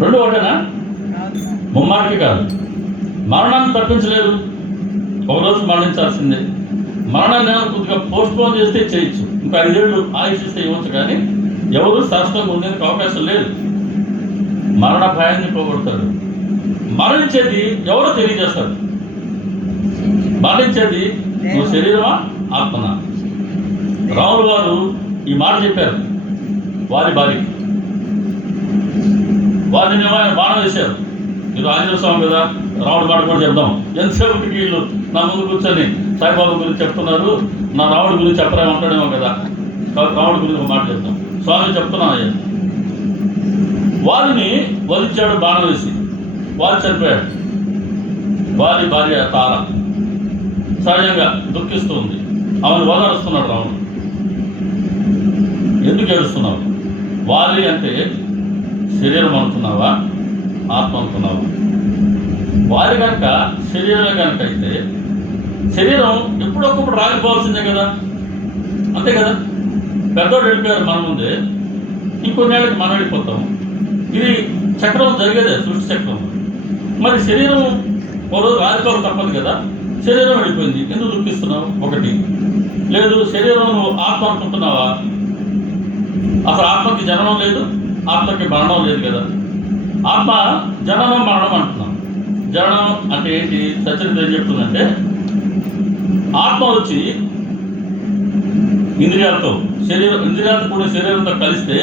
2 ఒకటేనా? ముమ్మాటికి కాదు. మరణాన్ని తప్పించలేరు. ఒకరోజు మరణించాల్సిందే. మరణాన్ని కొద్దిగా పోస్ట్పోన్ చేస్తే చేయొచ్చు. ఇంకా 5 ఏళ్ళు ఆయుష్ ఇస్తే ఇవ్వచ్చు. కానీ ఎవరు శాశ్వతంగా ఉండేందుకు అవకాశం లేదు. మరణ భయాన్ని పోగొడతాడు. మరణించేది ఎవరో తెలియజేస్తాడు. మరణించేది నువ్వు శరీరమా ఆత్మనా? రాములు వారు ఈ మాట చెప్పారు వారి భార్యకి. వారిని ఆయన బాణం వేశారు. మీరు ఆంజనేయ స్వామి కదా, రాముడి మాట కూడా చెప్దాం. ఎంతసేపటికి వీళ్ళు నా ముందు కూర్చొని సాయిబాబా గురించి చెప్తున్నారు, నా రాముడి గురించి చెప్పరేమంటాడేమో కదా. కాబట్టి రాముడి గురించి ఒక మాట చెప్తాం. స్వామి చెప్తున్నాను. వారిని వధించాడు బాణం వేసి. వారు చనిపోయాడు. వారి భార్య తార సహజంగా దుఃఖిస్తూ ఉంది. ఆమెను ఓదారుస్తున్నాడు రాముడు. ఎందుకు ఏడుస్తున్నావు? వాలి అంటే శరీరం అనుకున్నావా, ఆత్మ అనుకున్నావా? వారి కనుక శరీరం కనుక అయితే శరీరం ఎప్పుడొక్కప్పుడు రాలిపోవాల్సిందే కదా. అంతే కదా. పెద్దోడు వెళ్ళిపోయారు మన ముందే, ఇంకొన్నేళ్ళకి మనం వెళ్ళిపోతాం. ఇది చక్రం జరిగేదే, సృష్టి చక్రం. మరి శరీరం ఓ రోజు రాలిపోవడం తప్పదు కదా. శరీరం వెళ్ళిపోయింది, ఎందుకు దుఃఖిస్తున్నావు? ఒకటి. లేదు, శరీరం నువ్వు ఆత్మ అనుకుంటున్నావా? అసలు ఆత్మకి జననం లేదు, ఆత్మకి మరణం లేదు కదా. ఆత్మ జననం మరణం అంటున్నాం. జననం అంటే ఏంటి? సత్యం ఏం చెప్తుందంటే ఆత్మ వచ్చి ఇంద్రియాలతో ఇంద్రియాలతో కూడా శరీరంతో కలిస్తే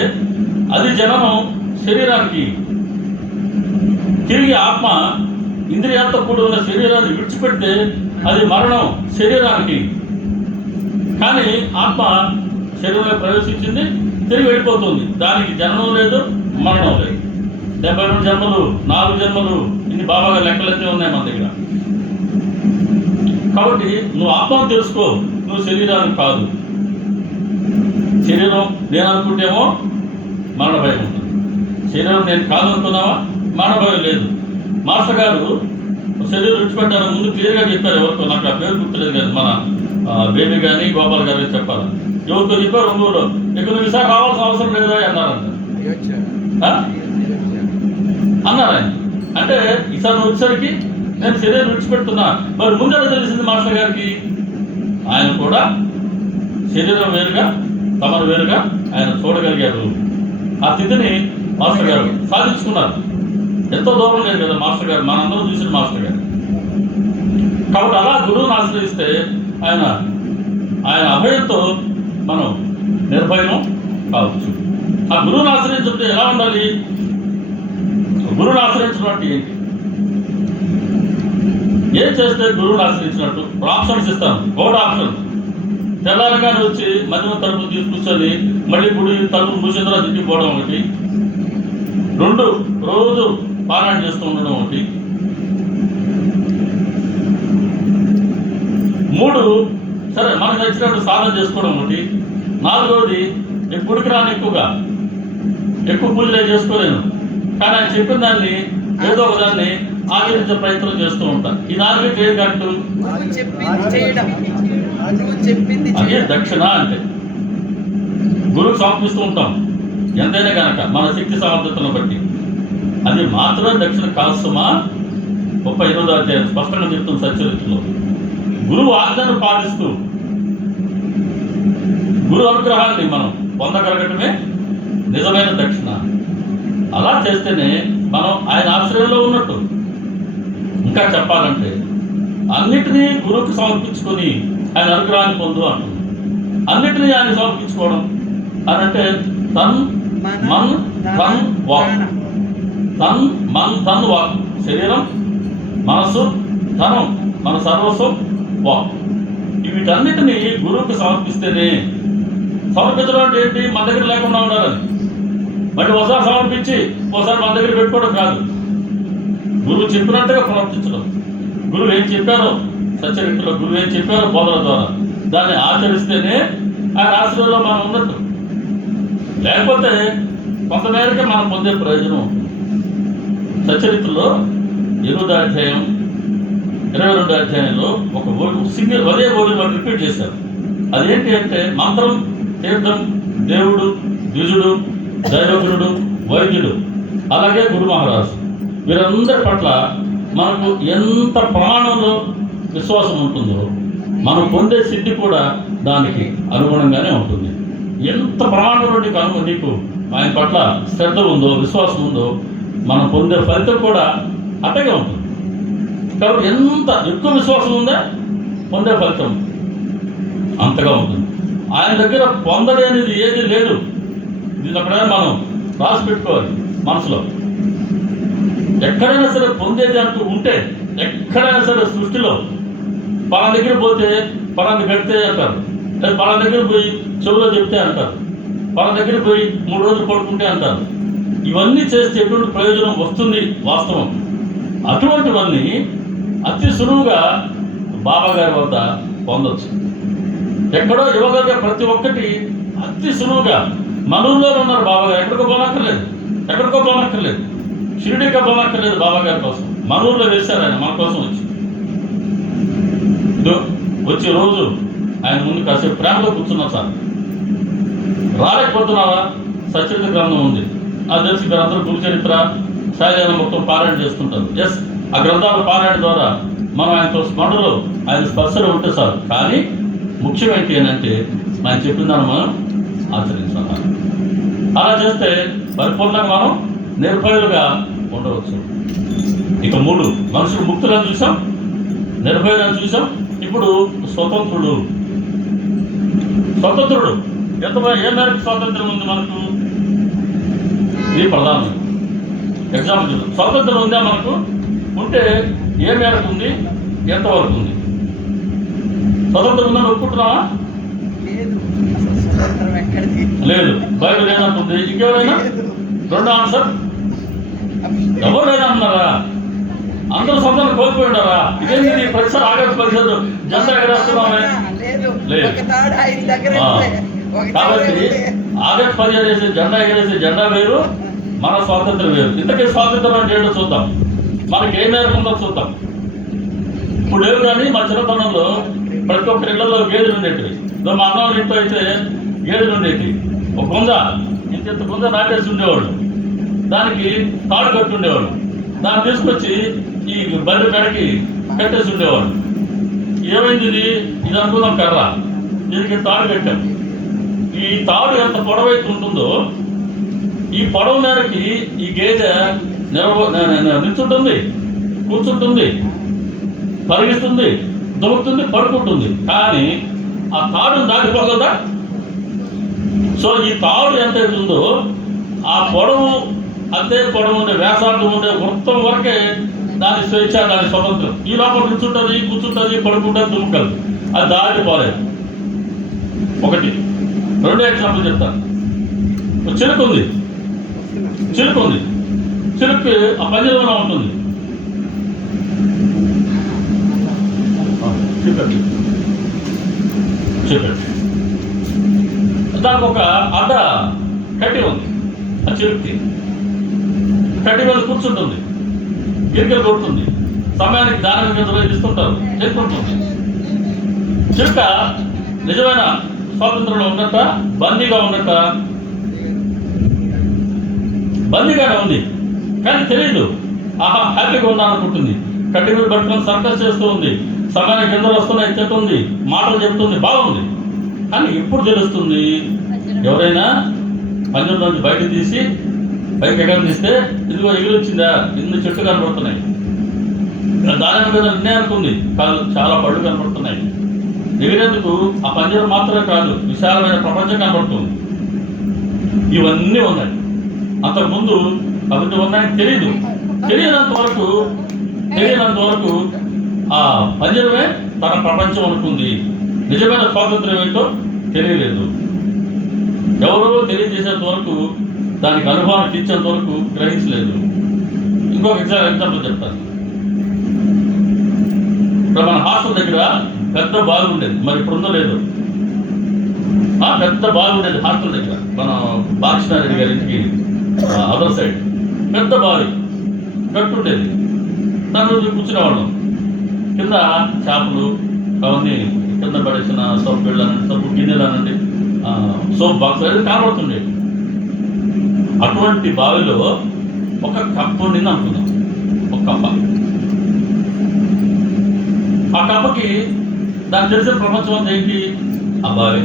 అది జననం శరీరానికి. తిరిగి ఆత్మ ఇంద్రియాలతో కూడి ఉన్న శరీరాన్ని విడిచిపెడితే అది మరణం శరీరానికి. కానీ ఆత్మ శరీరంలో ప్రవేశించింది, తిరిగి వెళ్ళిపోతుంది. దానికి జననం లేదు, మరణం లేదు. 72 జన్మలు, 4 జన్మలు, ఇన్ని బాబాగా లెక్కలన్నీ ఉన్నాయి మన దగ్గర. కాబట్టి నువ్వు ఆత్మను తెలుసుకో, నువ్వు శరీరానికి కాదు. శరీరం నేను అనుకుంటేమో మరణ భయం ఉంటుంది. శరీరం నేను కాదు అనుకున్నావా? మరణ భయం లేదు. మాస్టర్ గారు శరీరం విడిచిపెట్టారు ముందు క్లియర్గా చెప్పారు. ఎవరికో నాకు ఆ పేరు గుర్తులేదు కానీ మన బేబీ కానీ గోపాల్ గారు చెప్పారు. ఎవరితో చెప్పారు ఊళ్ళో, ఇక నువ్వు ఈసారి రావాల్సిన అవసరం లేదా అన్నారంట. అన్నారు ఆయన. అంటే ఈసారి నువ్వు వచ్చేసరికి నేను శరీరం విడిచిపెడుతున్నా. మరి ముందే తెలిసింది మాస్టర్ గారికి. ఆయన కూడా శరీరం వేరుగా, తమరు వేరుగా ఆయన చూడగలిగారు. ఆ స్థితిని మాస్టర్ గారు సాధించుకున్నారు. ఎంతో దూరం లేదు కదా మాస్టర్ గారు, మనందరూ చూసిన మాస్టర్ గారు. కాబట్టి అలా గురువుని ఆశ్రయిస్తే ఆయన అభయంతో మనం నిర్భయం కావచ్చు. ఆ గురువుని ఆశ్రయించుంటే ఎలా ఉండాలి? గురువుని ఆశ్రయించడం అంటే ఏంటి? ఏం చేస్తే గురువుని ఆశ్రయించినట్టు? ఆప్షన్స్ ఇస్తాను, గోడ ఆప్షన్. తెల్లారగానే వచ్చి మధ్యలో తలుపులు తీసుకొచ్చి మళ్ళీ గుడి తలుపులు మూసిన తర్వాత ఇంటికి పోవడం ఒకటి, 2 రోజు పారాయణ చేస్తూ ఉండడం ఒకటి, 3 సరే మనకు నచ్చినట్టు సాధన చేసుకోవడం ఒకటి, 4వది గుడికి రాని ఎక్కువ పూజలే చేసుకోలేను, కానీ ఆయన చెప్పిన దాన్ని ఏదో ఒక దాన్ని ఆచరించే ప్రయత్నం చేస్తూ ఉంటా. ఈ 4 ఏం కరెక్ట్? అదే దక్షిణ అంటే. గురువుకు సమర్పిస్తూ ఉంటాం ఎంతైనా కనుక మన శక్తి సామర్థ్యతను బట్టి. అది మాత్రమే దక్షిణ కాల్సమా? 38వ అధ్యాయం స్పష్టంగా చెప్తుంది సచ్చరిత్రలో. గురువు ఆజ్ఞను పాటిస్తూ గురు అనుగ్రహాన్ని మనం పొందగలగటమే నిజమైన దక్షిణ. అలా చేస్తేనే మనం ఆయన ఆశ్రయంలో ఉన్నట్టు. ఇంకా చెప్పాలంటే అన్నిటినీ గురువుకి సమర్పించుకొని ఆయన అనుగ్రహాన్ని పొందు అంటుంది. అన్నిటినీ ఆయన సమర్పించుకోవడం అని అంటే తన్ మన్ ధన్ వాక్. తన్ మన్ ధన్ వాక్, శరీరం, మనస్సు, ధనం, మన సర్వస్వం, వాక్. వీటన్నిటినీ గురువుకి సమర్పిస్తేనే. సమర్పించడం అంటే ఏంటి? మన దగ్గర లేకుండా ఉండాలని. మళ్ళీ ఒకసారి సమర్పించి ఒకసారి మన దగ్గర పెట్టుకోవడం కాదు. గురువు చెప్పినట్టుగా ప్రవర్తించడం. గురువు ఏం చెప్పారో సచ్చరిత్రలో, గురువు ఏం చెప్పారో బోధన ద్వారా దాన్ని ఆచరిస్తేనే ఆయన ఆశ్రయంలో మనం ఉన్నట్టు. లేకపోతే కొంతమేరకే మనం పొందే ప్రయోజనం ఉంటుంది. సచ్చరిత్రలో 8వ అధ్యాయం 22వ అధ్యాయంలో ఒక సింగిల్ అదే వర్డ్ మనం రిపీట్ చేశారు. అదేంటి అంటే మంత్రం, తీర్థం, దేవుడు, ద్విజుడు, దైవగురుడు, వైద్యుడు, అలాగే గురు మహారాజు, వీరందరి పట్ల మనకు ఎంత ప్రమాణంలో విశ్వాసం ఉంటుందో మనం పొందే సిద్ధి కూడా దానికి అనుగుణంగానే ఉంటుంది. ఎంత ప్రమాణంలో నీకు ఆయన పట్ల శ్రద్ధ ఉందో, విశ్వాసం ఉందో, మనం పొందే ఫలితం కూడా అట్టగే ఉంటుంది. కాబట్టి ఎంత ఎక్కువ విశ్వాసం ఉందా పొందే ఫలితం అంతగా ఉంటుంది. ఆయన దగ్గర పొందలేనిది ఏది లేదు. దీని అక్కడైనా మనం రాసి పెట్టుకోవాలి మనసులో. ఎక్కడైనా సరే పొందేది అంటూ ఉంటే, ఎక్కడైనా సరే సృష్టిలో పలానా దగ్గర పోతే పలానా గడితే అంటారు, లేదా పలానా దగ్గర పోయి చెవులో చెప్తే అంటారు, పలానా దగ్గర పోయి 3 రోజులు పడుకుంటే అంటారు. ఇవన్నీ చేస్తే ఎటువంటి ప్రయోజనం వస్తుంది? వాస్తవం. అటువంటివన్నీ అతి సులువుగా బాబా గారి వద్ద పొందొచ్చు. ఎక్కడో ఇవ్వగలిగే ప్రతి ఒక్కటి అతి సులువుగా మన ఊళ్ళో ఉన్నారు బాబా గారు. ఎక్కడికో పోనక్కర్లేదు, షిరిడీగా పోనక్కర్లేదు. బాబా గారి కోసం మన ఊళ్ళో వేశారు. ఆయన మన కోసం వచ్చి రోజు ఆయన ముందు కాసేపు ప్రేమలో కూర్చున్నాం. సార్ రాలేకపోతున్నావా? సచరిత్ర గ్రంథం ఉంది, నాకు తెలిసి మీరందరూ గురుచరిత్ర, సాయిలేన మొత్తం పారాయణ చేసుకుంటారు. ఎస్, ఆ గ్రంథాల పారాయణ ద్వారా మనం ఆయనతో స్మరణలో ఆయన స్పర్శలో ఉంటే సార్. కానీ ముఖ్యం ఏంటి అని అంటే ఆయన చెప్పిన దాన్ని మనం ఆచరించాలి. అలా చేస్తే పరిపూర్ణంగా మనం నిర్భయులుగా ఉండవచ్చు. ఇక 3 మనుషులు ముక్తులను చూసాం, నిర్భయులను చూసాం. ఇప్పుడు స్వతంత్రుడు. ఏ మేరకు స్వాతంత్రం ఉంది మనకు? ఇది ప్రధానం. ఎగ్జాంపుల్ చూద్దాం. స్వాతంత్రం ఉందా మనకు? ఉంటే ఏ మేరకు ఉంది, ఎంతవరకు ఉంది? స్వతంత్రం ఉందని ఒప్పుకుంటున్నావా? లేదు. బైబిల్ ఏదంటుంది? ఇంకెవరైనా? 2వ ఆన్సర్ ఎవరు లేదన్నారా? అందరూ స్వతంత్రం కోల్పోయి ఉండారా? ఇదేంటి ప్రతిసారి ఆగస్టు 15 జెండా ఎగరేస్తున్నామే? లేదు. కాబట్టి ఆగస్టు 15 వేసే జెండా ఎగరేసే జెండా వేరు, మన స్వాతంత్రం వేరు. ఇంతకీ స్వాతంత్రం అంటే ఏంటో చూద్దాం. మనకి ఏ మేరకు ఉందో చూద్దాం. ఇప్పుడు ఏమి కానీ మా చిన్నతనంలో ప్రతి ఒక్క ఇళ్లలో గేదెలు ఉండేవి. మా అన్న ఇంట్లో అయితే గేదెలు ఉండేవి. ఒక ఇంత గుంజ నాటేసి ఉండేవాళ్ళు, దానికి తాడు కట్టి ఉండేవాళ్ళు. దాన్ని తీసుకొచ్చి ఈ బర్రె మెడకి కట్టేసి ఉండేవాళ్ళు. ఏమైంది? ఇది అనుకుందాం కర్ర, దీనికి తాడు కట్టాం. ఈ తాడు ఎంత పొడవైతే ఉంటుందో ఈ పొడవు మేరకి ఈ గేదె నిల్చుంటుంది, కూర్చుంటుంది, పరిగిస్తుంది, దుముతుంది, పడుకుంటుంది. కానీ ఆ తాడును దాటిపోగలదా? సో ఈ తాడు ఎంత ఉందో ఆ పొడవు అంతే పొడవు ఉండే, వ్యాసార్థం ఉండే వృత్తం వరకే దాని స్వేచ్ఛ, దాని స్వతంత్రం. ఈ లోపల నిల్చుంటుంది, కూర్చుంటుంది, పడుకుంటుంది, దుముకదు. అది దాటిపోలేదు. ఒకటి. రెండో ఎగ్జాంపుల్ చెప్తాను. చిలుక ఉంది, చిలుక్కి ఆ పంజరంలో ఉంటుంది. చెప్పండి. దానికి ఒక అడ్డ కట్టి ఉంది. ఆ చిలుక్కి కట్టి మీద కూర్చుంటుంది, గిరికలు కొడుతుంది, సమయానికి దాని గింజలు ఇస్తుంటారు, చేసుకుంటుంది. చిలుక నిజమైన స్వాతంత్రంలో ఉన్నట్ట, బందీగా ఉన్నట్ట? బందీగానే ఉంది, కానీ తెలియదు. ఆహా, హ్యాపీగా ఉన్నా అనుకుంటుంది. కట్టి మీద పట్టుకొని సర్కస్ చేస్తూ ఉంది, సమయానికి గింజలు వస్తున్నాయి, చెప్తుంది, మాటలు చెప్తుంది, బాగుంది. కానీ ఎప్పుడు తెలుస్తుంది? ఎవరైనా పంజరం నుంచి బయటకు తీసి పైకి ఎగరం తీస్తే, ఇదిగో ఎగిరి వచ్చిందా, ఇన్ని చెట్టు కనపడుతున్నాయి, దాని మీద నిన్నే అనుకుంది, కాదు చాలా పళ్ళు కనపడుతున్నాయి. ఎగిరేందుకు ఆ పంజరం మాత్రమే కాదు, విశాలమైన ప్రపంచం కనపడుతుంది. ఇవన్నీ ఉన్నాయి. అంతకుముందు అవన్నీ ఉన్నాయని తెలియనంత వరకు ఆ పంజరమే తన ప్రపంచం అనుకుంది. నిజమైన స్వాతంత్రం ఏంటో తెలియలేదు. ఎవరో తెలియజేసేంత వరకు, దానికి అనుభవానికి ఇచ్చేంత వరకు గ్రహించలేదు. ఇంకొక ఎగ్జాంపుల్ చెప్తాను. ఇప్పుడు మన హాస్టల్ దగ్గర పెద్ద బావి ఉండేది, మరి ఇప్పుడుందో లేదు. పెద్ద బావి ఉండేది హాస్టల్ దగ్గర, మన బాలకృష్ణారెడ్డి గారి ఇంటికి అదర్ సైడ్ పెద్ద బావి కట్టుండేది. దాని కూర్చునేవాళ్ళం. కింద చేపలు అవన్నీ కింద పడేసిన సోప్ బిళ్ళనండి, సబ్బు గిన్నెలనండి, సోప్ బాక్స్ అనేది కనబడుతుండేది. అటువంటి బావిలో ఒక కప్ప ఉండింది అనుకుందాం, ఒక కప్ప. ఆ కప్పకి దానికి తెలిసిన ప్రపంచం అంతా ఏంటి? ఆ బావి,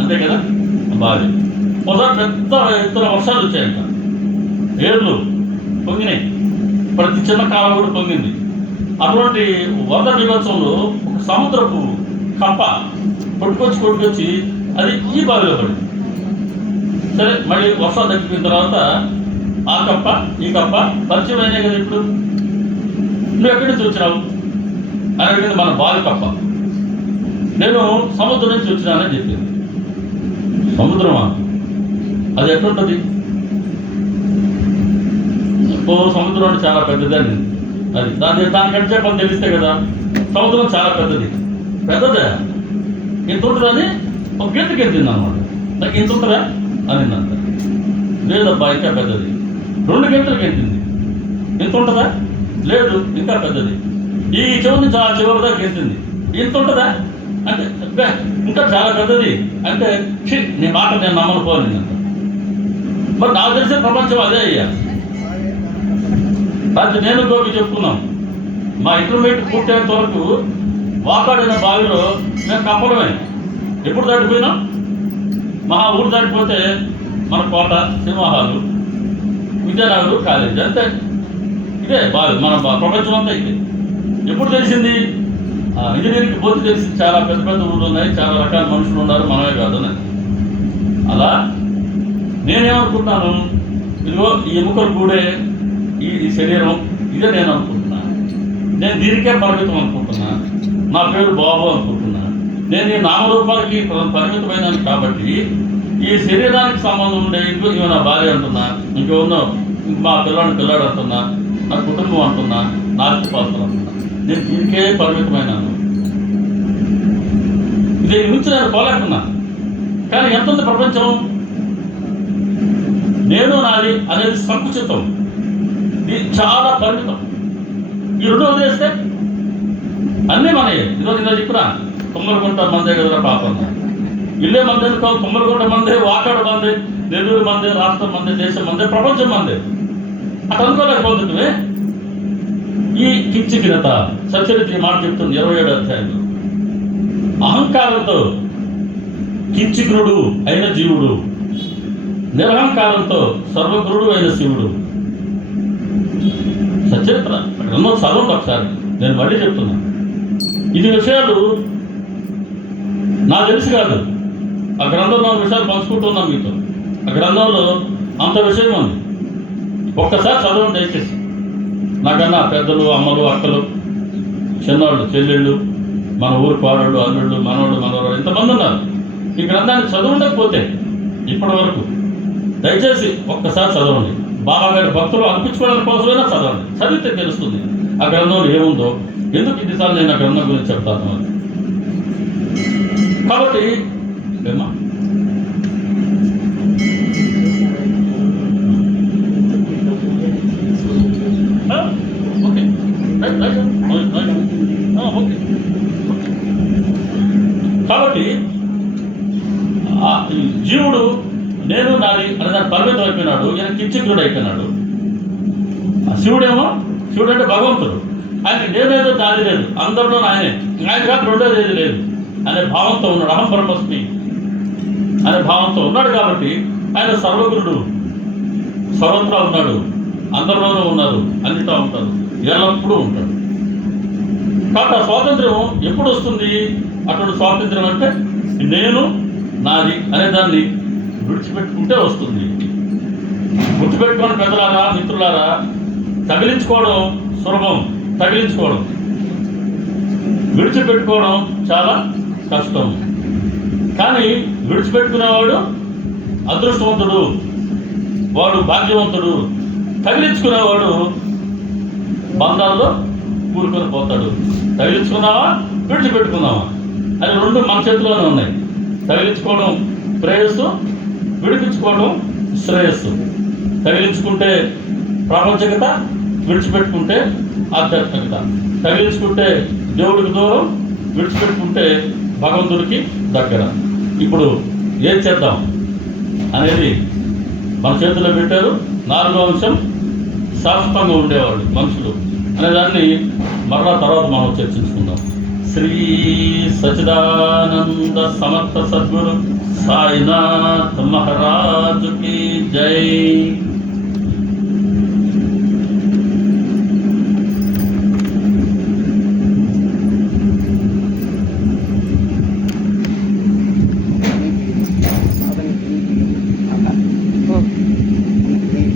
అంతే కదా. ఆ బావి ఒకసారి పెద్ద ఎత్తున వర్షాలు వచ్చాయంట, ఏర్లు పొంగినాయి, ప్రతి చిన్న కాలం కూడా పొంగింది. అటువంటి వరద బీభత్సంలో ఒక సముద్రపు కప్ప కొట్టుకొచ్చి అది ఈ బావిలో పడింది. సరే, మళ్ళీ వర్షాలు తగ్గిపోయిన తర్వాత ఆ కప్ప ఈ కప్ప పరిచయం అయినాయి కదా. ఇప్పుడు నువ్వు ఎక్కడి నుంచి వచ్చినావు అని అడిగింది మన బావి కప్ప. నేను సముద్రం నుంచి వచ్చినానని చెప్పింది. సముద్రమా? అది ఎట్లుంటుంది? సముద్రం అంటే చాలా పెద్దదని అది దానికంటే చెప్పని తెలిస్తే కదా. సముద్రం చాలా పెద్దదే ఇంత ఉంటుందని ఒక గెంతుకి ఎత్తింది అనమాట. నాకు ఇంత ఉంటుందా అనిందంట. లేదబ్బా, ఇంకా పెద్దది. 2 గంటలకు ఎత్తింది. ఇంత ఉంటుందా? లేదు, ఇంకా పెద్దది. ఈ చివరి నుంచి ఆ చివరి దాకా ఎత్తింది. ఇంత ఉంటుందా అంటే ఇంకా చాలా పెద్దది అంటే, నీ మాట నేను నమ్మను పోనిందంట. మరి నాకు తెలిసిన ప్రపంచం అదే అయ్యా. అది నేను గోపి చెప్పుకున్నాం. మా ఇంటర్మీడియట్ పూర్తయినంత వరకు వాకాడిన బావిలో మేము కప్పడమే. ఎప్పుడు దాటిపోయినాం? మా ఊరు దాటిపోతే మన కోట, సినిమా హాలు, విద్యానగర్ కాలేజీ, అంతే. ఇదే బావి, మన ప్రపంచం అంతా ఇదే. ఎప్పుడు తెలిసింది? ఇంజనీరింగ్కి పోతే తెలిసింది. చాలా పెద్ద పెద్ద ఊళ్ళు ఉన్నాయి, చాలా రకాల మనుషులు ఉన్నారు, మనమే కాదు అని. అలా నేనేమనుకుంటున్నాను, ఇదిగో ఈ ఎముకలు కూడే ఈ శరీరం ఇదే నేను అనుకుంటున్నా. నేను దీనికే పరిమితం అనుకుంటున్నా. నా పేరు బాబు అనుకుంటున్నా. నేను ఈ నామరూపాలకి పరిమితమైనాను కాబట్టి ఈ శరీరానికి సంబంధం ఉండే ఇంకో ఇవి నా భార్య అంటున్నా, ఇంకేమన్నా మా పిల్లాడు అంటున్నా, నా కుటుంబం అంటున్నా, నా ఆస్తిపాస్తులు అంటున్నా. నేను దీనికే పరిమితమైనాను. దీని నుంచి నేను పోలేకున్నా. కానీ ఎంత ఉంది ప్రపంచం? నేను నాది అనేది సంకుచితం. ఇది చాలా పరిమితం. ఈ 2 వదిలేస్తే అన్నీ మనయే. ఈరోజు చెప్పిన తుమ్మలగుంట మందే కదరా పాపం. ఇల్లే మందే కాదు, తుమ్మలగుంట మందే, వాకాడు మందే, నెల్లూరు మందే, రాష్ట్రం మందే, దేశం మందే, ప్రపంచం మందే. అటు అనుకోలేకపోతుంటే ఈ కించికినత సత్యరిత్రి మాట చెప్తుంది 27వ అధ్యాయంలో. అహంకారంతో కించికునుడు అయిన జీవుడు నిరహంకారంతో సర్వగురుడు అయిన శివుడు. సచరిత్ర గ్రంథం చదవండి ఒకసారి, నేను మళ్ళీ చెప్తున్నా. ఇది విషయాలు నాకు తెలిసి కాదు, ఆ గ్రంథంలో విషయాలు పంచుకుంటున్నాం మీతో. ఆ గ్రంథంలో అంత విషయం ఉంది. ఒక్కసారి చదవండి దయచేసి. నాకన్నా పెద్దలు, అమ్మలు, అక్కలు, చిన్నవాళ్ళు, చెల్లెళ్ళు, మన ఊరు పాడోళ్ళు, అల్లుళ్ళు, మనవాళ్ళు, మనవాళ్ళు ఇంతమంది ఉన్నారు. ఈ గ్రంథాన్ని చదవకపోతే ఇప్పటి వరకు దయచేసి ఒక్కసారి చదవండి. బాబాగారి భక్తులు అనిపించుకోవడానికి కోసమైనా చదవండి. చదివితే తెలుస్తుంది ఆ గ్రంథంలో ఏముందో. ఎందుకు ఇన్నిసార్లు నేను ఆ గ్రంథం గురించి చెప్తాను అని. కాబట్టి ఏమా ఓకే ఓకే. కాబట్టి జీవుడు నేను నాది అనే దాన్ని పరిమితం అయిపోయినాడు. ఈయన కించికుడు అయిపోయినాడు. శివుడేమో, శివుడు అంటే భగవంతుడు, ఆయనకి నేనేదో దాని లేదు, అందరిలో ఆయనే, ఆయన కాదు రెండోది ఏది లేదు అనే భావంతో ఉన్నాడు. అహం బ్రహ్మస్మి అనే భావంతో ఉన్నాడు. కాబట్టి ఆయన సర్వగురుడు, సర్వత్రా ఉన్నాడు, అందరిలోనూ ఉన్నారు, అన్నిటా ఉంటారు, ఎల్లప్పుడూ ఉంటాడు. కాబట్టి ఆ స్వాతంత్ర్యం ఎప్పుడు వస్తుంది? అటువంటి స్వాతంత్ర్యం అంటే నేను నాది అనే దాన్ని విడిచిపెట్టుకుంటే వస్తుంది. గుర్తుపెట్టుకోండి పెద్దలారా, మిత్రులారా, తగిలించుకోవడం సులభం, తగిలించుకోవడం, విడిచిపెట్టుకోవడం చాలా కష్టం. కానీ విడిచిపెట్టుకునేవాడు అదృష్టవంతుడు, వాడు భాగ్యవంతుడు. తగిలించుకునేవాడు బంధాల్లో కూరుకొని పోతాడు. తగిలించుకున్నావా, విడిచిపెట్టుకున్నావా అని రెండు మన చేతిలోనే ఉన్నాయి. తగిలించుకోవడం ప్రేయస్సు, విడిపించుకోవడం శ్రేయస్సు. తగిలించుకుంటే ప్రాపంచికత, విడిచిపెట్టుకుంటే ఆధ్యాత్మికత. తగిలించుకుంటే దేవుడికి దూరం, విడిచిపెట్టుకుంటే భగవంతుడికి దగ్గర. ఇప్పుడు ఏం చేద్దాం అనేది మన చేతిలో పెట్టారు. 4వ అంశం శాశ్వతంగా ఉండేవాళ్ళు మనుషులు అనేదాన్ని మరలా తర్వాత మనం చర్చించుకుందాం. శ్రీ సచిదానంద సమర్థ సద్గురు సాయినాథ్ మహారాజుకి జై.